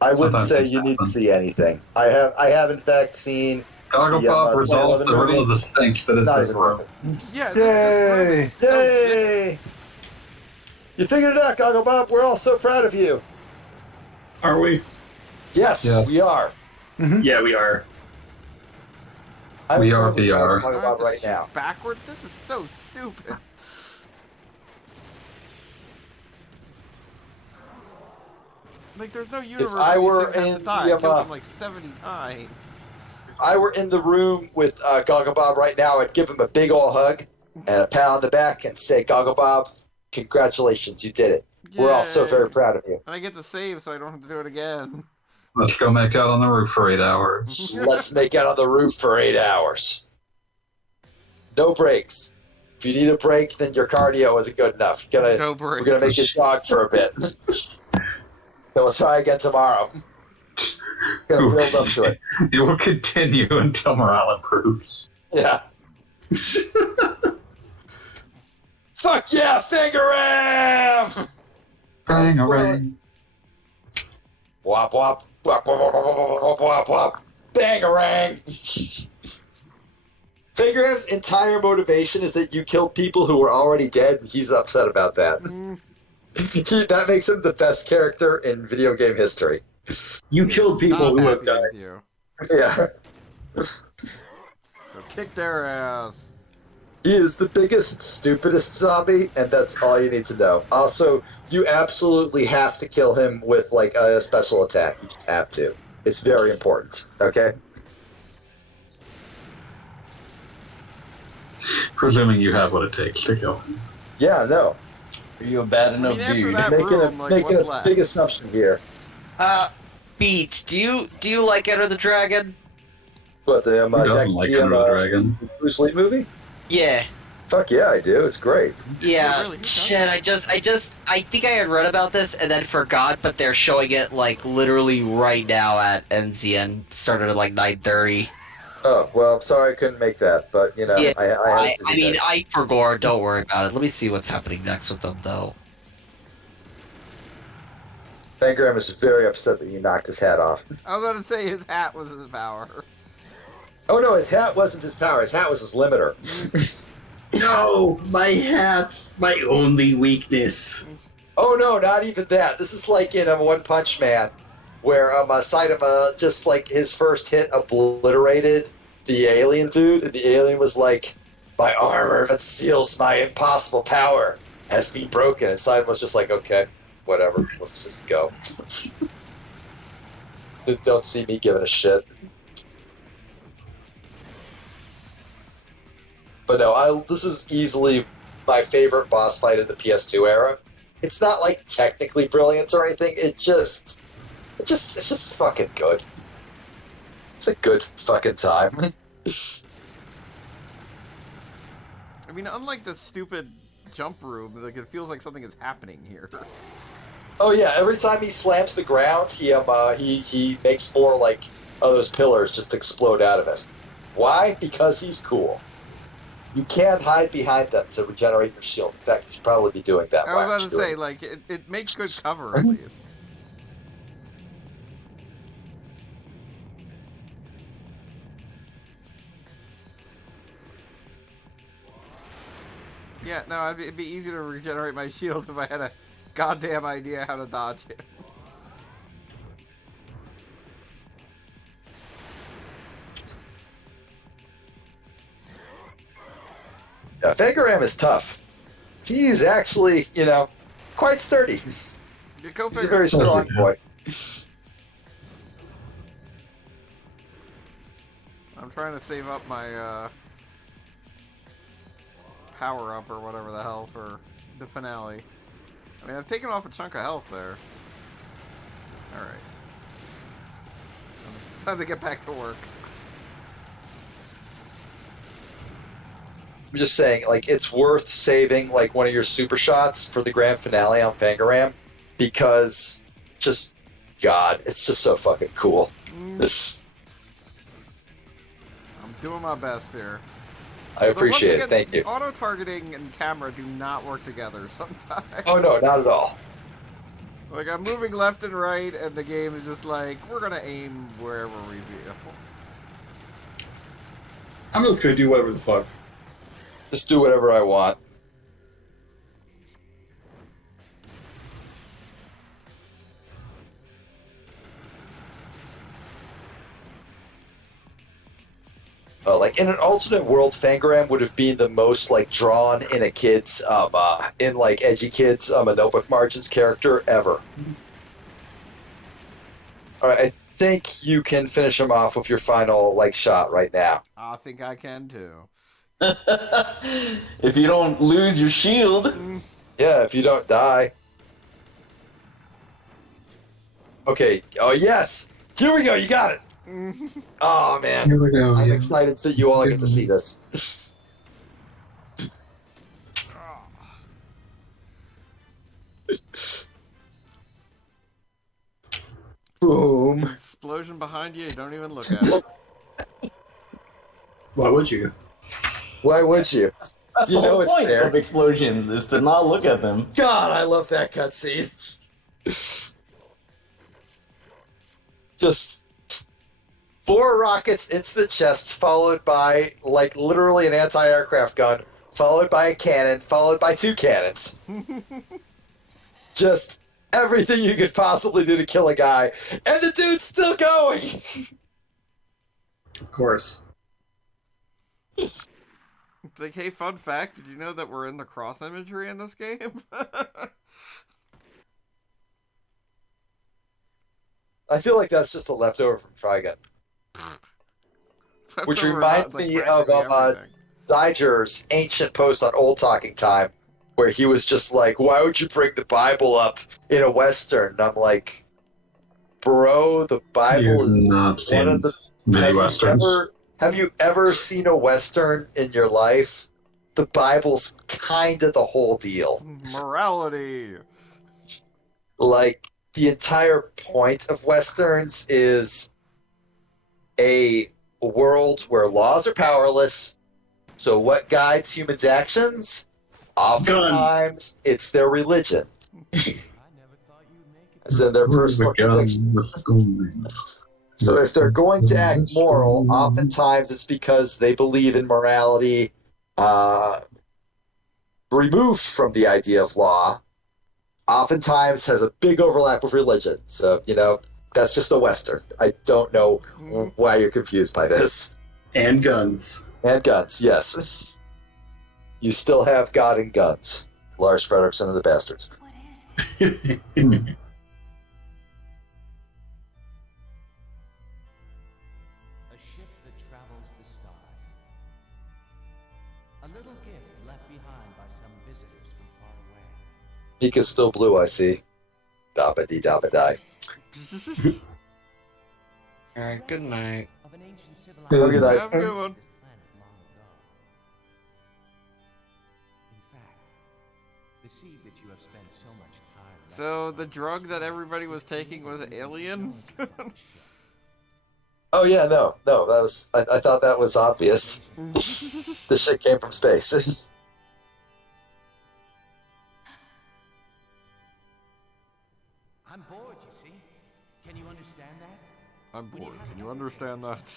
I wouldn't Sometimes say things you need to happen. see anything. I have in fact seen Gogglebop resolved 2011 the riddle of movie. the Sphinx that is Not this even room. worth it. Yeah. Yay! This room is so Yay! You figured it out, Gogglebop. We're all so proud of you. Are we? Yes, Yeah. we are. Yeah, we are. I'm We are currently VR. playing Gogglebop right now. Backward. This is so stupid. Like, there's no universe I where were these things have in to die. the, I killed them like 70 times. If I were in the room with Gogglebob right now, I'd give him a big ol' hug and a pat on the back and say, Gogglebob, congratulations, you did it. We're all so Yay. very proud of you. And I get to save, so I don't have to do it again. Let's go make out on the roof for 8 hours. Let's make out on the roof for 8 hours. No breaks. If you need a break, then your cardio isn't good enough. No We're break. gonna make you jog for a bit. So we'll try again tomorrow. Gonna build up to it. It will continue until morale improves. Yeah. Fuck yeah, Fingerram! Bangarang. Wop wop wop wop wop wop wop wop wop. Bangarang! Fingerham's entire motivation is that you killed people who were already dead, and he's upset about that. That makes him the best character in video game history. You killed people Not who have happy died. with you. Yeah. So kick their ass. He is the biggest, stupidest zombie, and that's all you need to know. Also, you absolutely have to kill him with, like, a special attack. You just have to. It's very important, okay? Presuming you have what it takes to kill him. Yeah, no. Are you a bad enough after dude? that Making room, like, making what's a left? big assumption here. Beat, do you like Enter the Dragon? What, the Who doesn't like Enter the Dragon? Bruce Lee movie? Yeah. Fuck yeah, I do. It's great. Yeah, really? shit, I think I had read about this and then forgot, but they're showing it, like, literally right now at NZN. Started at, like, 9:30. Oh, well, I'm sorry I couldn't make that, but, you know, Yeah, I I mean, I forgot, don't worry about it. Let me see what's happening next with them, though. Fangram is very upset that you knocked his hat off. I was going to say his hat was his power. Oh, no, his hat wasn't his power. His hat was his limiter. No, my hat, my only weakness. Oh, no, not even that. This is like in One Punch Man, where Saitama, just like his first hit obliterated the alien dude, and the alien was like, my armor that seals my impossible power has been broken. And Saitama was just like, okay, whatever, let's just go. Don't see me giving a shit. But no, this is easily my favorite boss fight in the PS2 era. it's not like technically brilliant or anything. It's just fucking good. It's a good fucking time. I mean, unlike the stupid jump room, like it feels like something is happening here. Oh yeah, every time he slams the ground, he makes more like those pillars just explode out of it. Why? Because he's cool. You can't hide behind them to regenerate your shield. In fact, you should probably be doing that. I was about to say, like, it makes good cover, at least. Yeah, no, it'd be easy to regenerate my shield if I had a goddamn idea how to dodge it. Yeah, Fangaram is tough. He's actually, quite sturdy. Go He's a very strong boy. I'm trying to save up my power up or whatever the hell for the finale. I mean, I've taken off a chunk of health there. Alright. Time to get back to work. I'm just saying, like, it's worth saving, like, one of your super shots for the grand finale on Fangaram because, God, it's just so fucking cool. I'm doing my best here. I appreciate it. Thank you. Auto-targeting and camera do not work together sometimes. Oh, no, not at all. Like, I'm moving left and right, and the game is just like, we're gonna aim wherever we feel. I'm just gonna do whatever the fuck. Just do whatever I want. Like in an alternate world, Fangaram would have been the most like drawn in a kid's, in like edgy kids, a notebook margins character ever. All right, I think you can finish him off with your final like shot right now. I think I can too. If you don't lose your shield. Yeah, if you don't die. Okay. Oh yes. Here we go. You got it. Oh man. Here we go. I'm yeah. excited that you all get to see this. Boom. Explosion behind you, don't even look at it. Why would you? Why would you? That's You the know whole it's point there. of explosions, is to not look at them. God, I love that cutscene. Just 4 rockets into the chest, followed by, like, literally an anti-aircraft gun, followed by a cannon, followed by 2 cannons. Just everything you could possibly do to kill a guy, and the dude's still going! Of course. It's like, hey, fun fact, did you know that we're in the cross imagery in this game? I feel like that's just a leftover from Trigun. Which reminds me of Diger's ancient post on Old Talking Time, where he was just like, why would you bring the Bible up in a Western? And I'm like, bro, the Bible is not one of the... many Westerns. Have you ever seen a Western in your life? The Bible's kind of the whole deal. Morality. Like, the entire point of Westerns is a world where laws are powerless. So what guides humans' actions? Oftentimes, it's their religion. As in their personal convictions. So if they're going to act moral, oftentimes it's because they believe in morality removed from the idea of law. Oftentimes has a big overlap with religion. So, that's just a Western. I don't know why you're confused by this. And guns. And guns, yes. You still have God and guns. Lars Fredrickson and the Bastards. A ship that travels the stars. A little gift left behind by some visitors from far away. Mika's still blue, I see. Dabba-dee dabba-die. Alright, good night. Have a good night. Have a good one. The seed that you have spent so much time. So the drug that everybody was taking was alien? Oh yeah, no, that was. I thought that was obvious. This shit came from space. I'm bored, you see. Can you understand that? I'm bored. Can you understand that?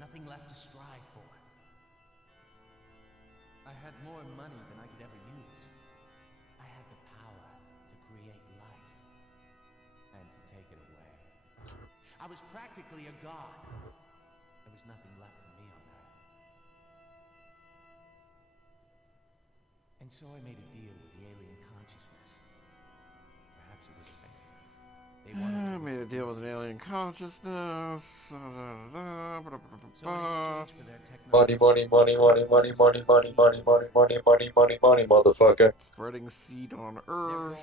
Nothing left to strive for. I had more money than I could ever use. I had the power to create life and to take it away. I was practically a god. There was nothing left for me on Earth. And so I made a deal with the alien consciousness. Perhaps it was fate. They wanted I made a deal with an alien consciousness. So in exchange for their Money, money, money, money, money, money, money, money, money, money, money, money, money, motherfucker. Spreading seed on Earth.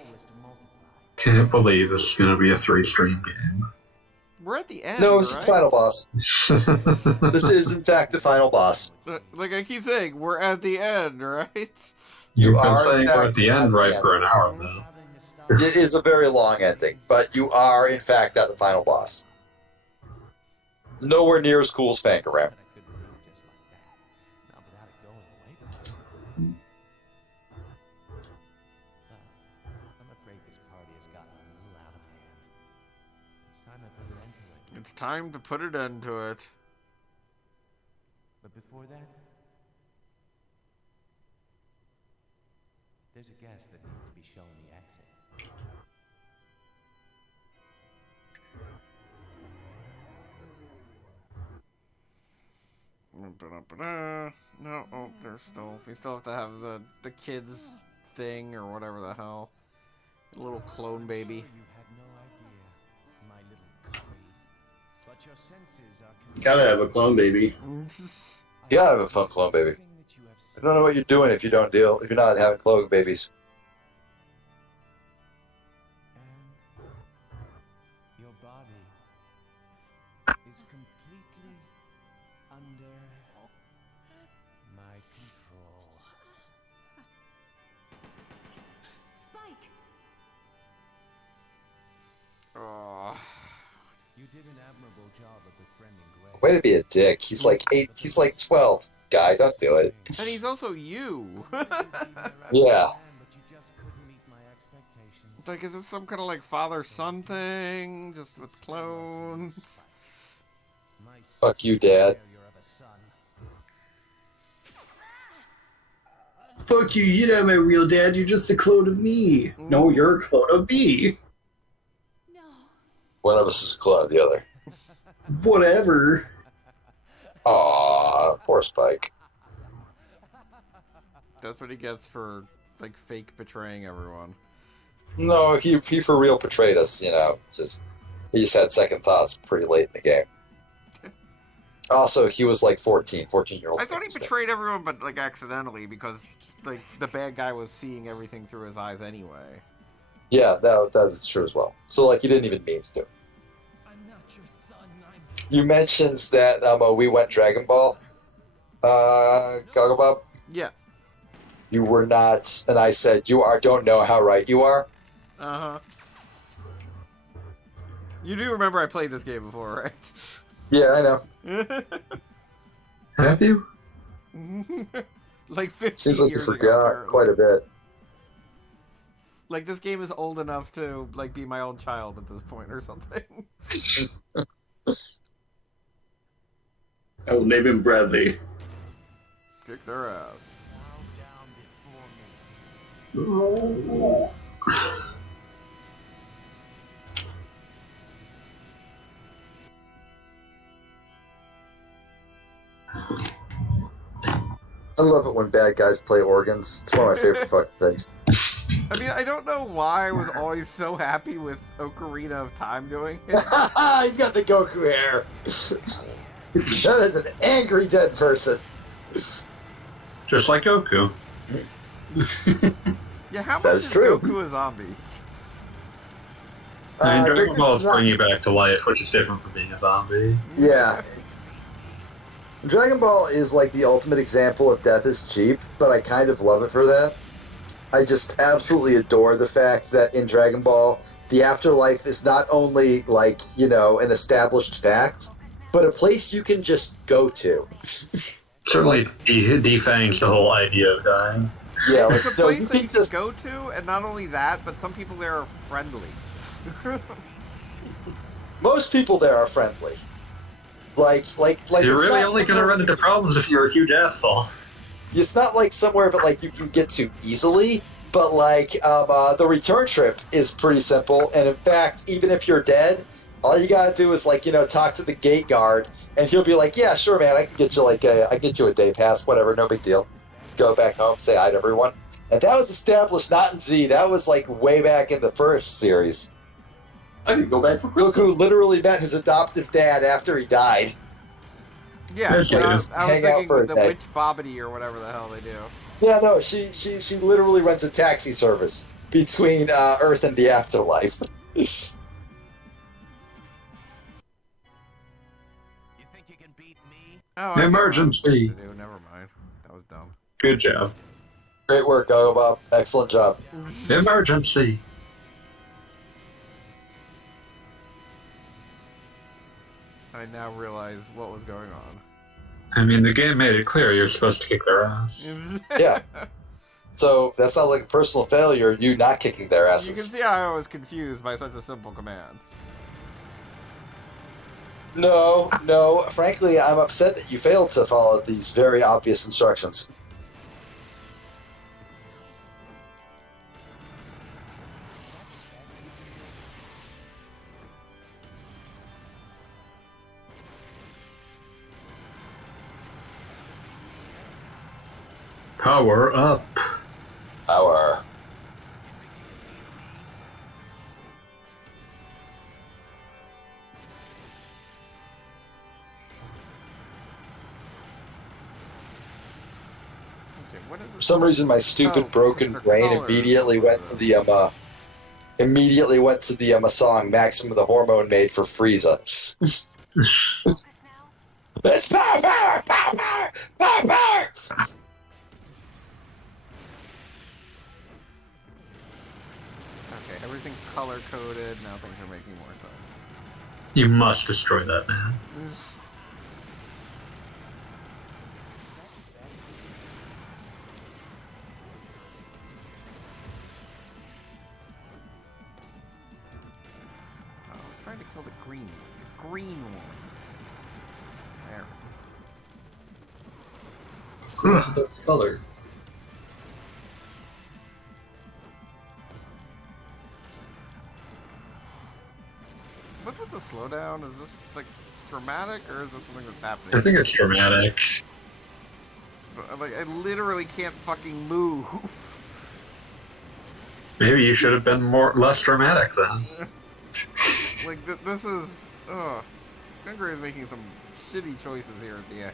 Can't believe this is gonna be a 3-stream game. We're at the end. No, it's the right? final boss. This is, in fact, the final boss. Like I keep saying, we're at the end, right? You've been are, saying in we're fact, at the end right for an hour now. It is a very long ending, but you are, in fact, at the final boss. Nowhere near as cool as Fangaram. I'm afraid this party has gotten a little out of hand. It's time I put an end to it. It's time to put an end to it. But before that, there's a guest that needs to be shown the exit. No, oh, there's still. We still have to have the kids thing or whatever the hell. The little clone baby. You had no idea, my little copy. But your senses are You gotta have a clone baby. You gotta have a fun clone baby. I don't know what you're doing if you don't deal. If you're not having clone babies. Your body is completely under my control. Spike! Oh. You did an admirable job of befriending Gray. Way to be a dick. He's like 8. He's like 12. Guy, don't do it. And he's also you. Yeah. Like, is this some kind of like father-son thing? Just with clones? Fuck you, Dad. Fuck you, you're not my real dad, you're just a clone of me. No, you're a clone of me. One of us is a clone of the other. Whatever. Aw, poor Spike. That's what he gets for like fake betraying everyone. No, he for real betrayed us, you know. He just had second thoughts pretty late in the game. Also, he was like 14-year-old. I thought he betrayed everyone, but like accidentally, because like the bad guy was seeing everything through his eyes anyway. Yeah, that's true as well. So like, he didn't even mean to do it. You mentioned that we went Dragon Ball, Gogglebob. Yes. You were not, and I said you are. Don't know how right you are. Uh-huh. You do remember I played this game before, right? Yeah, I know. Have you? Like 15 Seems like you years forgot ago, quite a bit. Like this game is old enough to like be my own child at this point or something. I will name him Bradley. Kick their ass. I love it when bad guys play organs. It's one of my favorite fucking things. I mean, I don't know why I was always so happy with Ocarina of Time doing it. He's got the Goku hair. That is an angry dead person. Just like Goku. Yeah, how That much is is true. Goku a zombie? I mean, Dragon Ball is Goku's not- bringing you back to life, which is different from being a zombie. Yeah. Dragon Ball is like the ultimate example of death is cheap, but I kind of love it for that. I just absolutely adore the fact that in Dragon Ball, the afterlife is not only like, an established fact, but a place you can just go to. Certainly defangs the whole idea of dying. Yeah, like, It's a no, place you that can you can just go to, and not only that, but some people there are friendly. most people there are friendly. Like You're it's really not only going to run into problems if you're a huge asshole. it's not like somewhere that like you can get to easily, but like the return trip is pretty simple. And in fact, even if you're dead, all you gotta do is like talk to the gate guard, and he'll be like, "Yeah, sure, man, I can get you I get you a day pass, whatever, no big deal." Go back home, say hi to everyone, and that was established not in Z. That was like way back in the first series. I could go back for Christmas. Goku literally met his adoptive dad after he died. Yeah, Yes, you I was do. Hang out thinking for a the day. Witch Bobbity or whatever the hell they do. Yeah, no, she literally runs a taxi service between Earth and the afterlife. You think you can beat me? Oh, I get what I'm supposed Emergency. to do. Never mind. That was dumb. Good job. Great work, Go Bob. Excellent job. Emergency. I now realize what was going on. I mean, the game made it clear you're supposed to kick their ass. Yeah. So that sounds like a personal failure, you not kicking their You can asses. see how I was confused by such a simple command. No. Frankly, I'm upset that you failed to follow these very obvious instructions. Power up. Power. Okay, what is For this? some reason, my stupid Oh, broken it's a brain color. immediately went to the song "Maximum the Hormone Made for Frieza." It's power. Okay, everything's color coded. Now things are making more sense. You must destroy that man. Oh, I'm trying to kill the green one. There. What's the best color? What's with the slowdown? Is this like dramatic or is this something that's happening? I think it's dramatic. Like I literally can't fucking move. Maybe you should have been less dramatic then. Like this is. Ugh. Gungrave is making some shitty choices here at the end.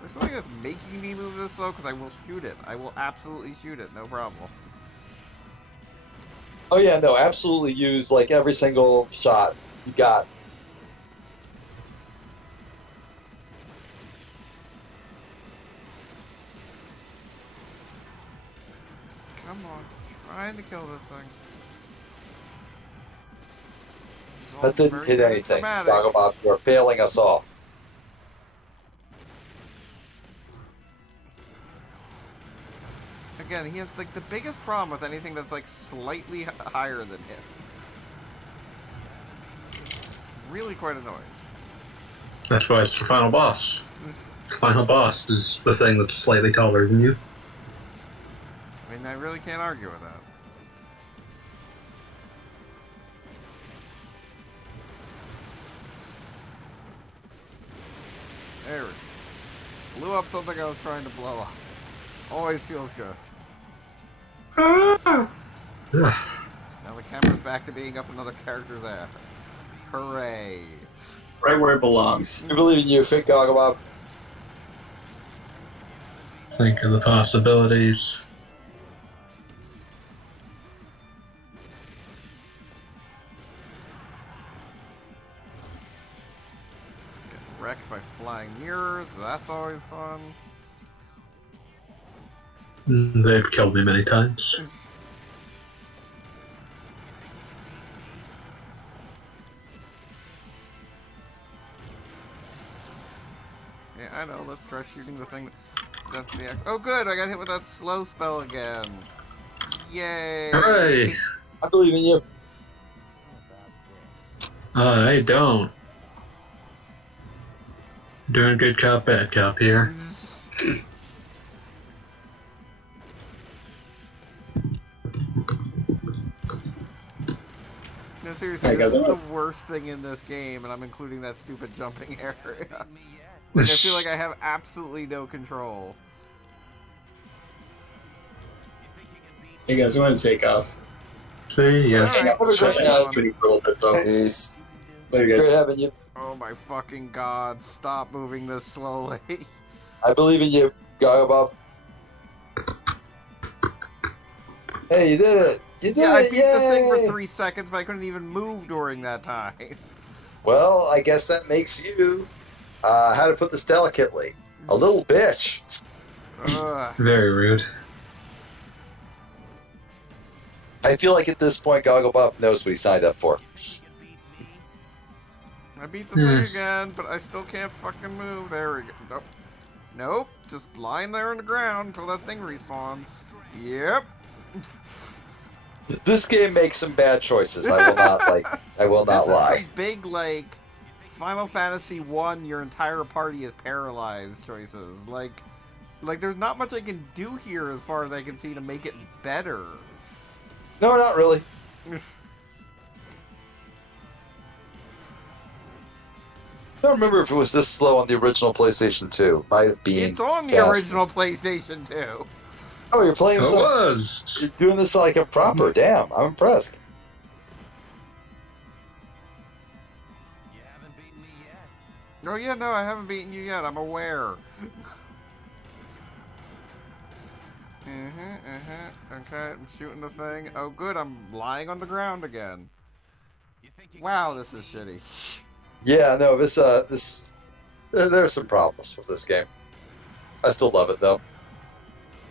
There's something that's making me move this though, because I will shoot it. I will absolutely shoot it, no problem. Oh yeah, no, absolutely use like every single shot you got. Come on, trying to kill this thing. This is all That didn't very, hit very anything. dramatic. Dagobah, you're failing us all. Again, he has like the biggest problem with anything that's like slightly higher than him. Really quite annoying. That's why it's the final boss. The final boss is the thing that's slightly taller than you. I mean, I really can't argue with that. There we go. Blew up something I was trying to blow up. Always feels good. Now the camera's back to being up another character's ass. Hooray. Right where it belongs. We believe in you, Fit Gogglebob. Think of the possibilities. Get wrecked by flying mirrors. That's always fun. They've killed me many times. Yeah, I know. Let's try shooting the thing. That's the. Oh, good! I got hit with that slow spell again. Yay! Hooray! I believe in you. I don't. Doing good cop, bad cop here. No, seriously, this is the worst thing in this game, and I'm including that stupid jumping area. Like, I feel like I have absolutely no control. Hey guys, I want to take off. See ya. Alright, I'm gonna shut try down. shooting for a little bit though. Peace. Later, Great guys. having you. Oh my fucking god, stop moving this slowly. I believe in you, Gogglebob. Hey, you did it! You did Yeah, I it! beat the thing Yay! for 3 seconds, but I couldn't even move during that time. Well, I guess that makes you, how to put this delicately, a little bitch. Ugh. Very rude. I feel like at this point, Gogglebob knows what he signed up for. I beat the thing again, but I still can't fucking move. There we go. Nope. Nope. Just lying there on the ground until that thing respawns. Yep. This game makes some bad choices. I will not I will not This is lie. some big, like, Final Fantasy 1, your entire party is paralyzed choices. Like, there's not much I can do here as far as I can see to make it better. No, not really. I don't remember if it was this slow on the original PlayStation 2. Might have been. It's on the faster. original PlayStation 2. Oh, you're playing It this. was. You're doing this like a proper. Damn, I'm impressed. You haven't beaten me yet. Oh yeah, no, I haven't beaten you yet. I'm aware. Okay, I'm shooting the thing. Oh good, I'm lying on the ground again. Wow, this is shitty. Yeah, no, this there are some problems with this game. I still love it though.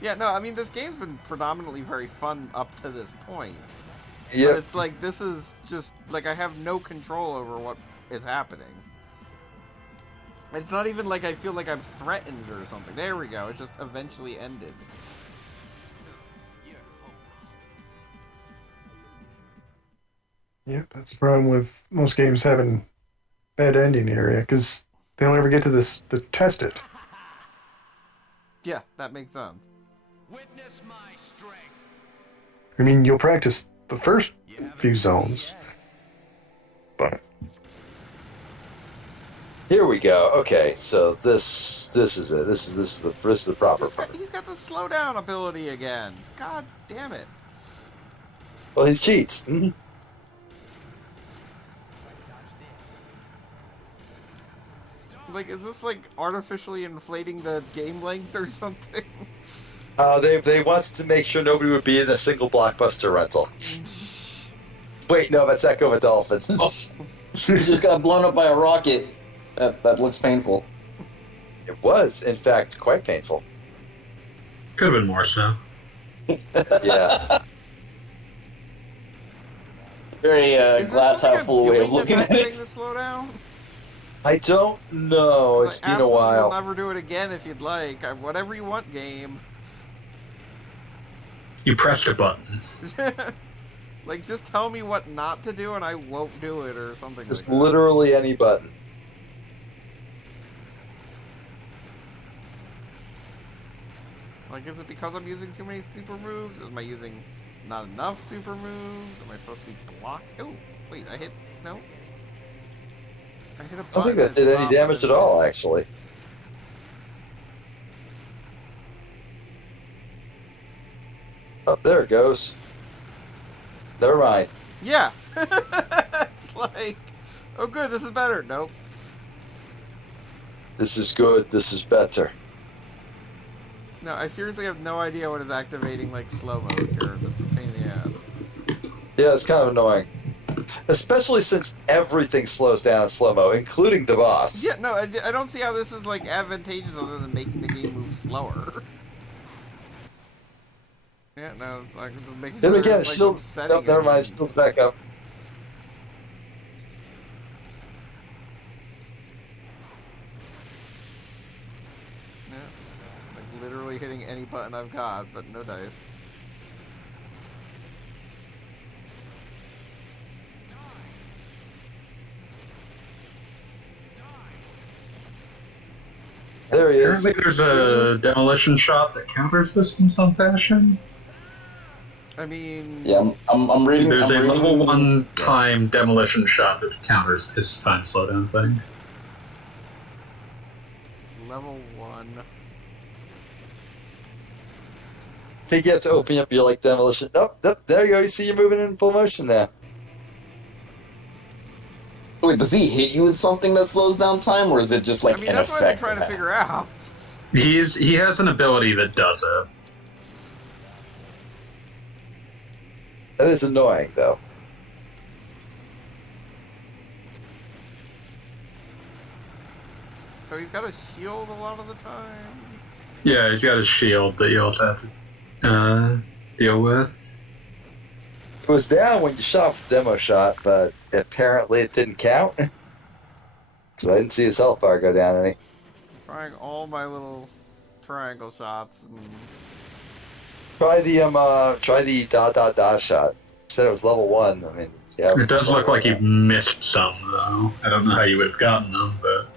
Yeah, no, I mean this game's been predominantly very fun up to this point. Yeah. But it's like this is just like I have no control over what is happening. It's not even like I feel like I'm threatened or something. There we go. It just eventually ended. Yep, that's the problem with most games having bad ending area, because they don't ever get to this to test it. Yeah, that makes sense. Witness my strength. I mean, you'll practice the first few zones, but Here we go. Okay, so this is it. This is the proper part. He's got the slowdown ability again. God damn it. Well, he cheats. Mm-hmm. Like, is this like artificially inflating the game length or something? They wanted to make sure nobody would be in a single blockbuster rental. Wait, no, that's Echo of a Dolphin. You just got blown up by a rocket. That looks painful. It was, in fact, quite painful. Could have been more so. Yeah. Very Is there glass something half I'm full way of doing looking that's at activating it. the slowdown? I don't know. It's been a while. I'll never do it again if you'd like. Whatever you want, game. You pressed a button. Like, just tell me what not to do and I won't do it or something Just like that. literally any button. Like, is it because I'm using too many super moves? Am I using not enough super moves? Am I supposed to be blocked? Oh, wait, I hit... No. I hit a I button. don't think that did any damage at all, actually. Oh, there it goes. Never mind. Yeah. It's like, oh good, this is better. Nope. This is good. This is better. No, I seriously have no idea what is activating like slow mode here. That's a pain in the ass. Yeah, it's kind of annoying. Especially since everything slows down in slow-mo, including the boss. Yeah, no, I don't see how this is like advantageous other than making the game move slower. Yeah, no, it's like just making Then sure again, it's, like, shields. setting No, never it. mind. Shields back up. Yeah, like literally hitting any button I've got, but no dice. There he is. Apparently there's a demolition shot that counters this in some fashion. I mean, Yeah, I'm reading. There's I'm a reading, level 1 time demolition shot that counters his time slowdown thing. level 1. I think you have to open up your like demolition. Oh, there you go. You see you're moving in full motion now. Wait, does he hit you with something that slows down time, or is it just like I mean, an that's what I'm effect? trying to figure out. He has an ability that does it. That is annoying, though. So he's got a shield a lot of the time. Yeah, he's got his shield that you also have to deal with. It was down when you shot the demo shot, but apparently it didn't count. Because I didn't see his health bar go down any. Trying all my little triangle shots. And... Try the da shot. Said it was level 1. I mean, yeah. It does look like you've missed some, though. I don't know how you would have gotten them, but...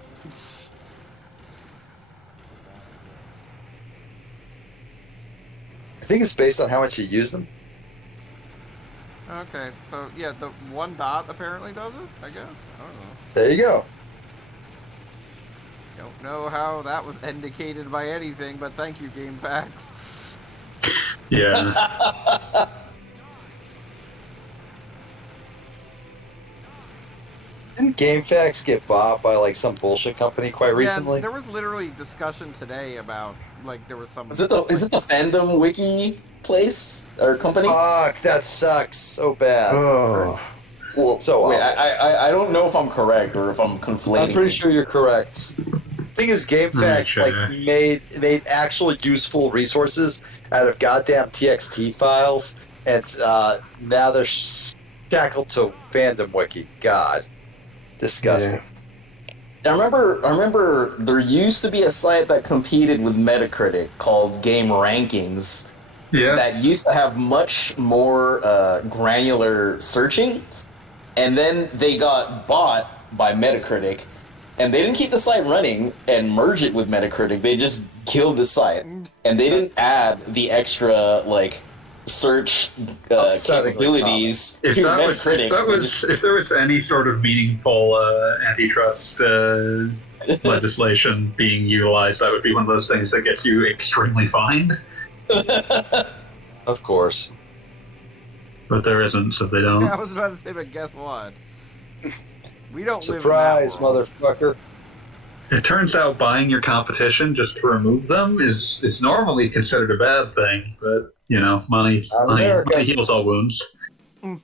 I think it's based on how much you use them. Okay, so yeah, the one dot apparently does it, I guess? I don't know. There you go. Don't know how that was indicated by anything, but thank you, Game Facts. Yeah. Didn't GameFAQs get bought by like some bullshit company quite recently? Yeah, there was literally discussion today about like there was some. Is it the fandom wiki place or company? Fuck, that sucks so bad. Oh. Well, So wait, awful. I don't know if I'm correct or if I'm conflating. I'm pretty sure you're correct. Thing is, GameFAQs Sure. like made actual useful resources out of goddamn TXT files, and now they're shackled to fandom wiki. God, disgusting. I remember there used to be a site that competed with Metacritic called Game Rankings. Yeah. That used to have much more granular searching, and then they got bought by Metacritic, and they didn't keep the site running and merge it with Metacritic. They just killed the site, and they didn't add the extra like search capabilities If to that Metacritic. was if there was any sort of meaningful antitrust legislation being utilized, that would be one of those things that gets you extremely fined. Of course. But there isn't, so they don't. Yeah, I was about to say, but guess what? We don't Surprise, live in that world. motherfucker. It turns out buying your competition just to remove them is normally considered a bad thing, but you know, money heals all wounds. I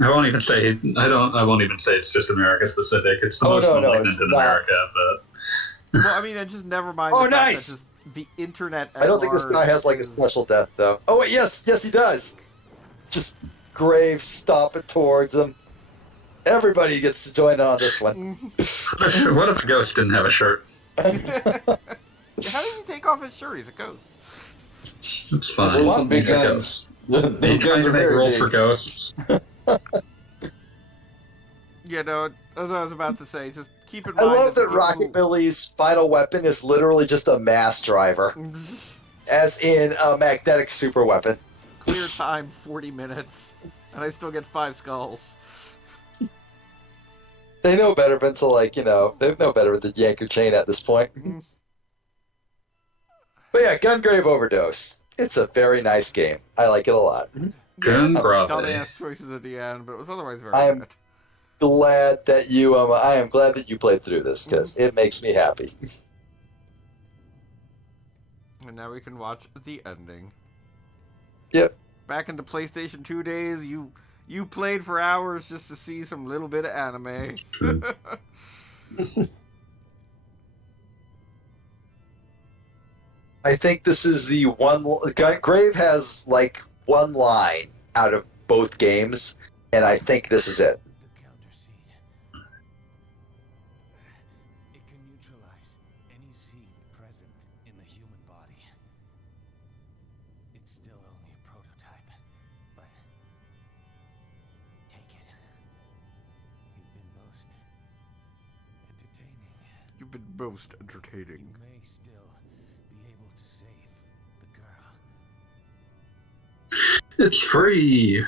won't even say it's just America specific. It's the most malignant in America, but Well, I mean, and just never mind. Oh, the fact nice! that just the internet. I don't think this guy has like a special death though. Oh wait, yes, he does. Just Grave stomping towards him. Everybody gets to join on this one. what if a ghost didn't have a shirt? How does he take off his shirt? He's a ghost. It's fine. Those are some big He's a guns. ghost. Are you trying to make rules for ghosts? Yeah, no, as I was about to say, just keep in I mind. love that people who- Rockabilly's final weapon is literally just a mass driver, as in a magnetic super weapon. Clear time 40 minutes, and I still get 5 skulls. They know better than to they know better than yank your chain at this point. But yeah, Gungrave Overdose. It's a very nice game. I like it a lot. Gungrave. Dumbass choices at the end, but it was otherwise very I'm good. glad that you. I am glad that you played through this because it makes me happy. And now we can watch the ending. Yep. Back in the PlayStation 2 days, you played for hours just to see some little bit of anime. I think this is the one. Grave has like one line out of both games, and I think this is it. The counter seed. It can neutralize any seed present in the human body. It's still only a prototype, but take it. You've been most entertaining. You've been most entertaining. You may still be able to save the girl. It's free.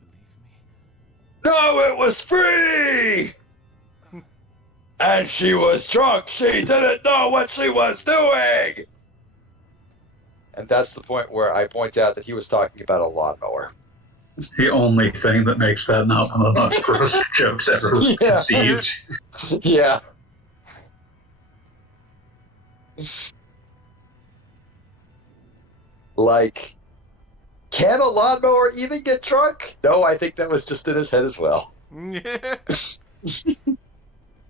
Believe me. No, it was free! And she was drunk. She didn't know what she was doing! And that's the point where I point out that he was talking about a lawnmower. The only thing that makes that not one of the most gross jokes ever conceived. Yeah. Like, can a lawnmower even get drunk? No, I think that was just in his head as well.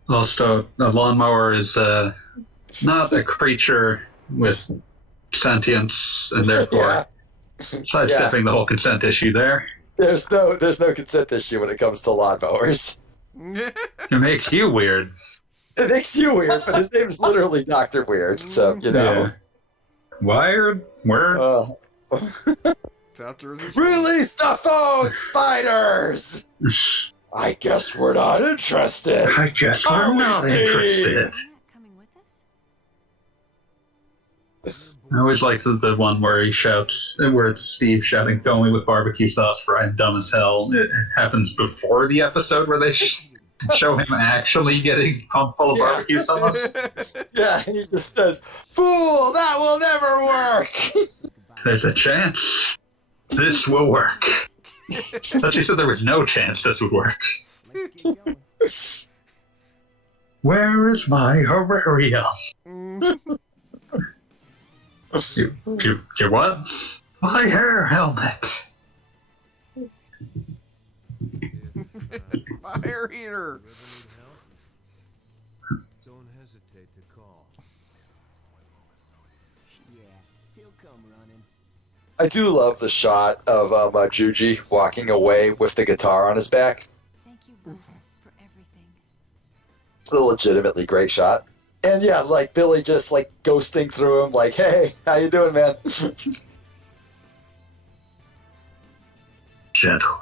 Also, a lawnmower is not a creature with sentience, and therefore sidestepping the whole consent issue there. There's no consent issue when it comes to lawnmowers. It makes you weird. It makes you weird, but his name's literally Dr. Weird, so, you know. Yeah. Wired? Word? Release the phone, spiders! I guess we're not interested. I guess we're not interested. I always like the one where he shouts, where it's Steve shouting, "Fill me with barbecue sauce for I'm dumb as hell." It happens before the episode where they show him actually getting pumped full of barbecue sauce. Yeah, and he just says, "Fool, that will never work." There's a chance this will work. But she said there was no chance this would work. Where is my Herrarium? Your what? My hair helmet. My hair heater. Don't hesitate to call. Yeah, he'll come running. I do love the shot of Juji walking away with the guitar on his back. Thank you both for everything. It's a legitimately great shot. And yeah, like Billy just like ghosting through him, like, "Hey, how you doing, man?" Gentle.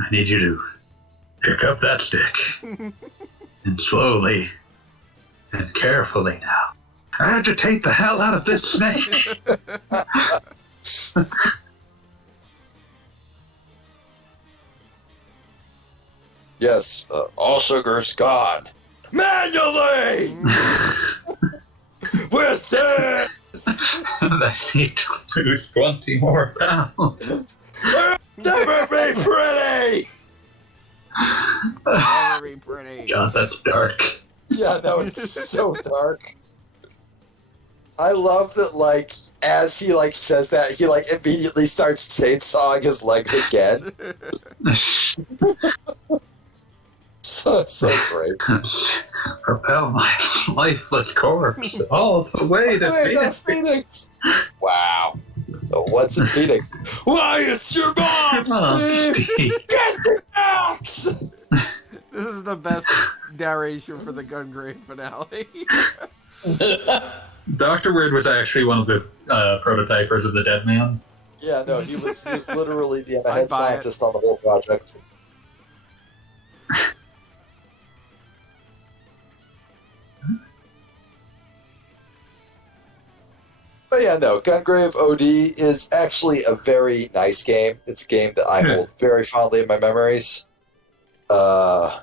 I need you to pick up that stick. And slowly and carefully now. Agitate the hell out of this snake. Yes, all sugar's gone. Manually! With this! I need to lose 20 more pounds. It'll never be pretty! Very pretty. God, that's dark. Yeah, no, it's so dark. I love that, like, as he, like, says that, he, like, immediately starts chainsawing his legs again. So great. Propel my lifeless corpse all the way to Wait, Phoenix. Phoenix! Wow. So what's in Phoenix? Why, it's your mom, Steve! Get the axe! This is the best narration for the Gungrave finale. Dr. Weird was actually one of the prototypers of the Dead Man. Yeah, no, he was literally the I'd head buy scientist on the whole project. But yeah, no, Gungrave OD is actually a very nice game. It's a game that I hold very fondly in my memories. I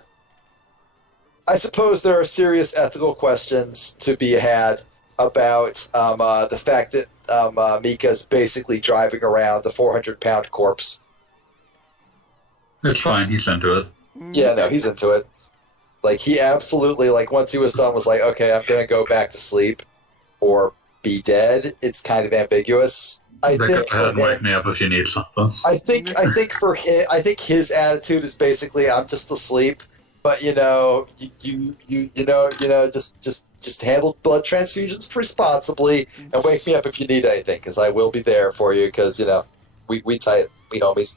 suppose there are serious ethical questions to be had about the fact that Mika's basically driving around the 400-pound corpse. It's fine. He's into it. Yeah, no, he's into it. Like, he absolutely, like, once he was done, was like, okay, I'm going to go back to sleep or be dead. It's kind of ambiguous. I think Go ahead and wake me up if you need something. I think for him, I think his attitude is basically, I'm just asleep, but you know, just handle blood transfusions responsibly and wake me up if you need anything, because I will be there for you. Because we tight, we homies.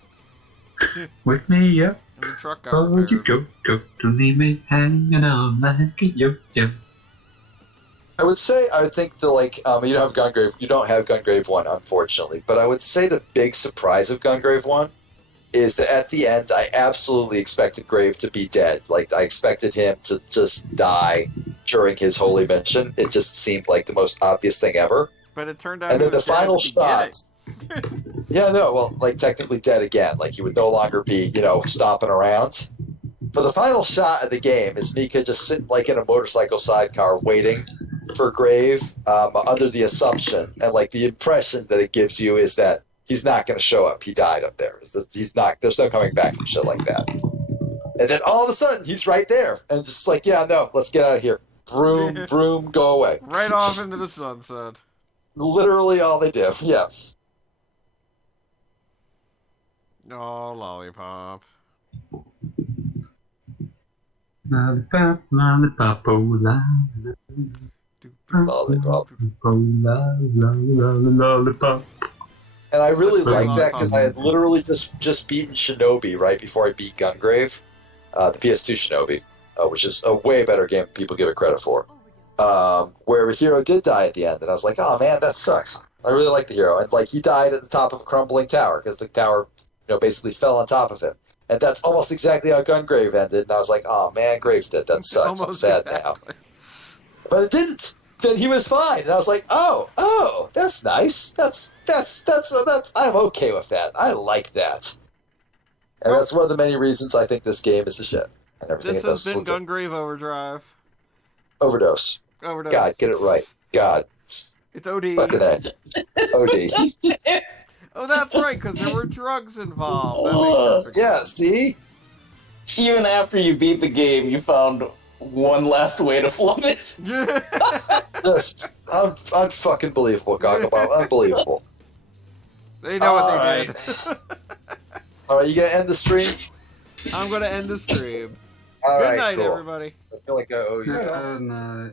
Wake me up. And the truck got Oh, you repaired. go to leave me hanging on like a yo. I would say, I would think you don't have Gungrave 1, unfortunately, but I would say the big surprise of Gungrave 1 is that at the end, I absolutely expected Grave to be dead. Like, I expected him to just die during his holy mission. It just seemed like the most obvious thing ever. But it turned out And he then the was dead final at the beginning. shot. Yeah, no, well, like, technically dead again. Like, he would no longer be, stomping around. But the final shot of the game is Mika just sitting, like, in a motorcycle sidecar waiting for Grave, under the assumption, and, like, the impression that it gives you is that he's not going to show up. He died up there. He's not. There's no coming back from shit like that. And then all of a sudden, he's right there, and just like, yeah, no, let's get out of here. Vroom, vroom, go away. Right off into the sunset. Literally all they do. Yeah. Oh, lollipop. Lollipop, lollipop, oh, lollipop. Lollipop. Lollipop. And I really like that because I had literally just beaten Shinobi right before I beat Gungrave, the PS2 Shinobi, which is a way better game than people give it credit for. Where a hero did die at the end, and I was like, oh man, that sucks. I really like the hero, and like he died at the top of a crumbling tower because the tower, basically fell on top of him, and that's almost exactly how Gungrave ended. And I was like, oh man, Grave's dead. That sucks. I'm sad now. But it didn't. Then he was fine, and I was like, oh, that's nice. That's I'm okay with that. I like that, and that's one of the many reasons I think this game is the shit. And everything This it does has is been legit. Gungrave Overdrive. Overdose. Overdose. God, get it right. God. It's OD. Fucking A. OD. Oh, that's right, because there were drugs involved. That makes perfect Yeah, sense. see? Even after you beat the game, you found one last way to flub it. Just fucking believable, Gogglebot. Unbelievable. They know what they did. Alright, you gonna end the stream? I'm going to end the stream. All Good right, night, cool. everybody. I feel like I owe you. Good night.